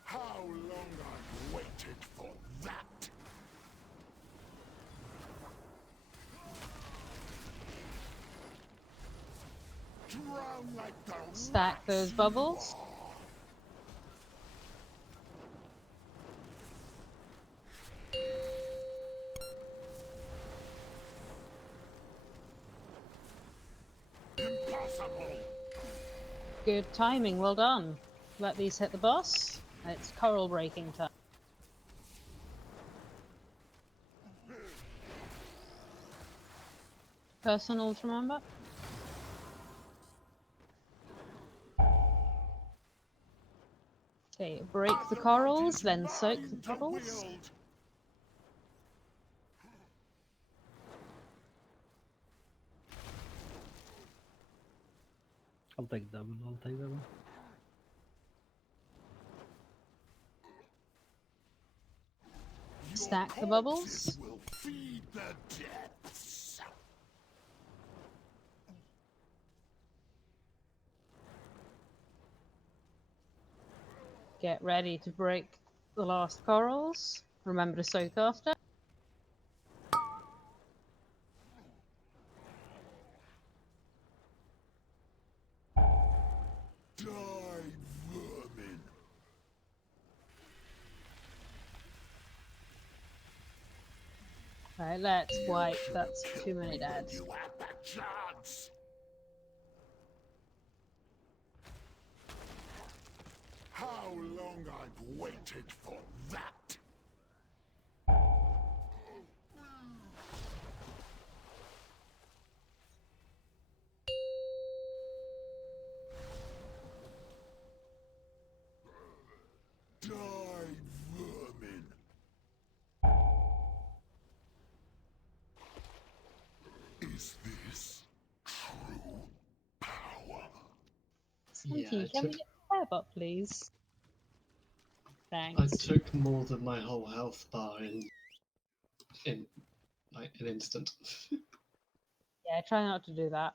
How long I've waited for that! Drown like the Stack those bubbles. impossible! Good timing, well done. Let these hit the boss. It's coral breaking time. Personals, remember? Okay, break the corals, then soak the bubbles. I'll take that one. I'll take that one. Stack the bubbles. Will feed the depths. Get ready to break the last corals. Remember to soak after. Die, vermin. Right, let's wipe. That's too many dead. You had the chance. How long I've waited for that! Is this true power? Thank Yeah, you. Can we get the tab up, please? I Thanks. took more than my whole health bar in like an instant. Yeah, try not to do that.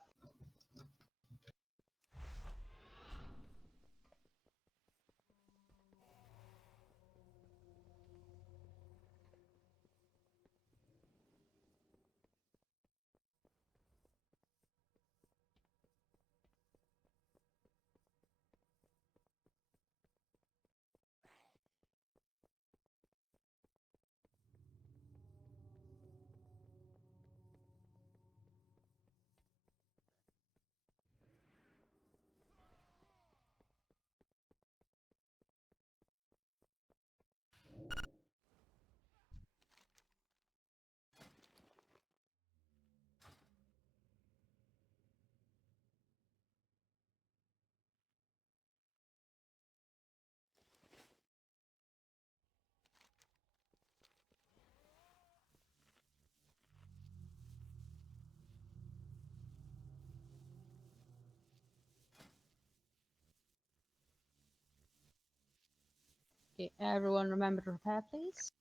Okay, everyone remember to prepare, please.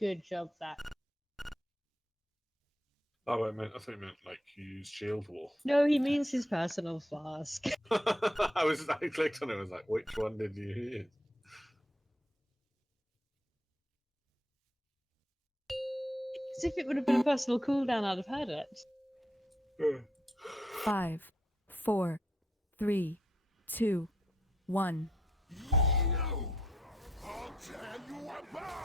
Good job, Zach. Oh, I thought you meant like use Shield Wall. No, he means his personal flask. I clicked on it. I was like, which one did you use? As if it would have been a personal cooldown, I'd have heard it. 5, 4, 3, 2, 1. I'll tear you apart!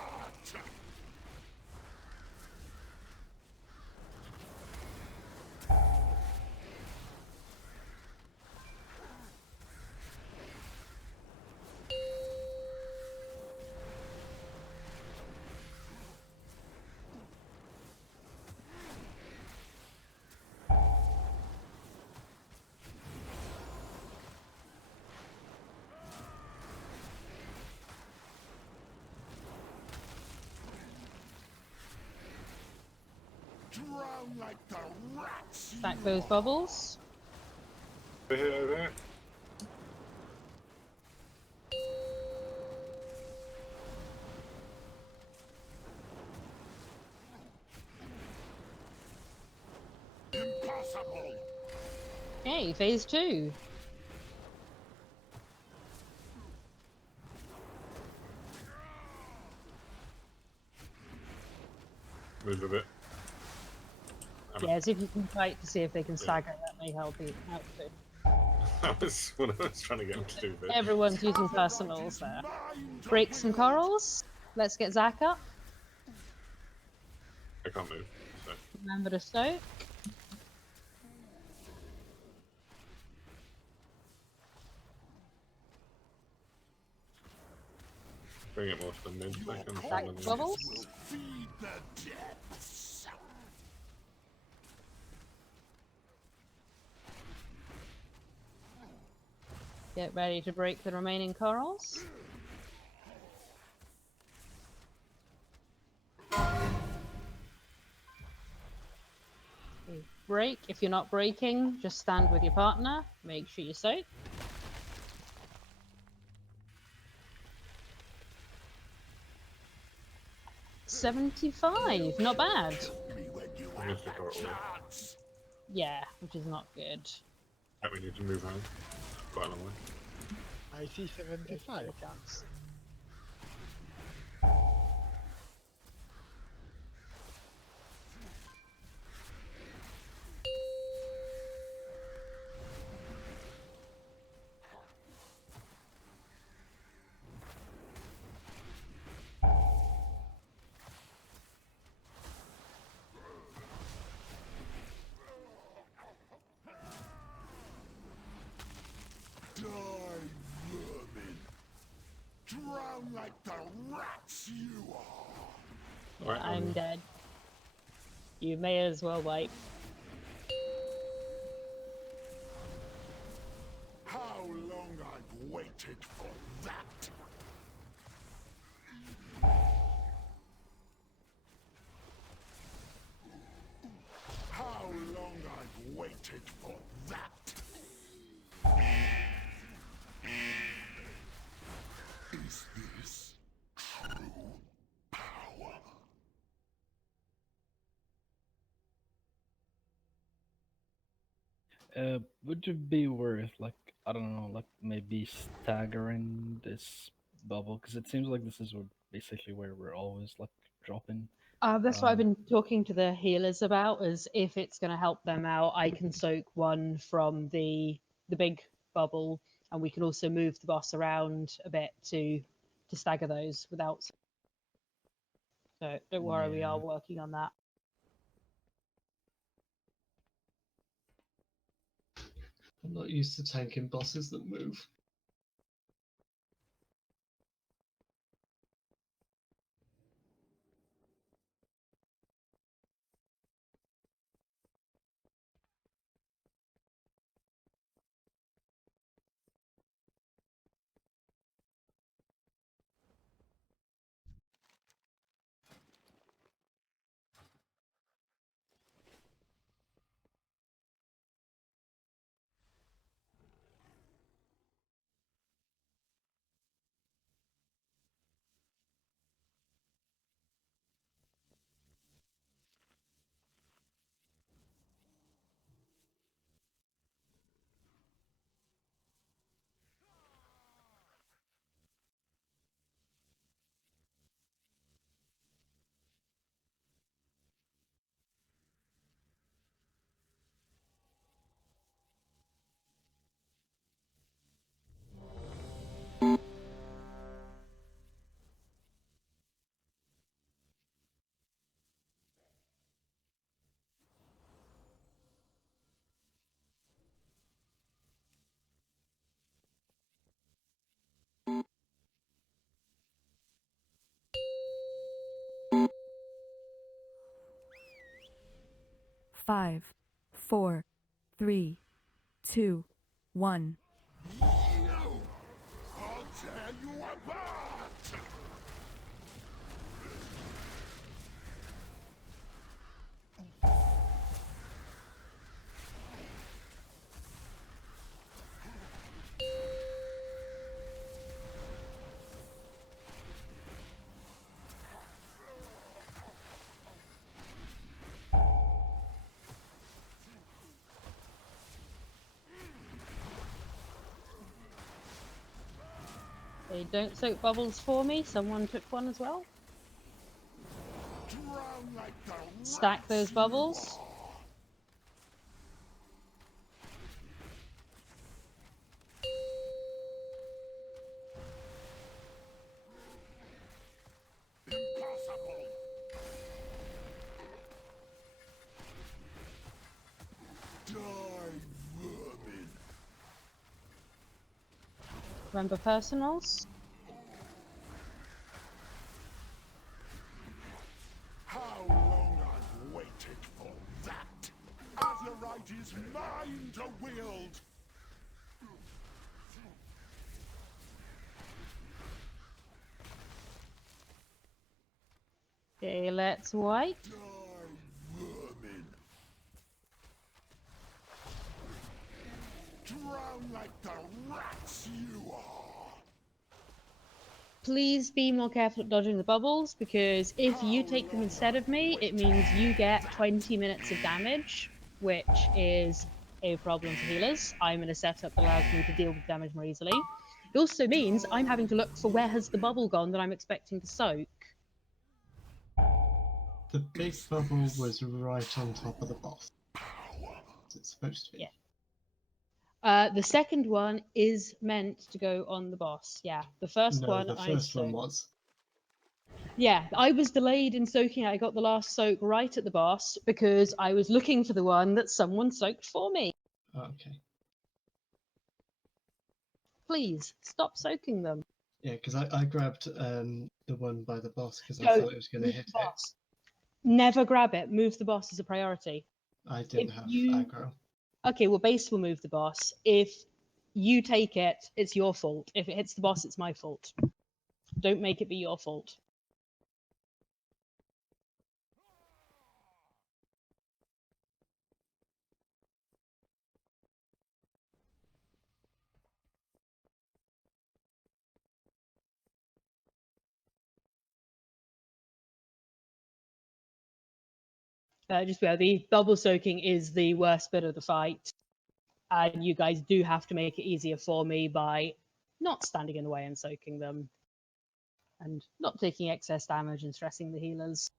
Drown like the rats! Stack those bubbles. Over here, over here. Impossible! Hey, phase 2. Move a bit. Yeah, see if you can fight to see if they can stagger. That may help you out too. That was what I was trying to get him to do. But... Everyone's using personals there. Break some corals. Let's get Zach up. I can't move. So. Remember to soak. Bring it more to the mid. Stack bubbles. Feed the depths! Get ready to break the remaining corals. Break. If you're not breaking, just stand with your partner. Make sure you soak. 75. Not bad. I missed the total. Yeah, which is not good. Yeah, we need to move on. Quite a long way. I see 75. Chance. Die, vermin! Drown like the rats you are! Alright, I'm dead. You may as well wipe. How long I've waited for that! How long I've waited for that! Is this true power? Would it be worth, like, I don't know, like maybe staggering this bubble? Because it seems like this is basically where we're always like dropping. That's what I've been talking to the healers about. Is if it's going to help them out, I can soak one from the big bubble, and we can also move the boss around a bit to stagger those without. So don't worry, we are working on that. I'm not used to tanking bosses that move. Five, 4, 3, 2, 1. I'll tear you apart! They don't soak bubbles for me. Someone took one as well. Drown like the Stack those bubbles. impossible! Die, vermin! Remember personals. How long I've waited for that! Azerite is mine to wield! Okay, let's wipe. Die, vermin! Drown like the rats you are! please be more careful at dodging the bubbles, because if you take them instead of me, it means you get 20 minutes of damage, which is a problem for healers. I'm in a setup that allows me to deal with damage more easily. It also means I'm having to look for where has the bubble gone that I'm expecting to soak. The big bubble was right on top of the boss. It's supposed to be. Yeah. The second one is meant to go on the boss. Yeah, the first No, one the I first one soaked. was. Yeah, I was delayed in soaking. I got the last soak right at the boss because I was looking for the one that someone soaked for me. Okay. Please stop soaking them. Yeah, because I grabbed the one by the boss because I Don't thought it was going to move hit the boss. Never grab it. Move the boss as a priority. it. I didn't If have you- aggro. Okay, well, base will move the boss. If you take it, it's your fault. If it hits the boss, it's my fault. Don't make it be your fault. Just where the bubble soaking is the worst bit of the fight. And you guys do have to make it easier for me by not standing in the way and soaking them. And not taking excess damage and stressing the healers.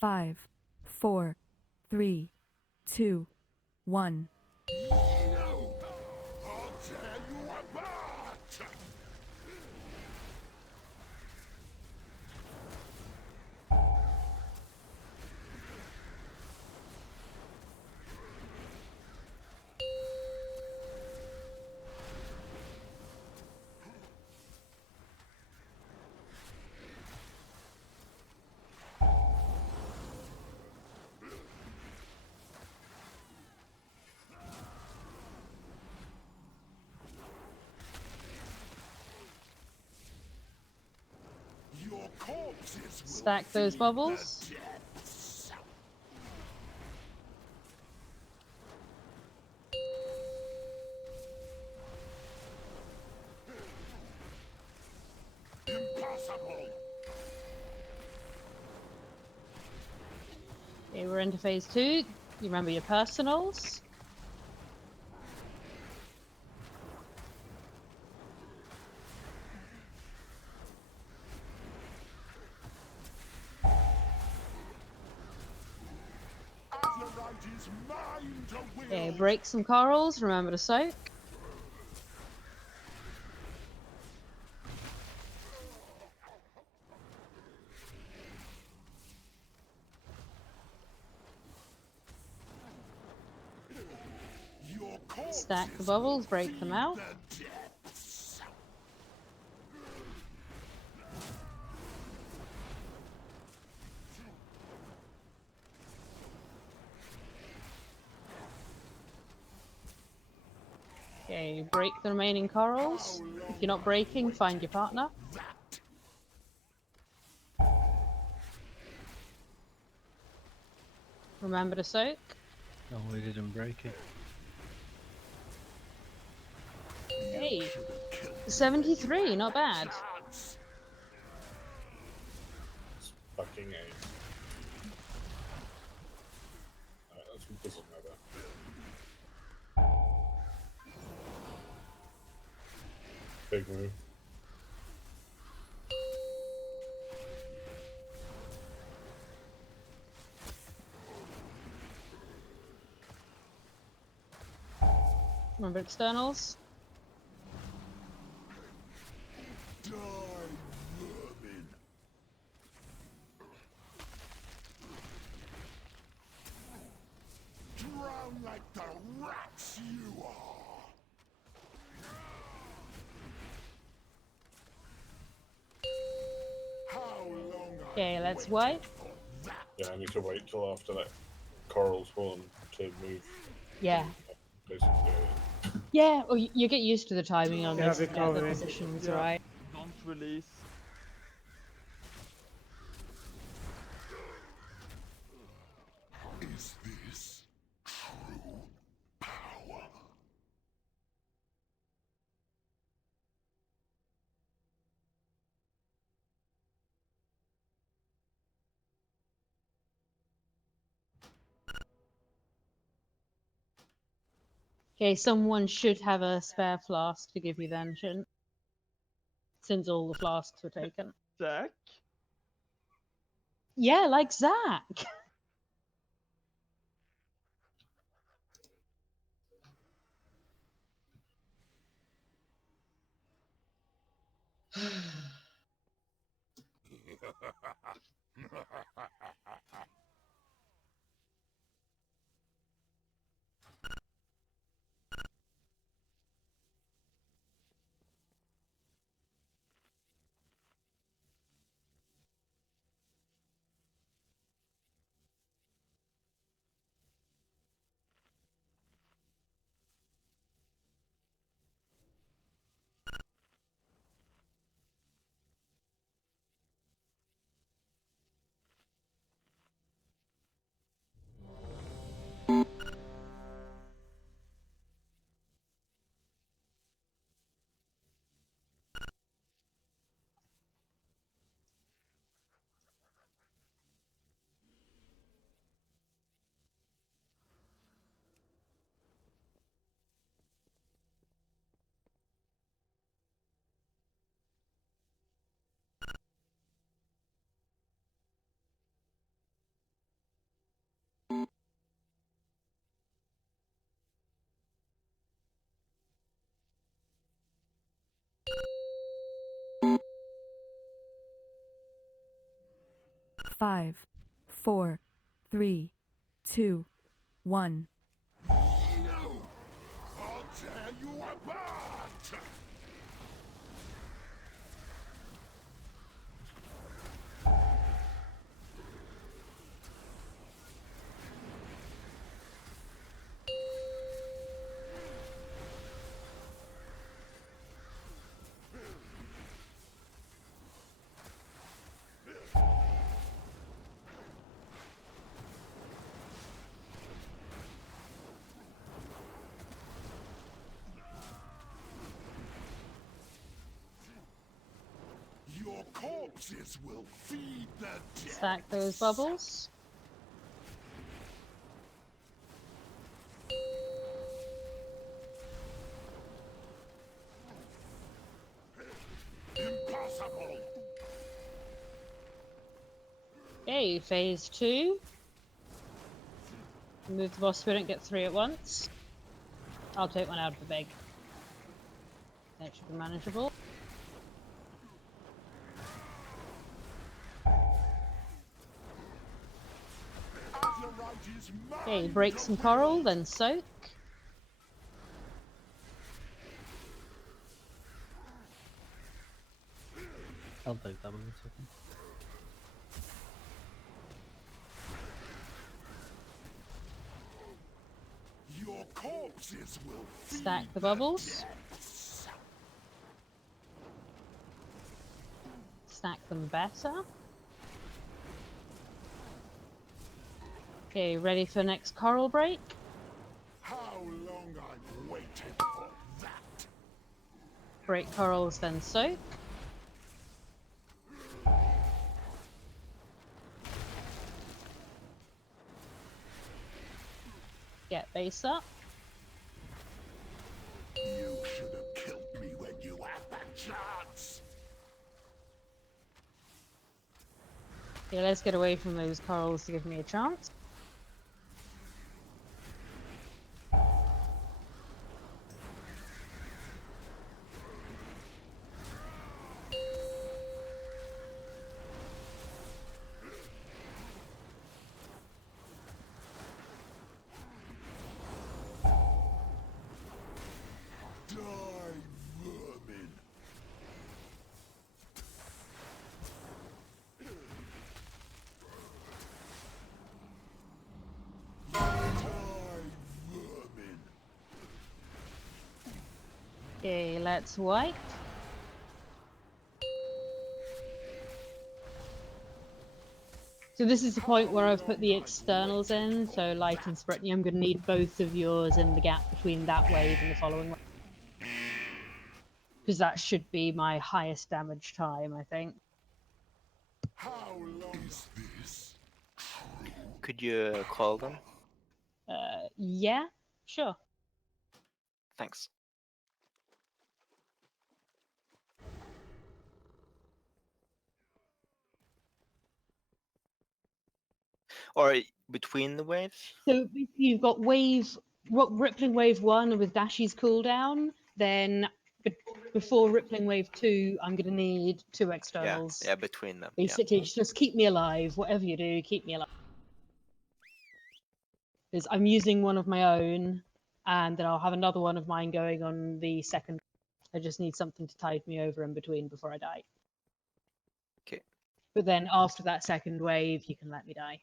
Five, 4, 3, 2, 1. Your corpses will Stack those bubbles. Impossible. Okay, we're into phase 2. You remember your personals. Azerite is mine to wield. Okay, break some corals. Remember to soak. Your Stack the bubbles, break them out. Okay, break the remaining corals. If you're not breaking, find your partner. Remember to soak. No, we didn't break it. Hey, 73, not bad. Fucking A. Alright, that's because of Nova. Big move. Remember externals? Die, vermin. Drown like the rats you are. How long Okay, let's wait. Yeah, I need to wait till after that coral spawn to move. Yeah. Basically. Yeah, well, you get used to the timing on Yeah, this, we the probably- positions, Yeah. right? Don't release. is this true power? Okay, someone should have a spare flask to give you then, shouldn't? Since all the flasks were taken. Zach? Yeah, like Zach. Five, 4, 3, 2, 1. I'll tear you apart! Your corpses will feed the dead. Stack those bubbles. Impossible! Okay, phase 2. Move the boss spirit, get 3 at once. I'll take one out of the bag. That should be manageable. Okay, break some coral, then soak. I'll take that one in a second. Your corpses will feed Stack the bubbles. Stack them better. Okay, ready for next coral break? How long I've waited for that! Break corals, then soak. Get base up. You should have killed me when you had that chance! Okay, let's get away from those corals to give me a chance. Okay, let's wipe. So this is the point where I've put the externals in, so Light and Spretny, I'm going to need both of yours in the gap between that wave and the following wave. Because that should be my highest damage time, I think. How long is this? Could you call them? Yeah, sure. Thanks. Or between the waves? So if you've got Rippling Wave 1 with Dashy's cooldown, then before Rippling Wave 2, I'm going to need 2 externals. Yeah, between them. Basically, just keep me alive. Whatever you do, keep me alive. Because I'm using one of my own, and then I'll have another one of mine going on the second. I just need something to tide me over in between before I die. Okay. But then after that second wave, you can let me die.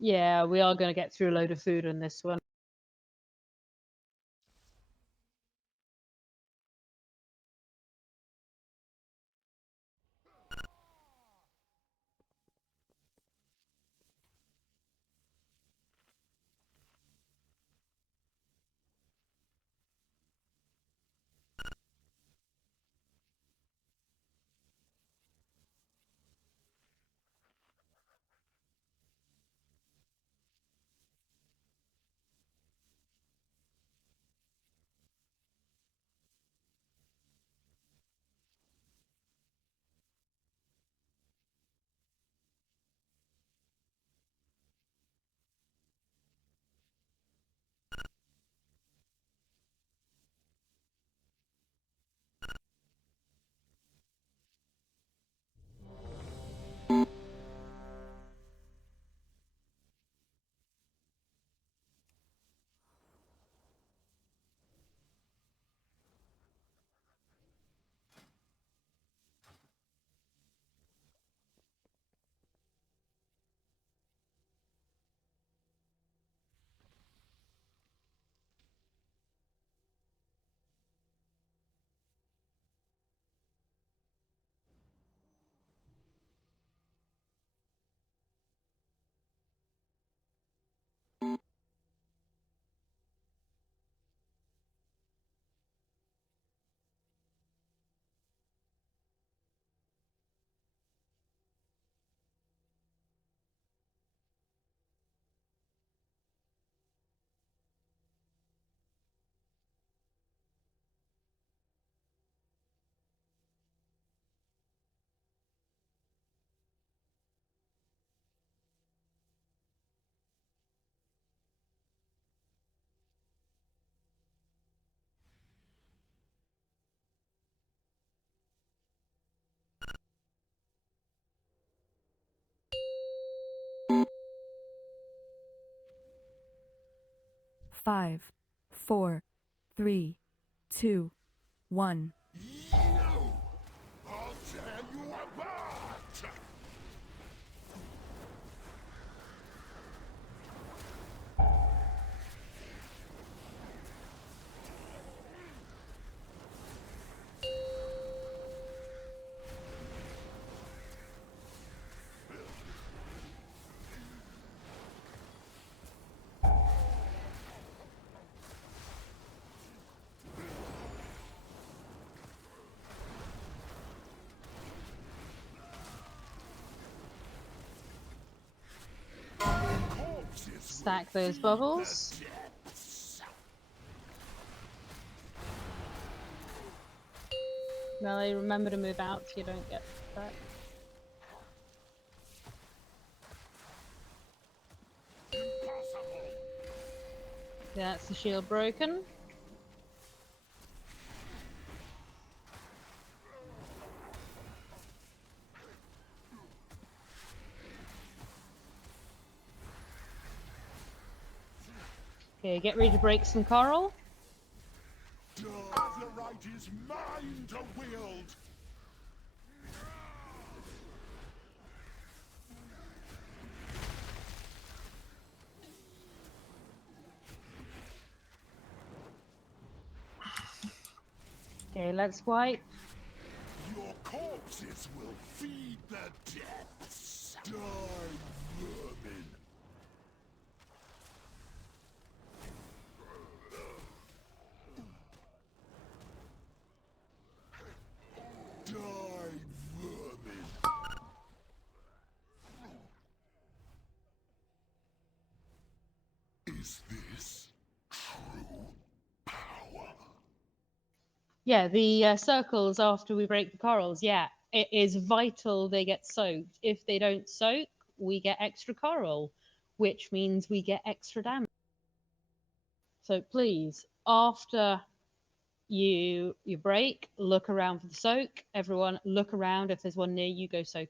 Yeah, we are going to get through a load of food on this one. Five, 4, 3, 2, 1. I'll tear you apart! Stack those bubbles. Melee, remember to move out so you don't get that. That's the shield broken. Okay, get ready to break some coral. Azerite is mine to wield. Okay, let's wipe. Your corpses will feed the depths. Die, vermin. Die, vermin. Is this true power? Yeah, the circles after we break the corals. Yeah, it is vital they get soaked. If they don't soak, we get extra coral, which means we get extra damage. So please, after you break, look around for the soak. Everyone, look around. If there's one near you, go soak.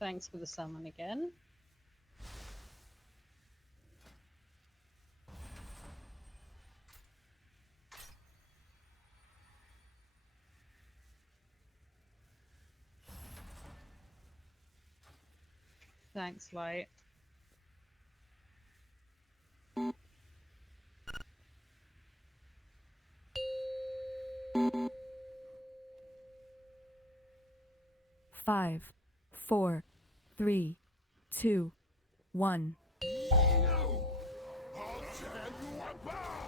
Thanks for the summon again. Thanks, Light. Five, 4, 3, 2, 1. I'll tear you apart!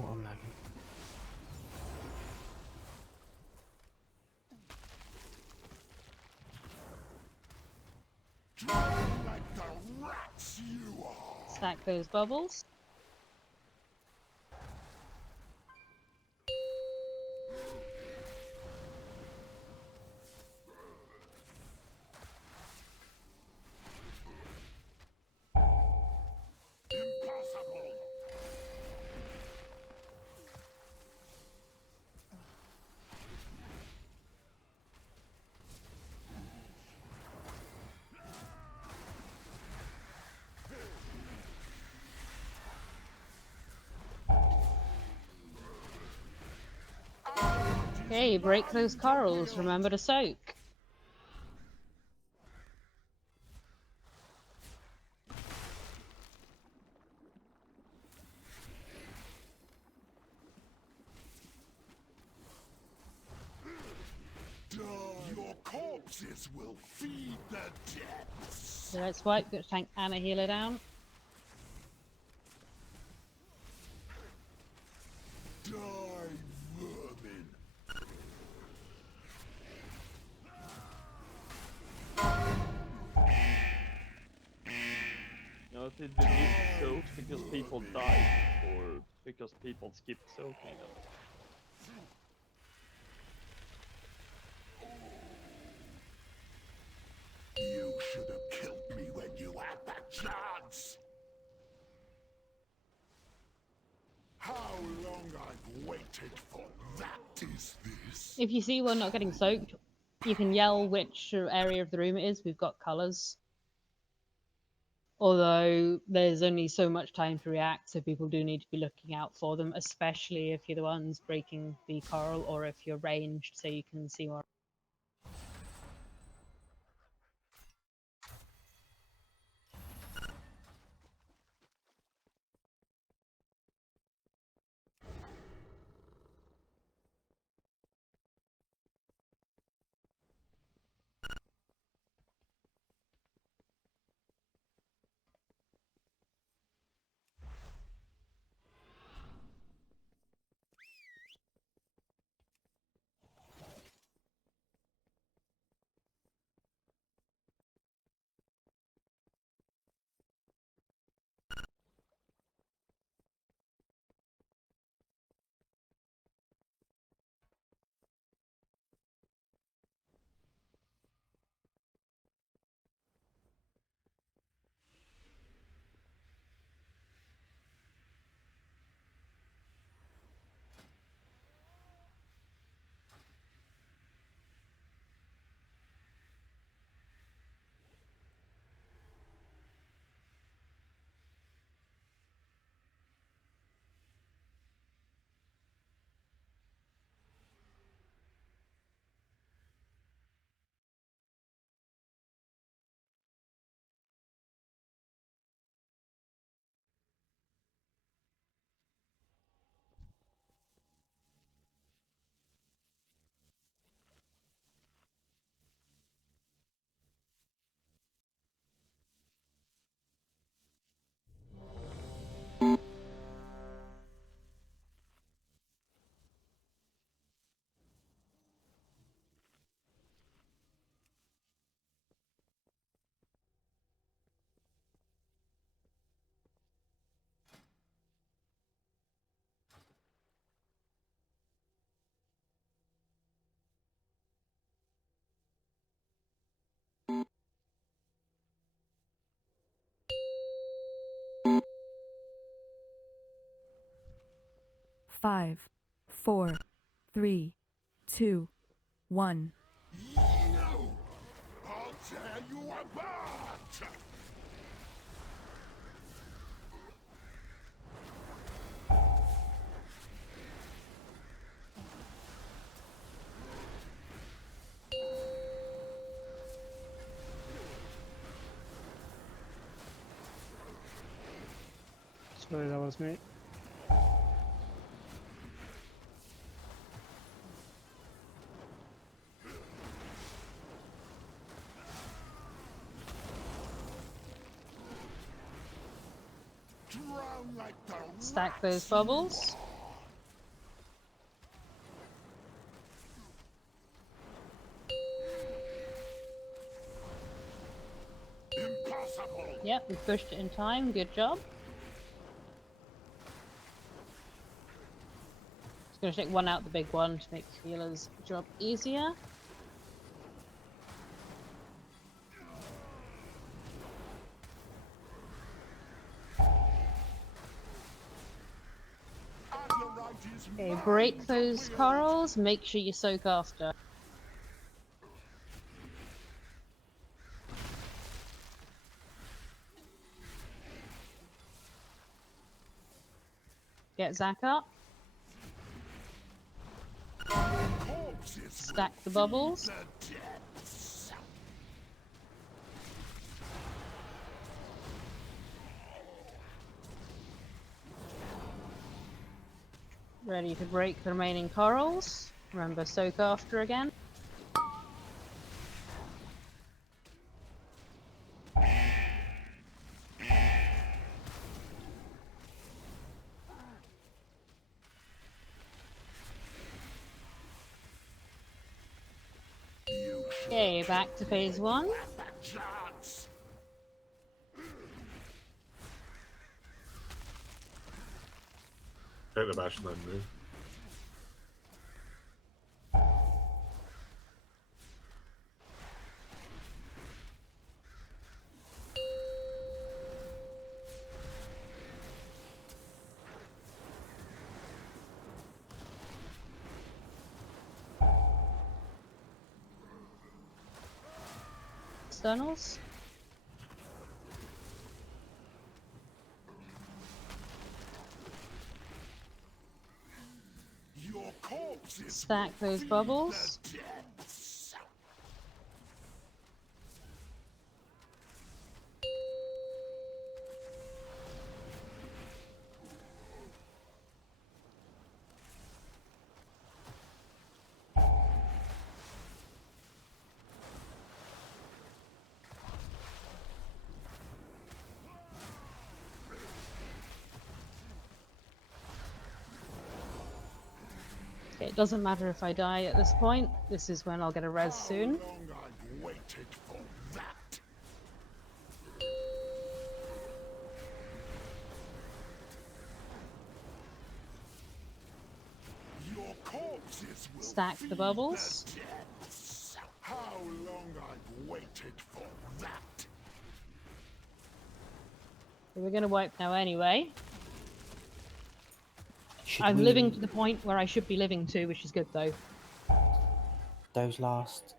Oh, I'm lagging. Like the rats you are! Stack those bubbles. Impossible! Okay, break those corals. Remember to soak. Others will feed the depths. So let's wipe, got to tank and a healer down. Die, vermin. You know, did we miss soak because people died, or because people skipped soaking them? You should have killed me when you had that chance. How long I've waited for that is this. If you see one not getting soaked, you can yell which area of the room it is. We've got colours. Although there's only so much time to react, so people do need to be looking out for them, especially if you're the ones breaking the coral or if you're ranged so you can see more. Five, 4, 3, 2, 1. You! I'll tear you apart! Sorry, that was me. Drown like the Stack those bubbles. impossible. Yep, we pushed it in time. Good job. Just gonna take one out, the big one, to make healer's job easier. Okay, break those corals. Make sure you soak after. Get Zach up. Stack the bubbles. Ready to break the remaining corals. Remember, soak after again. Okay, back to phase 1. Take the bash and then move. Externals. Your corpses Stack those bubbles. It doesn't matter if I die at this point. This is when I'll get a res soon. How long I've waited for that. Your corpses will Stack the bubbles. How long I've waited for that. We're going to wipe now anyway. I'm we- living to the point where I should be living to, which is good though. That last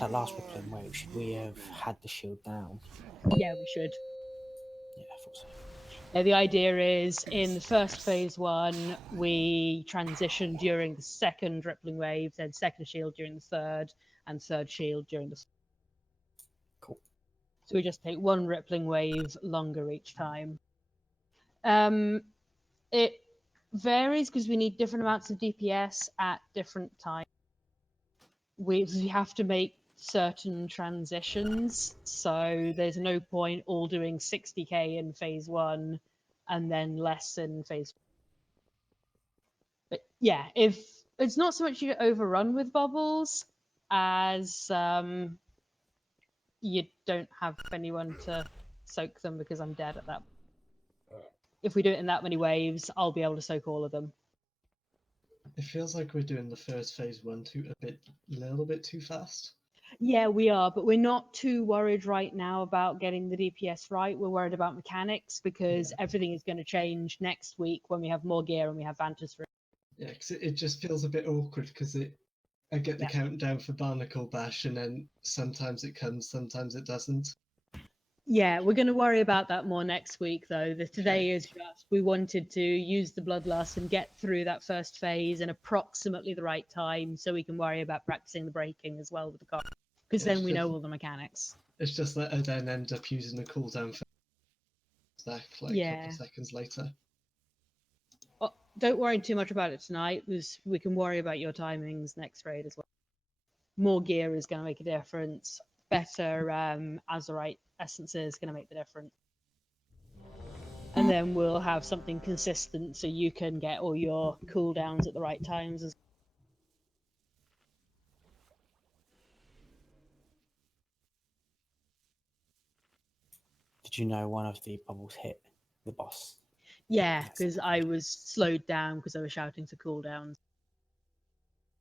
rippling wave, should we have had the shield down? Yeah, we should. Yeah, I thought so. Now, the idea is in the first phase 1, we transition during the second rippling wave, then second shield during the third, and third shield during the. Cool. So we just take one rippling wave longer each time. It varies because we need different amounts of DPS at different times. We have to make certain transitions, so there's no point all doing 60k in phase 1 and then less in phase. But yeah, if it's not so much you get overrun with bubbles as you don't have anyone to soak them because I'm dead at that. If we do it in that many waves, I'll be able to soak all of them. It feels like we're doing the first phase 1 a little bit too fast. Yeah, we are, but we're not too worried right now about getting the DPS right. We're worried about mechanics because everything is going to change next week when we have more gear and we have Vanta's Room. Yeah, because it just feels a bit awkward because I get the countdown for Barnacle Bash and then sometimes it comes, sometimes it doesn't. Yeah, we're going to worry about that more next week, though. Today is just we wanted to use the Bloodlust and get through that first phase in approximately the right time so we can worry about practicing the breaking as well with the car. Because then we know all the mechanics. It's just that I then end up using the cooldown for back like a couple of seconds later. Oh, don't worry too much about it tonight, because we can worry about your timings next raid as well. More gear is going to make a difference. Better Azurite essences is going to make the difference. And then we'll have something consistent so you can get all your cooldowns at the right times as Did you know one of the bubbles hit the boss? Yeah, because I was slowed down because I was shouting to cooldowns.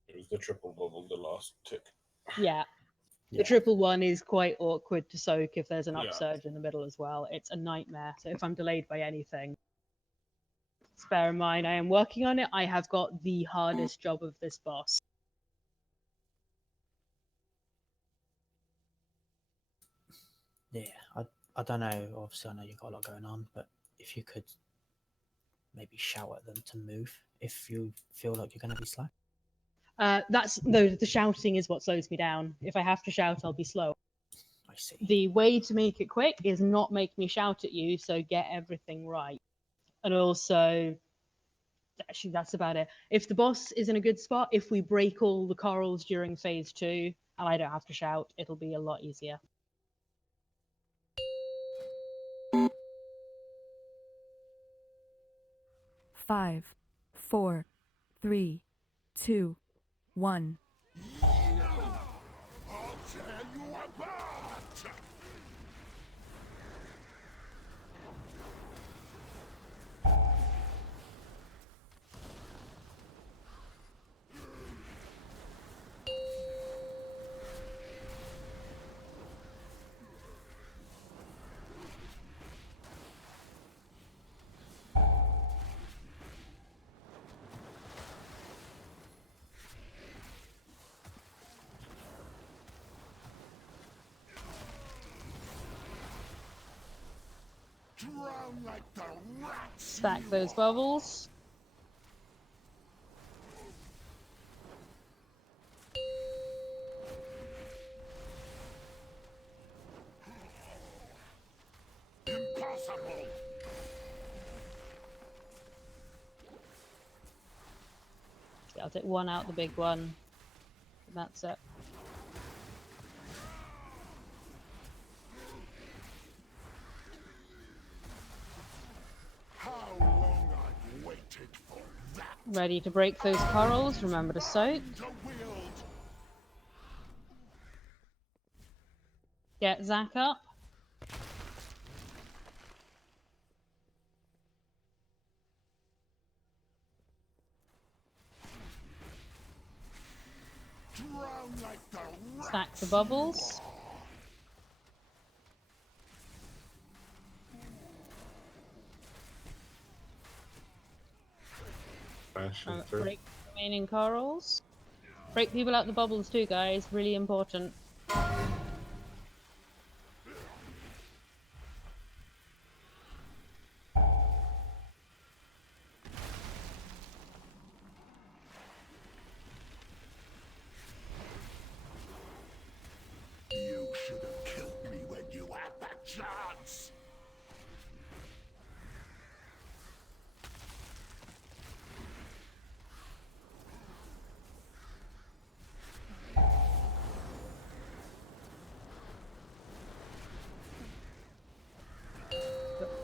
It was the triple bubble, the last tick. Yeah. The triple one is quite awkward to soak if there's an upsurge in the middle as well. It's a nightmare. So if I'm delayed by anything, just bear in mind I am working on it. I have got the hardest job of this boss. Yeah, I don't know. Obviously, I know you've got a lot going on, but if you could maybe shout at them to move if you feel like you're going to be slow. The shouting is what slows me down. If I have to shout, I'll be slow. I see. The way to make it quick is not make me shout at you, so get everything right. And also, actually, that's about it. If the boss is in a good spot, if we break all the corals during phase 2, and I don't have to shout, it'll be a lot easier. Five, 4, 3, 2, 1. Drown like the rats. Stack those bubbles. Impossible. Yeah, I'll take one out, the big one. And that's it. How long I've waited for that. Ready to break those corals. Remember to soak. To wield. Get Zach up. Drown like the rats. Stack the bubbles. Break the remaining corals. Break people out the bubbles too, guys. Really important. You should have killed me when you had that chance.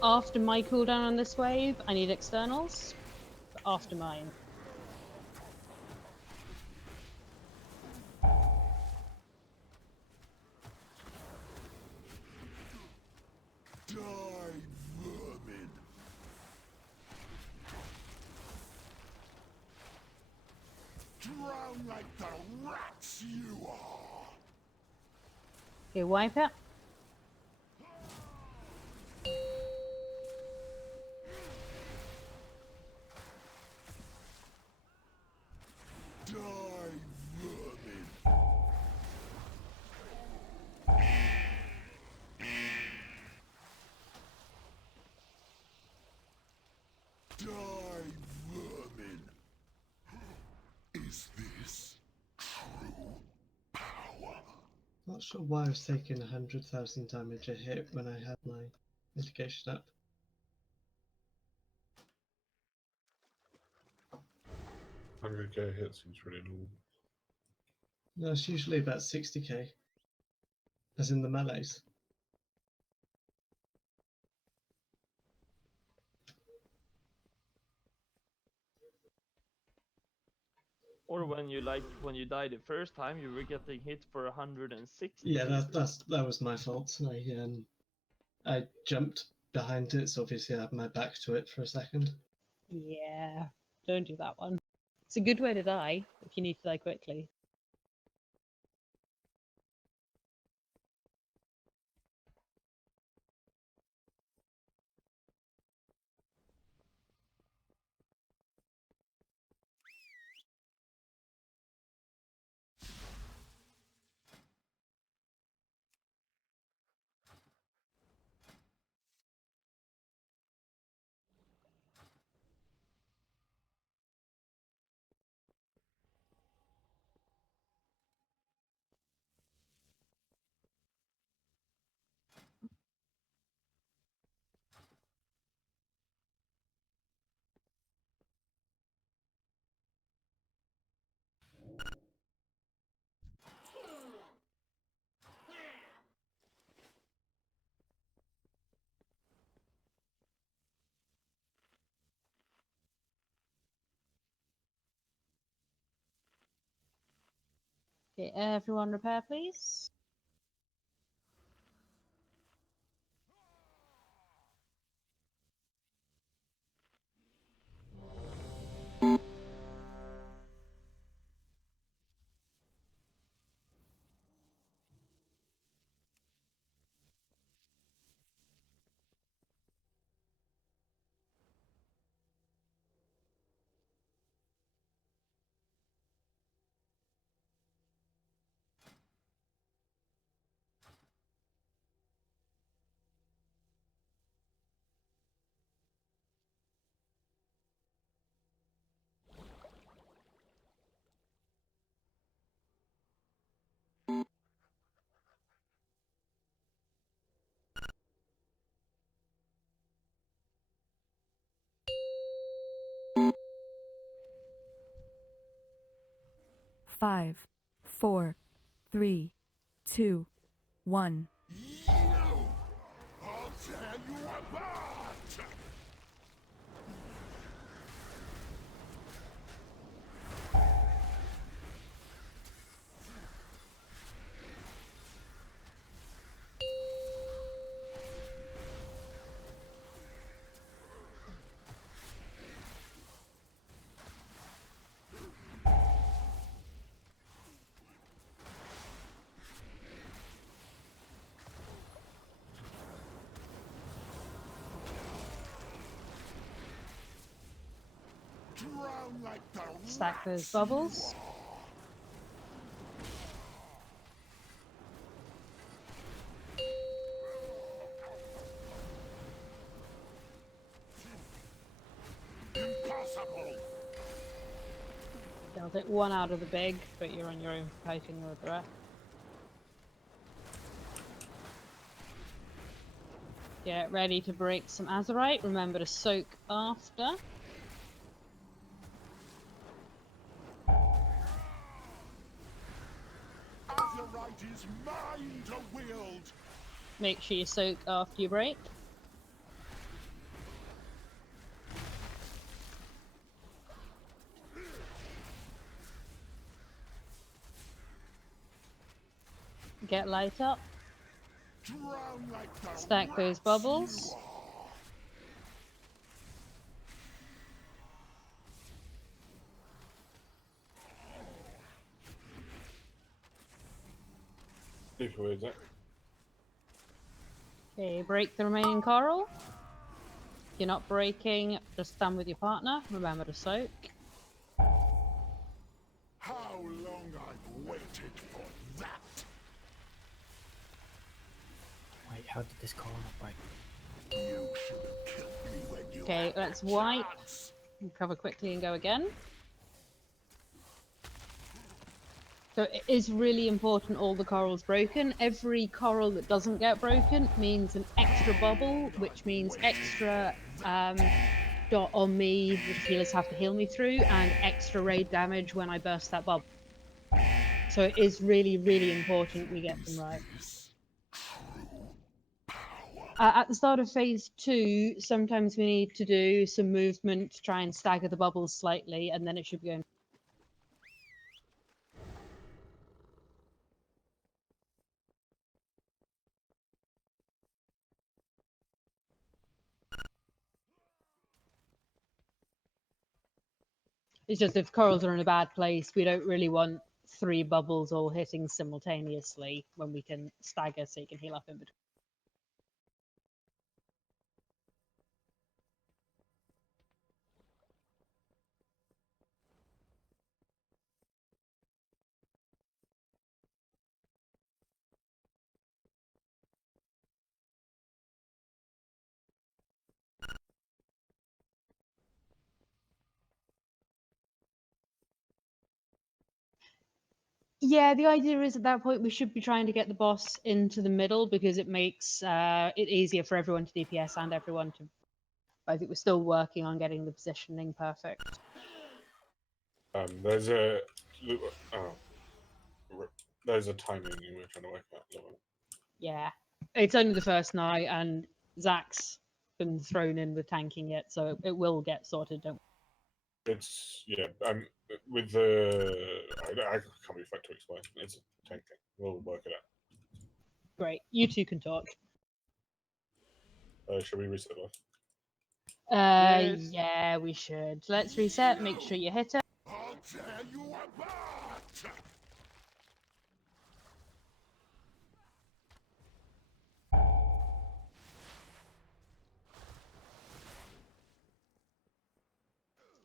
After my cooldown on this wave, I need externals. After mine. Die, vermin. Drown like the rats you are. Okay, wipe it. Die, vermin. Die, vermin. Is this true power? Not sure why I was taking 100,000 damage a hit when I had my mitigation up. 100k hit seems really normal. No, it's usually about 60k. As in the melees. Or when you died the first time, you were getting hit for 160. Yeah, that was my fault. I jumped behind it, so obviously I had my back to it for a second. Yeah, don't do that one. It's a good way to die if you need to die quickly. Okay, everyone repair, please. 5, 4, 3, 2, 1. I'll tear you apart! Drown like the Stack those rats bubbles. you are. Impossible! They'll take one out of the big, but you're on your own for fighting with the rest. Get ready to break some Azurite. Remember to soak after. Azurite is mine to wield! Make sure you soak after you break. Get light up. Drown like the Stack those rats bubbles. you are. Leave away that. Okay, break the remaining coral. If you're not breaking, just stand with your partner. Remember to soak. How long I've waited for that! Wait, how did this call not break? You should have killed me when you Okay, had let's the wipe. chance. Recover quickly and go again. So it is really important all the corals broken. Every coral that doesn't get broken means an extra bubble, which means extra dot on me, which healers have to heal me through, and extra raid damage when I burst that bubble. So it is really, really important we get them right. At the start of phase 2, sometimes we need to do some movement to try and stagger the bubbles slightly, and then it should be going. It's just if corals are in a bad place, we don't really want 3 bubbles all hitting simultaneously when we can stagger so you can heal up in between. Yeah, the idea is at that point we should be trying to get the boss into the middle because it makes it easier for everyone to DPS and everyone to. I think we're still working on getting the positioning perfect. There's a there's a timing you were trying to work out. Yeah, it's only the first night, and Zach's been thrown in with tanking it, so it will get sorted. Don't. It's with the I can't be fucked to explain. It's a tank thing. We'll work it out. Great, you two can talk. Should we reset off? Yes. Yeah, we should. Let's reset. Make sure you hit it. I'll tear you apart!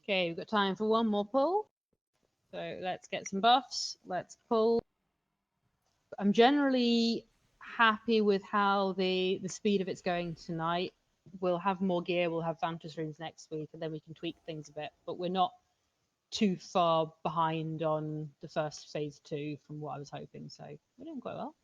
Okay, we've got time for one more pull. So let's get some buffs. Let's pull. I'm generally happy with how the speed of it's going tonight. We'll have more gear, we'll have Vantage runes next week, and then we can tweak things a bit. But we're not too far behind on the first phase 2 from what I was hoping, so we're doing quite well.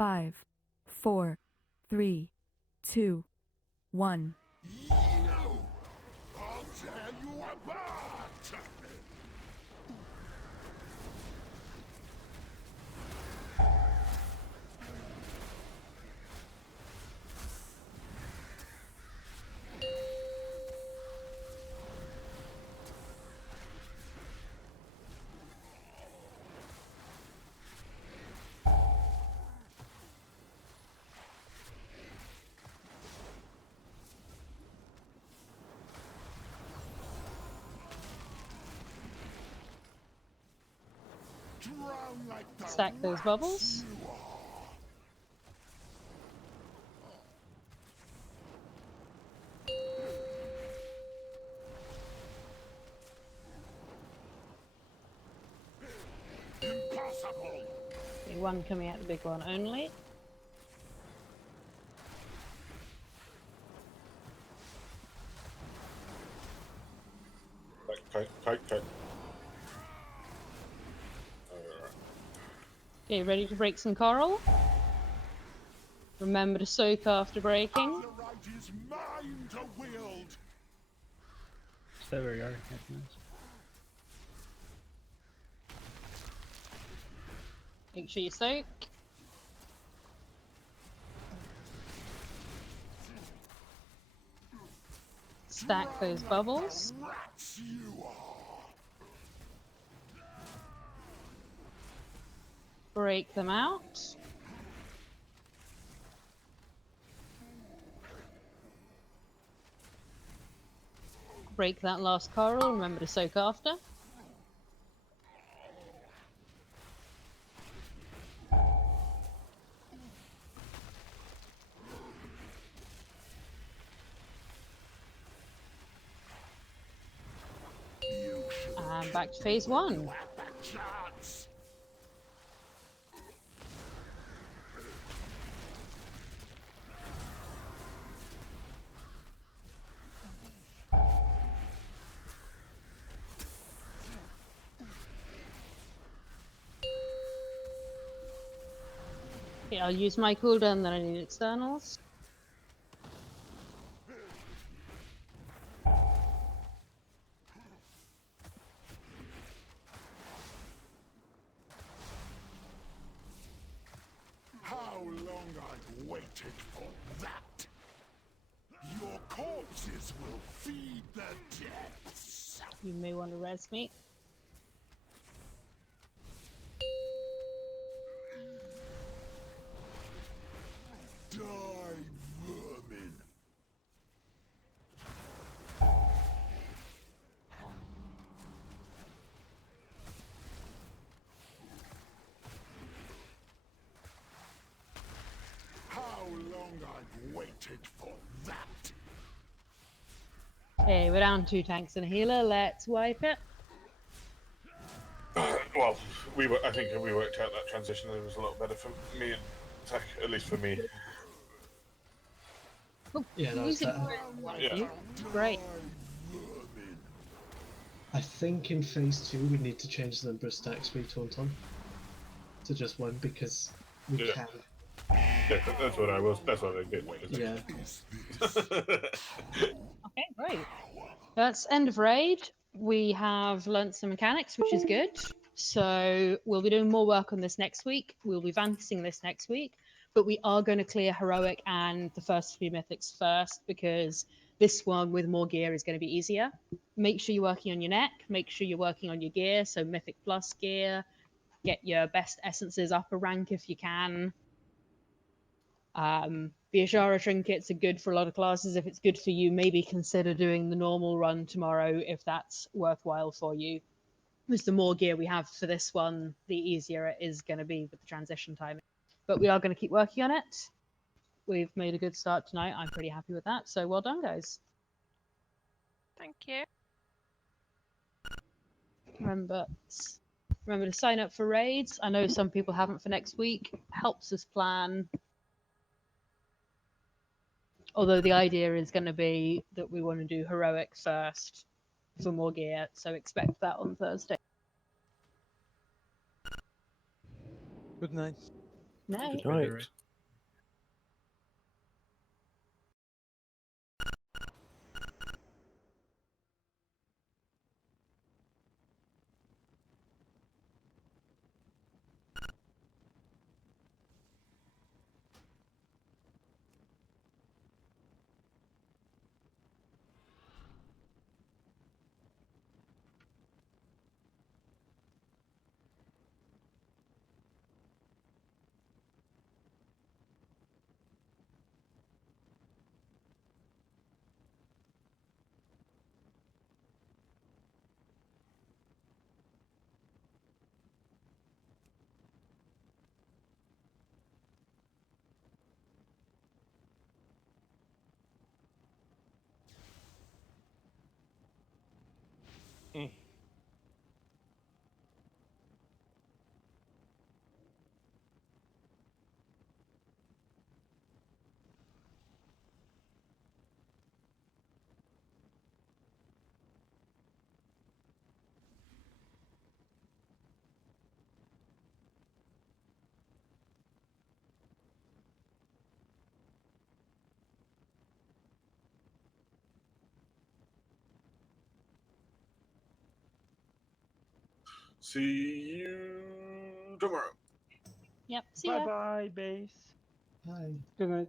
5, 4, 3, 2, 1. I'll tear you apart! Drown like the Stack those bubbles. impossible! Okay, one coming out the big one only. Kite. Okay, ready to break some coral? Remember to soak after breaking. The right is mine to wield! Stay where you are. That's nice. Make sure you soak. Stack those bubbles. Rats you are! Break them out. Break that last coral, remember to soak after. And back to phase 1. Chance! Okay, I'll use my cooldown, then I need externals. How long I've waited for that! Your corpses will feed the depths! You may want to res me. Die, vermin! How long I've waited for that! Okay, we're down 2 tanks and a healer. Let's wipe it. Well, I think we worked out that transition. It was a lot better for me and Tech, at least for me. Yeah, that was better. Yeah. Great. I think in phase 2 we need to change the number of stacks we taunt on to just 1 because we Yeah. can. Yeah, that's what I was. That's what I did. Yeah. Okay, great. That's end of raid. We have learnt some mechanics, which is good. So we'll be doing more work on this next week. We'll be vancing this next week, but we are going to clear heroic and the first few mythics first because this one with more gear is going to be easier. Make sure you're working on your neck. Make sure you're working on your gear. So mythic plus gear. Get your best essences up a rank if you can. The Ashara trinkets are good for a lot of classes. If it's good for you, maybe consider doing the normal run tomorrow if that's worthwhile for you. Because the more gear we have for this one, the easier it is going to be with the transition timing. But we are going to keep working on it. We've made a good start tonight. I'm pretty happy with that. So well done, guys. Thank you. Remember to sign up for raids. I know some people haven't for next week. Helps us plan. Although the idea is going to be that we want to do heroic first for more gear, so expect that on Thursday. Good night. Night. Good night. See you tomorrow. Yep. See Bye ya. bye, base. Bye. Good night.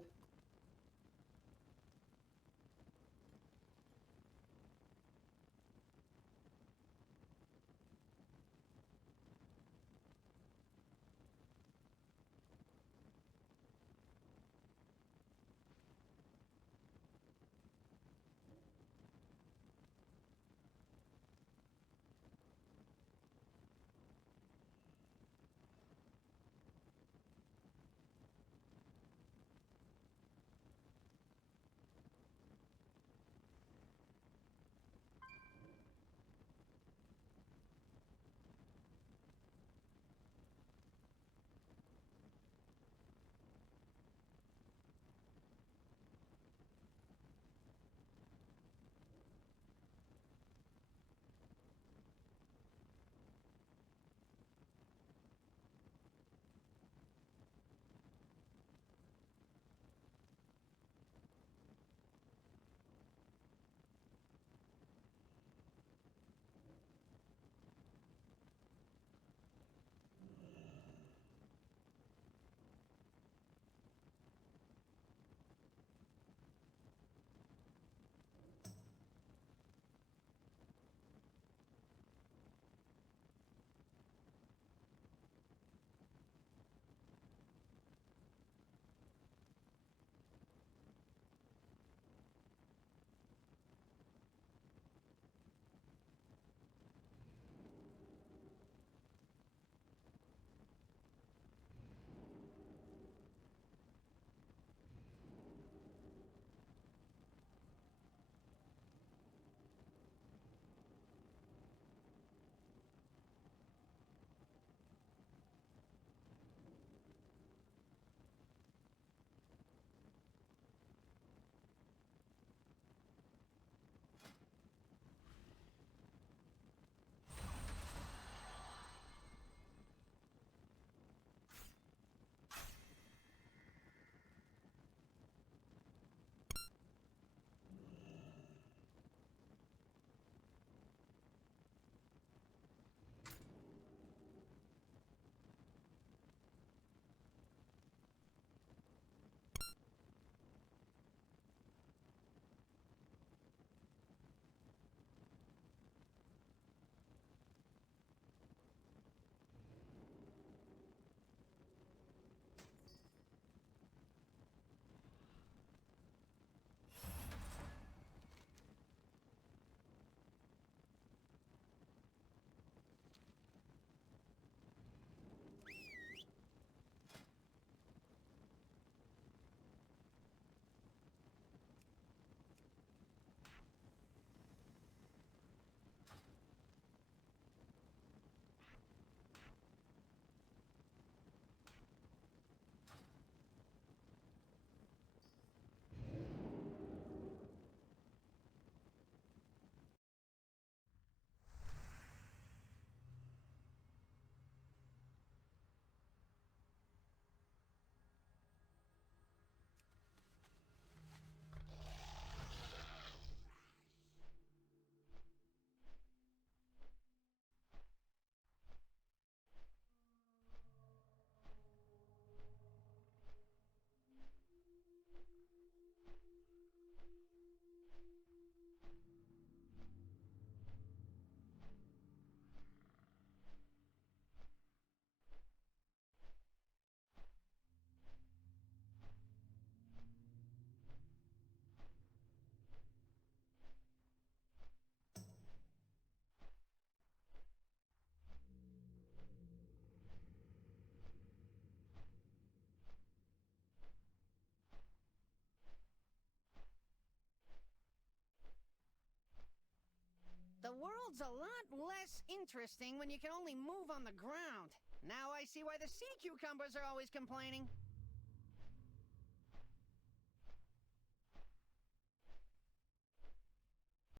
world's a lot less interesting when you can only move on the ground. Now I see why the sea cucumbers are always complaining.